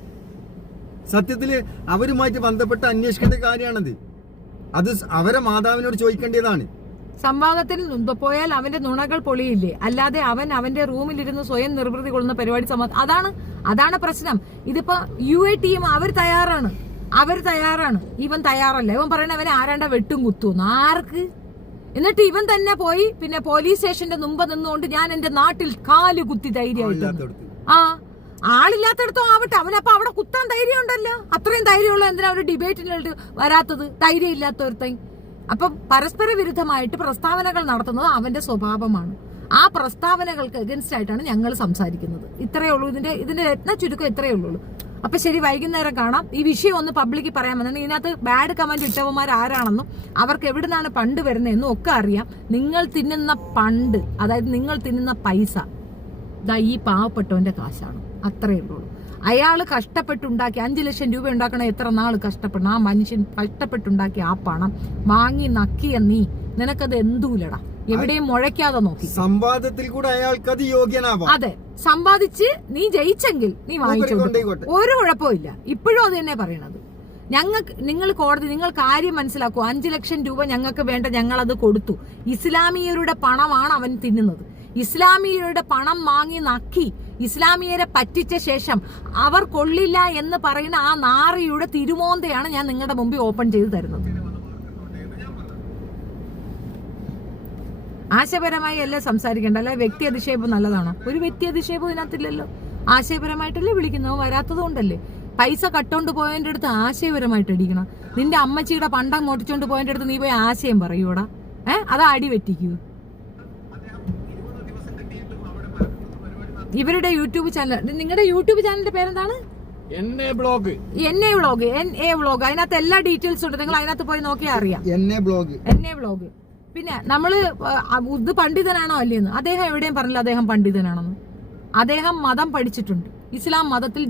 സത്യത്തില് അവരുമായിട്ട് ബന്ധപ്പെട്ട് അന്വേഷിക്കേണ്ട കാര്യമാണത്. അത് അവരെ മാതാവിനോട് ചോദിക്കേണ്ടതാണ്. സംവാദത്തിൽ പോയാൽ അവന്റെ നുണകൾ പൊളിയില്ലേ, അല്ലാതെ അവൻ അവന്റെ റൂമിലിരുന്ന് സ്വയം നിർവൃതി കൊള്ളുന്ന പരിപാടി അതാണ് പ്രശ്നം. ഇതിപ്പോ UA ടീം അവർ തയ്യാറാണ്, ഇവൻ തയ്യാറല്ല. ഇവൻ പറയണ അവനെ ആരാണ്ട വെട്ടും കുത്തുന്നു ആർക്ക്? എന്നിട്ട് ഇവൻ തന്നെ പോയി പിന്നെ പോലീസ് സ്റ്റേഷന്റെ മുമ്പ് നിന്നുകൊണ്ട് ഞാൻ എന്റെ നാട്ടിൽ കാല് കുത്തി ധൈര്യമായിട്ട്. ആളില്ലാത്തടത്തോ ആവട്ടെ, അവനപ്പൊ അവിടെ കുത്താൻ ധൈര്യം ഉണ്ടല്ലോ. അത്രയും ധൈര്യമുള്ള എന്തിനാ ഒരു ഡിബേറ്റിലോട്ട് വരാത്തത്? ധൈര്യം ഇല്ലാത്തവരുത്തൻ. അപ്പം പരസ്പര വിരുദ്ധമായിട്ട് പ്രസ്താവനകൾ നടത്തുന്നത് അവന്റെ സ്വഭാവമാണ്. ആ പ്രസ്താവനകൾക്ക് എഗൻസ്റ്റ് ആയിട്ടാണ് ഞങ്ങൾ സംസാരിക്കുന്നത്. ഇത്രയേ ഉള്ളൂ, ഇതിന്റെ രത്ന ചുരുക്കം ഇത്രയേ ഉള്ളൂ. അപ്പൊ ശരി, വൈകുന്നേരം കാണാം. ഈ വിഷയം ഒന്ന് പബ്ലിക്ക് പറയാൻ വന്നത്, ഇതിനകത്ത് ബാഡ് കമന്റ് ഇട്ടവന്മാർ ആരാണെന്നും അവർക്ക് എവിടുന്നാണ് ഫണ്ട് വരുന്നതെന്നും ഒക്കെ അറിയാം. നിങ്ങൾ തിന്നുന്ന ഫണ്ട്, അതായത് നിങ്ങൾ തിന്നുന്ന പൈസ ഈ പാവപ്പെട്ടവന്റെ കാശാണ്. അത്രയേ ഉള്ളൂ. അയാള് കഷ്ടപ്പെട്ടുണ്ടാക്കി 5 ലക്ഷം രൂപ ഉണ്ടാക്കണ എത്ര നാള് കഷ്ടപ്പെടണം? ആ മനുഷ്യൻ കഷ്ടപ്പെട്ടുണ്ടാക്കി ആ പണം വാങ്ങി നക്കിയ നിനക്കത് എന്തൂലടാ, എവിടെയും മുഴയ്ക്കാതെ നോക്കി. സംവാദത്തിൽ കൂടെ അയാൾക്കത് യോഗ്യനാവാം. അതെ, സമ്പാദിച്ച് നീ ജയിച്ചെങ്കിൽ നീ വാങ്ങിച്ചോട്ടെ, ഒരു കുഴപ്പമില്ല. ഇപ്പോഴും അത് തന്നെ പറയണത്. നിങ്ങൾ കോടതി, നിങ്ങൾ കാര്യം മനസ്സിലാക്കൂ. 5 ലക്ഷം രൂപ ഞങ്ങൾക്ക് വേണ്ട, ഞങ്ങൾ അത് കൊടുത്തു. ഇസ്ലാമിയരുടെ പണമാണ് അവൻ തിന്നുന്നത്. ഇസ്ലാമിയരുടെ പണം വാങ്ങി നക്കി ഇസ്ലാമിയരെ പറ്റിച്ച ശേഷം അവർ കൊള്ളില്ല എന്ന് പറയുന്ന ആ നാറിയുടെ തിരുമോന്തയാണ് ഞാൻ നിങ്ങളുടെ മുമ്പിൽ ഓപ്പൺ ചെയ്ത് തരുന്നത്. ആശയപരമായി അല്ലേ സംസാരിക്കേണ്ട, അല്ലെ വ്യക്തി അധിക്ഷേപം നല്ലതാണോ? ഒരു വ്യക്തി അധിക്ഷേപം ഇതിനകത്തില്ലല്ലോ. ആശയപരമായിട്ടല്ലേ വിളിക്കുന്നത്, വരാത്തത് കൊണ്ടല്ലേ. പൈസ കട്ടോണ്ട് പോയതിന്റെ അടുത്ത് ആശയപരമായിട്ട് അടിക്കണം. നിന്റെ അമ്മച്ചിയുടെ പണ്ടം മോട്ടിച്ചോണ്ട് പോയതിന്റെ അടുത്ത് നീ പോയി ആശയം പറയൂടാ? അതാ അടി വെട്ടിക്കൂ. ഇവരുടെ യൂട്യൂബ് ചാനൽ, നിങ്ങളുടെ യൂട്യൂബ് ചാനലിന്റെ പേരെന്താണ്? NA vlog. അതിനകത്ത് എല്ലാ ഡീറ്റെയിൽസും ഉണ്ട്. നിങ്ങൾ അതിനകത്ത് പോയി നോക്കിയാൽ അറിയാം. NA vlog. പിന്നെ നമ്മള് ഇത് പണ്ഡിതനാണോ അല്ലേന്ന് അദ്ദേഹം എവിടെയും പറഞ്ഞില്ല അദ്ദേഹം പണ്ഡിതനാണെന്ന്. അദ്ദേഹം മതം പഠിച്ചിട്ടുണ്ട്. ഇസ്ലാം മതത്തിൽ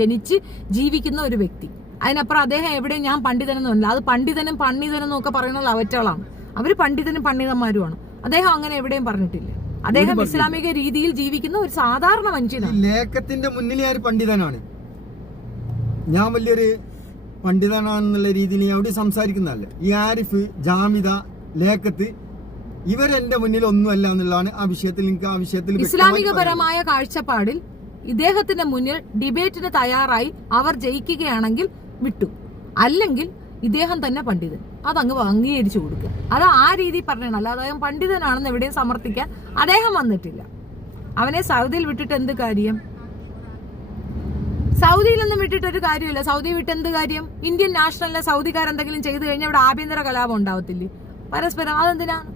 ജനിച്ച് ജീവിക്കുന്ന ഒരു വ്യക്തി. അതിനപ്പുറം അദ്ദേഹം എവിടെയും ഞാൻ പണ്ഡിതനെന്ന് പറഞ്ഞില്ല. അത് പണ്ഡിതനും പണ്ഡിതനും ഒക്കെ പറയുന്നത് അവറ്റകളാണ്. അവര് പണ്ഡിതനും പണ്ഡിതന്മാരുമാണ്. അദ്ദേഹം അങ്ങനെ എവിടെയും പറഞ്ഞിട്ടില്ല. അദ്ദേഹം ഇസ്ലാമിക രീതിയിൽ ജീവിക്കുന്ന ഒരു സാധാരണ മനുഷ്യനാണ്. ലേഖത്തിന്റെ മുന്നിൽ ഞാൻ പണ്ഡിതനാണ്, ഞാൻ വലിയൊരു പണ്ഡിതനാണെന്നുള്ള രീതിയിൽ ഞാൻ അവിടെ സംസാരിക്കുന്നതല്ല. ഈ ആരിഫ്, ജാമിദ, ലേഖത്ത് ഇവരെന്റെ മുന്നിൽ ഒന്നുമല്ല എന്നുള്ളതാണ് ആ വിഷയത്തിൽ ഇസ്ലാമികപരമായ കാഴ്ചപ്പാടിൽ ഇദ്ദേഹത്തിന്റെ മുന്നിൽ ഡിബേറ്റിന് തയ്യാറായി അവർ ജയിക്കുകയാണെങ്കിൽ വിട്ടു, അല്ലെങ്കിൽ ഇദ്ദേഹം തന്നെ പണ്ഡിതൻ. അതങ്ങ് അംഗീകരിച്ചു കൊടുക്കുക. അത് ആ രീതി പറഞ്ഞാണ്. അല്ലാതെ അദ്ദേഹം പണ്ഡിതനാണെന്ന് എവിടെയും സമർത്ഥിക്കാൻ അദ്ദേഹം വന്നിട്ടില്ല. അവനെ സൗദിയിൽ വിട്ടിട്ട് എന്ത് കാര്യം? സൗദിയിലൊന്നും വിട്ടിട്ടൊരു കാര്യമില്ല. സൗദി വിട്ട് എന്ത് കാര്യം? ഇന്ത്യൻ നാഷണലിലെ സൗദിക്കാരെന്തെങ്കിലും ചെയ്തു കഴിഞ്ഞാൽ ഇവിടെ ആഭ്യന്തര കലാപം ഉണ്ടാവത്തില്ലേ പരസ്പരം? അതെന്തിനാണ്?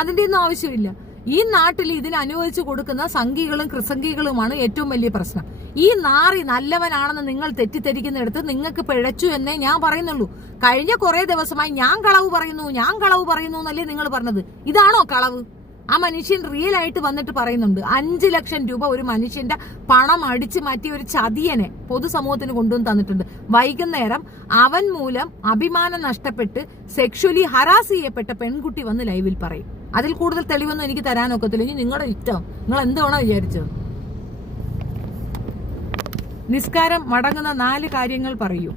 അതിന്റെ ഒന്നും ആവശ്യമില്ല. ഈ നാട്ടിൽ ഇതിന് അനുവദിച്ചു കൊടുക്കുന്ന സംഘികളും ക്രിസംഘികളുമാണ് ഏറ്റവും വലിയ പ്രശ്നം. ഈ നാറി നല്ലവനാണെന്ന് നിങ്ങൾ തെറ്റിദ്ധരിക്കുന്നിടത്ത് നിങ്ങൾക്ക് പിഴച്ചു എന്നേ ഞാൻ പറയുന്നുള്ളൂ. കഴിഞ്ഞ കുറെ ദിവസമായി ഞാൻ കളവ് പറയുന്നു എന്നല്ലേ നിങ്ങൾ പറഞ്ഞത്? ഇതാണോ കളവ്? ആ മനുഷ്യൻ റിയൽ ആയിട്ട് വന്നിട്ട് പറയുന്നുണ്ട് 5 ലക്ഷം രൂപ ഒരു മനുഷ്യന്റെ പണം അടിച്ചു മാറ്റി ഒരു ചതിയനെ പൊതുസമൂഹത്തിന് കൊണ്ടുവന്ന് തന്നിട്ടുണ്ട്. വൈകുന്നേരം അവൻ മൂലം അഭിമാനം നഷ്ടപ്പെട്ട് സെക്ഷുവലി ഹറാസ് ചെയ്യപ്പെട്ട പെൺകുട്ടി വന്ന് ലൈവിൽ പറയും. അതിൽ കൂടുതൽ തെളിവൊന്നും എനിക്ക് തരാനൊക്കത്തില്ല. ഇനി നിങ്ങളുടെ ഇഷ്ടം, നിങ്ങൾ എന്തുവേണോ വിചാരിച്ചത്. നിസ്കാരം മടങ്ങുന്ന 4 കാര്യങ്ങൾ പറയൂ.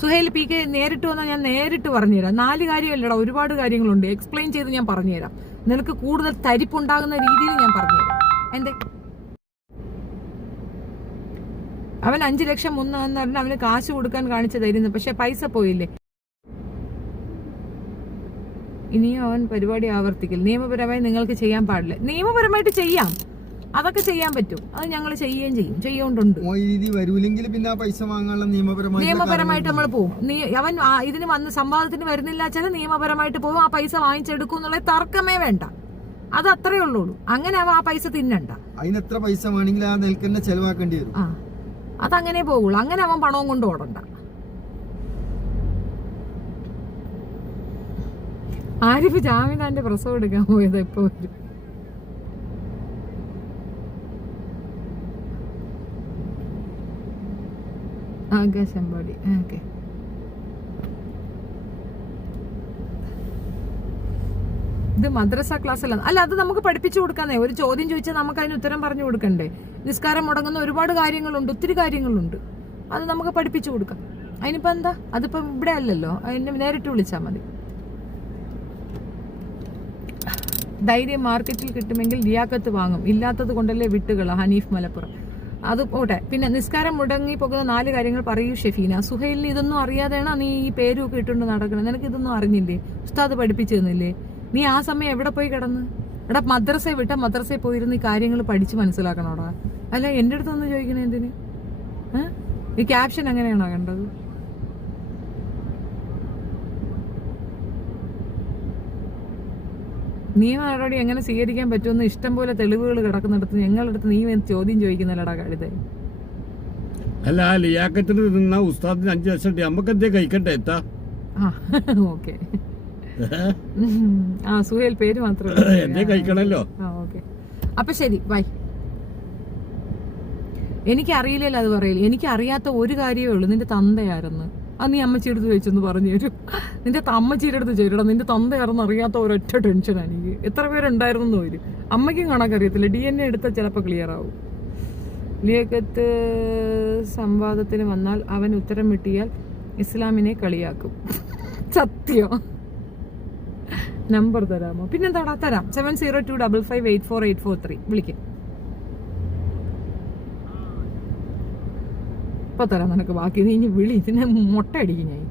സുഹൈൽ PK നേരിട്ട് വന്നാൽ ഞാൻ നേരിട്ട് പറഞ്ഞുതരാം. 4 കാര്യമല്ലടാ, ഒരുപാട് കാര്യങ്ങളുണ്ട്. എക്സ്പ്ലെയിൻ ചെയ്ത് ഞാൻ പറഞ്ഞുതരാം. നിനക്ക് കൂടുതൽ തരിപ്പുണ്ടാകുന്ന രീതിയിൽ ഞാൻ പറഞ്ഞുതരാം. അവൻ 5 ലക്ഷം മുന്ന് എന്ന് പറഞ്ഞാൽ അവന് കാശ് കൊടുക്കാൻ കാണിച്ചതായിരുന്നു. പക്ഷെ പൈസ പോയില്ലേ. ഇനിയും അവൻ പരിപാടി ആവർത്തിക്കില്ല. നിയമപരമായി നിങ്ങൾക്ക് ചെയ്യാൻ പാടില്ല. നിയമപരമായിട്ട് ചെയ്യാം, അതൊക്കെ ചെയ്യാൻ പറ്റും. അത് ഞങ്ങൾ ചെയ്യുകയും ചെയ്യുകൊണ്ടുണ്ട്. നിയമപരമായിട്ട് നമ്മൾ പോകും. അവൻ ഇതിന് വന്ന് സംവാദത്തിന് വരുന്നില്ല വെച്ചാൽ നിയമപരമായിട്ട് പോകും. ആ പൈസ വാങ്ങിച്ചെടുക്കും എന്നുള്ള തർക്കമേ വേണ്ട. അത് അത്രേ ഉള്ളൂ. അങ്ങനെ അവൻ ആ പൈസ തിന്നണ്ട. അതിനെത്ര പൈസ വേണമെങ്കിലും ആ നെൽക്കന്നെ ചെലവാക്കേണ്ടി വരും. അതങ്ങനെ പോകുള്ളൂ. അങ്ങനെ അവൻ പണവും കൊണ്ട് ഓടണ്ട. ആരിഫ് ജാമിദാന്റെ പ്രസവം എടുക്കാൻ പോയത് എപ്പോ വരും? ആകാശംപാടി. ഓക്കെ. ഇത് മദ്രസ ക്ലാസ് അല്ല അത് നമുക്ക് പഠിപ്പിച്ചു കൊടുക്കാന്നേ. ഒരു ചോദ്യം ചോദിച്ചാൽ നമുക്ക് അതിന് ഉത്തരം പറഞ്ഞു കൊടുക്കണ്ടേ? നിസ്കാരം മുടങ്ങുന്ന ഒരുപാട് കാര്യങ്ങളുണ്ട്, ഒത്തിരി കാര്യങ്ങളുണ്ട്, അത് നമുക്ക് പഠിപ്പിച്ചു കൊടുക്കാം. അതിനിപ്പോ എന്താ, അതിപ്പോ ഇവിടെ അല്ലല്ലോ, അതിനെ നേരിട്ട് വിളിച്ചാൽ മതി. ധൈര്യം മാർക്കറ്റിൽ കിട്ടുമെങ്കിൽ ലിയാക്കത്ത് വാങ്ങും, ഇല്ലാത്തത് കൊണ്ടല്ലേ വിട്ടുകള. ഹനീഫ് മലപ്പുറം. അത് പോട്ടെ. പിന്നെ നിസ്കാരം മുടങ്ങി പോകുന്ന 4 കാര്യങ്ങൾ പറയൂ ഷെഫീന. സുഹൈലിന് ഇതൊന്നും അറിയാതെയാണ് നീ ഈ പേരൊക്കെ ഇട്ടുകൊണ്ട് നടക്കണം. നിനക്ക് ഇതൊന്നും അറിഞ്ഞില്ലേ? ഉസ്താദ് പഠിപ്പിച്ചു തന്നില്ലേ? നീ ആ സമയം എവിടെ പോയി കിടന്ന്? എടാ മദ്രസയെ വിട്ട മദ്രസയിൽ പോയിരുന്ന് ഈ കാര്യങ്ങൾ പഠിച്ച് മനസ്സിലാക്കണോടാ. അല്ല എന്റെ അടുത്തൊന്ന് ചോദിക്കണേ എന്തിന്? ഈ ക്യാപ്ഷൻ എങ്ങനെയാണോ കണ്ടത്? നിയമ നടപടി എങ്ങനെ സ്വീകരിക്കാൻ പറ്റുമെന്ന് ഇഷ്ടംപോലെ തെളിവുകൾ കിടക്കുന്നിടത്ത് ഞങ്ങളടുത്ത് നീ ചോദ്യം ചോദിക്കുന്നില്ലടാ കഴുത. അല്ല ആ ലിയാക്കത്തിന് നിന്ന ഉസ്താദിന് 5 ലക്ഷം നമുക്ക് എന്തേ കഴിക്കട്ടെ എത്താ. ഓക്കെ. സുഹേൽ പേര് മാത്രമേ എന്തേ കഴിക്കണല്ലോ. ഓക്കെ, അപ്പൊ ശരി, ബൈ. എനിക്കറിയില്ലല്ലോ അത് പറയില്ല. എനിക്ക് അറിയാത്ത ഒരു കാര്യമേ ഉള്ളൂ, നിന്റെ തന്തയായിരുന്നു. അത് നീ അമ്മച്ചിയുടെ അടുത്ത് ചോദിച്ചൊന്ന് പറഞ്ഞു തരും. നിന്റെ അമ്മച്ചിയുടെ അടുത്ത് ചോദിച്ചടാ, നിന്റെ തന്തയാണെന്ന് അറിയാത്ത ഒരൊറ്റ ടെൻഷനാണ് എനിക്ക്. എത്ര പേരുണ്ടായിരുന്നു വരും. അമ്മയ്ക്കും കണക്കറിയത്തില്ല. DNA എടുത്താൽ ചിലപ്പോൾ ക്ലിയർ ആവും. ലിയാഖത്ത് സംവാദത്തിന് വന്നാൽ അവൻ ഉത്തരം കിട്ടിയാൽ ഇസ്ലാമിനെ കളിയാക്കും. സത്യം. നമ്പർ തരാമോ? പിന്നെന്താടാ, തരാം. 7025584843 വിളിക്കും. ഇപ്പൊ തരാം നിനക്ക്. ബാക്കി നീ ഇനി വിളി, ഇതിനെ മുട്ട അടിക്കും ഞാൻ.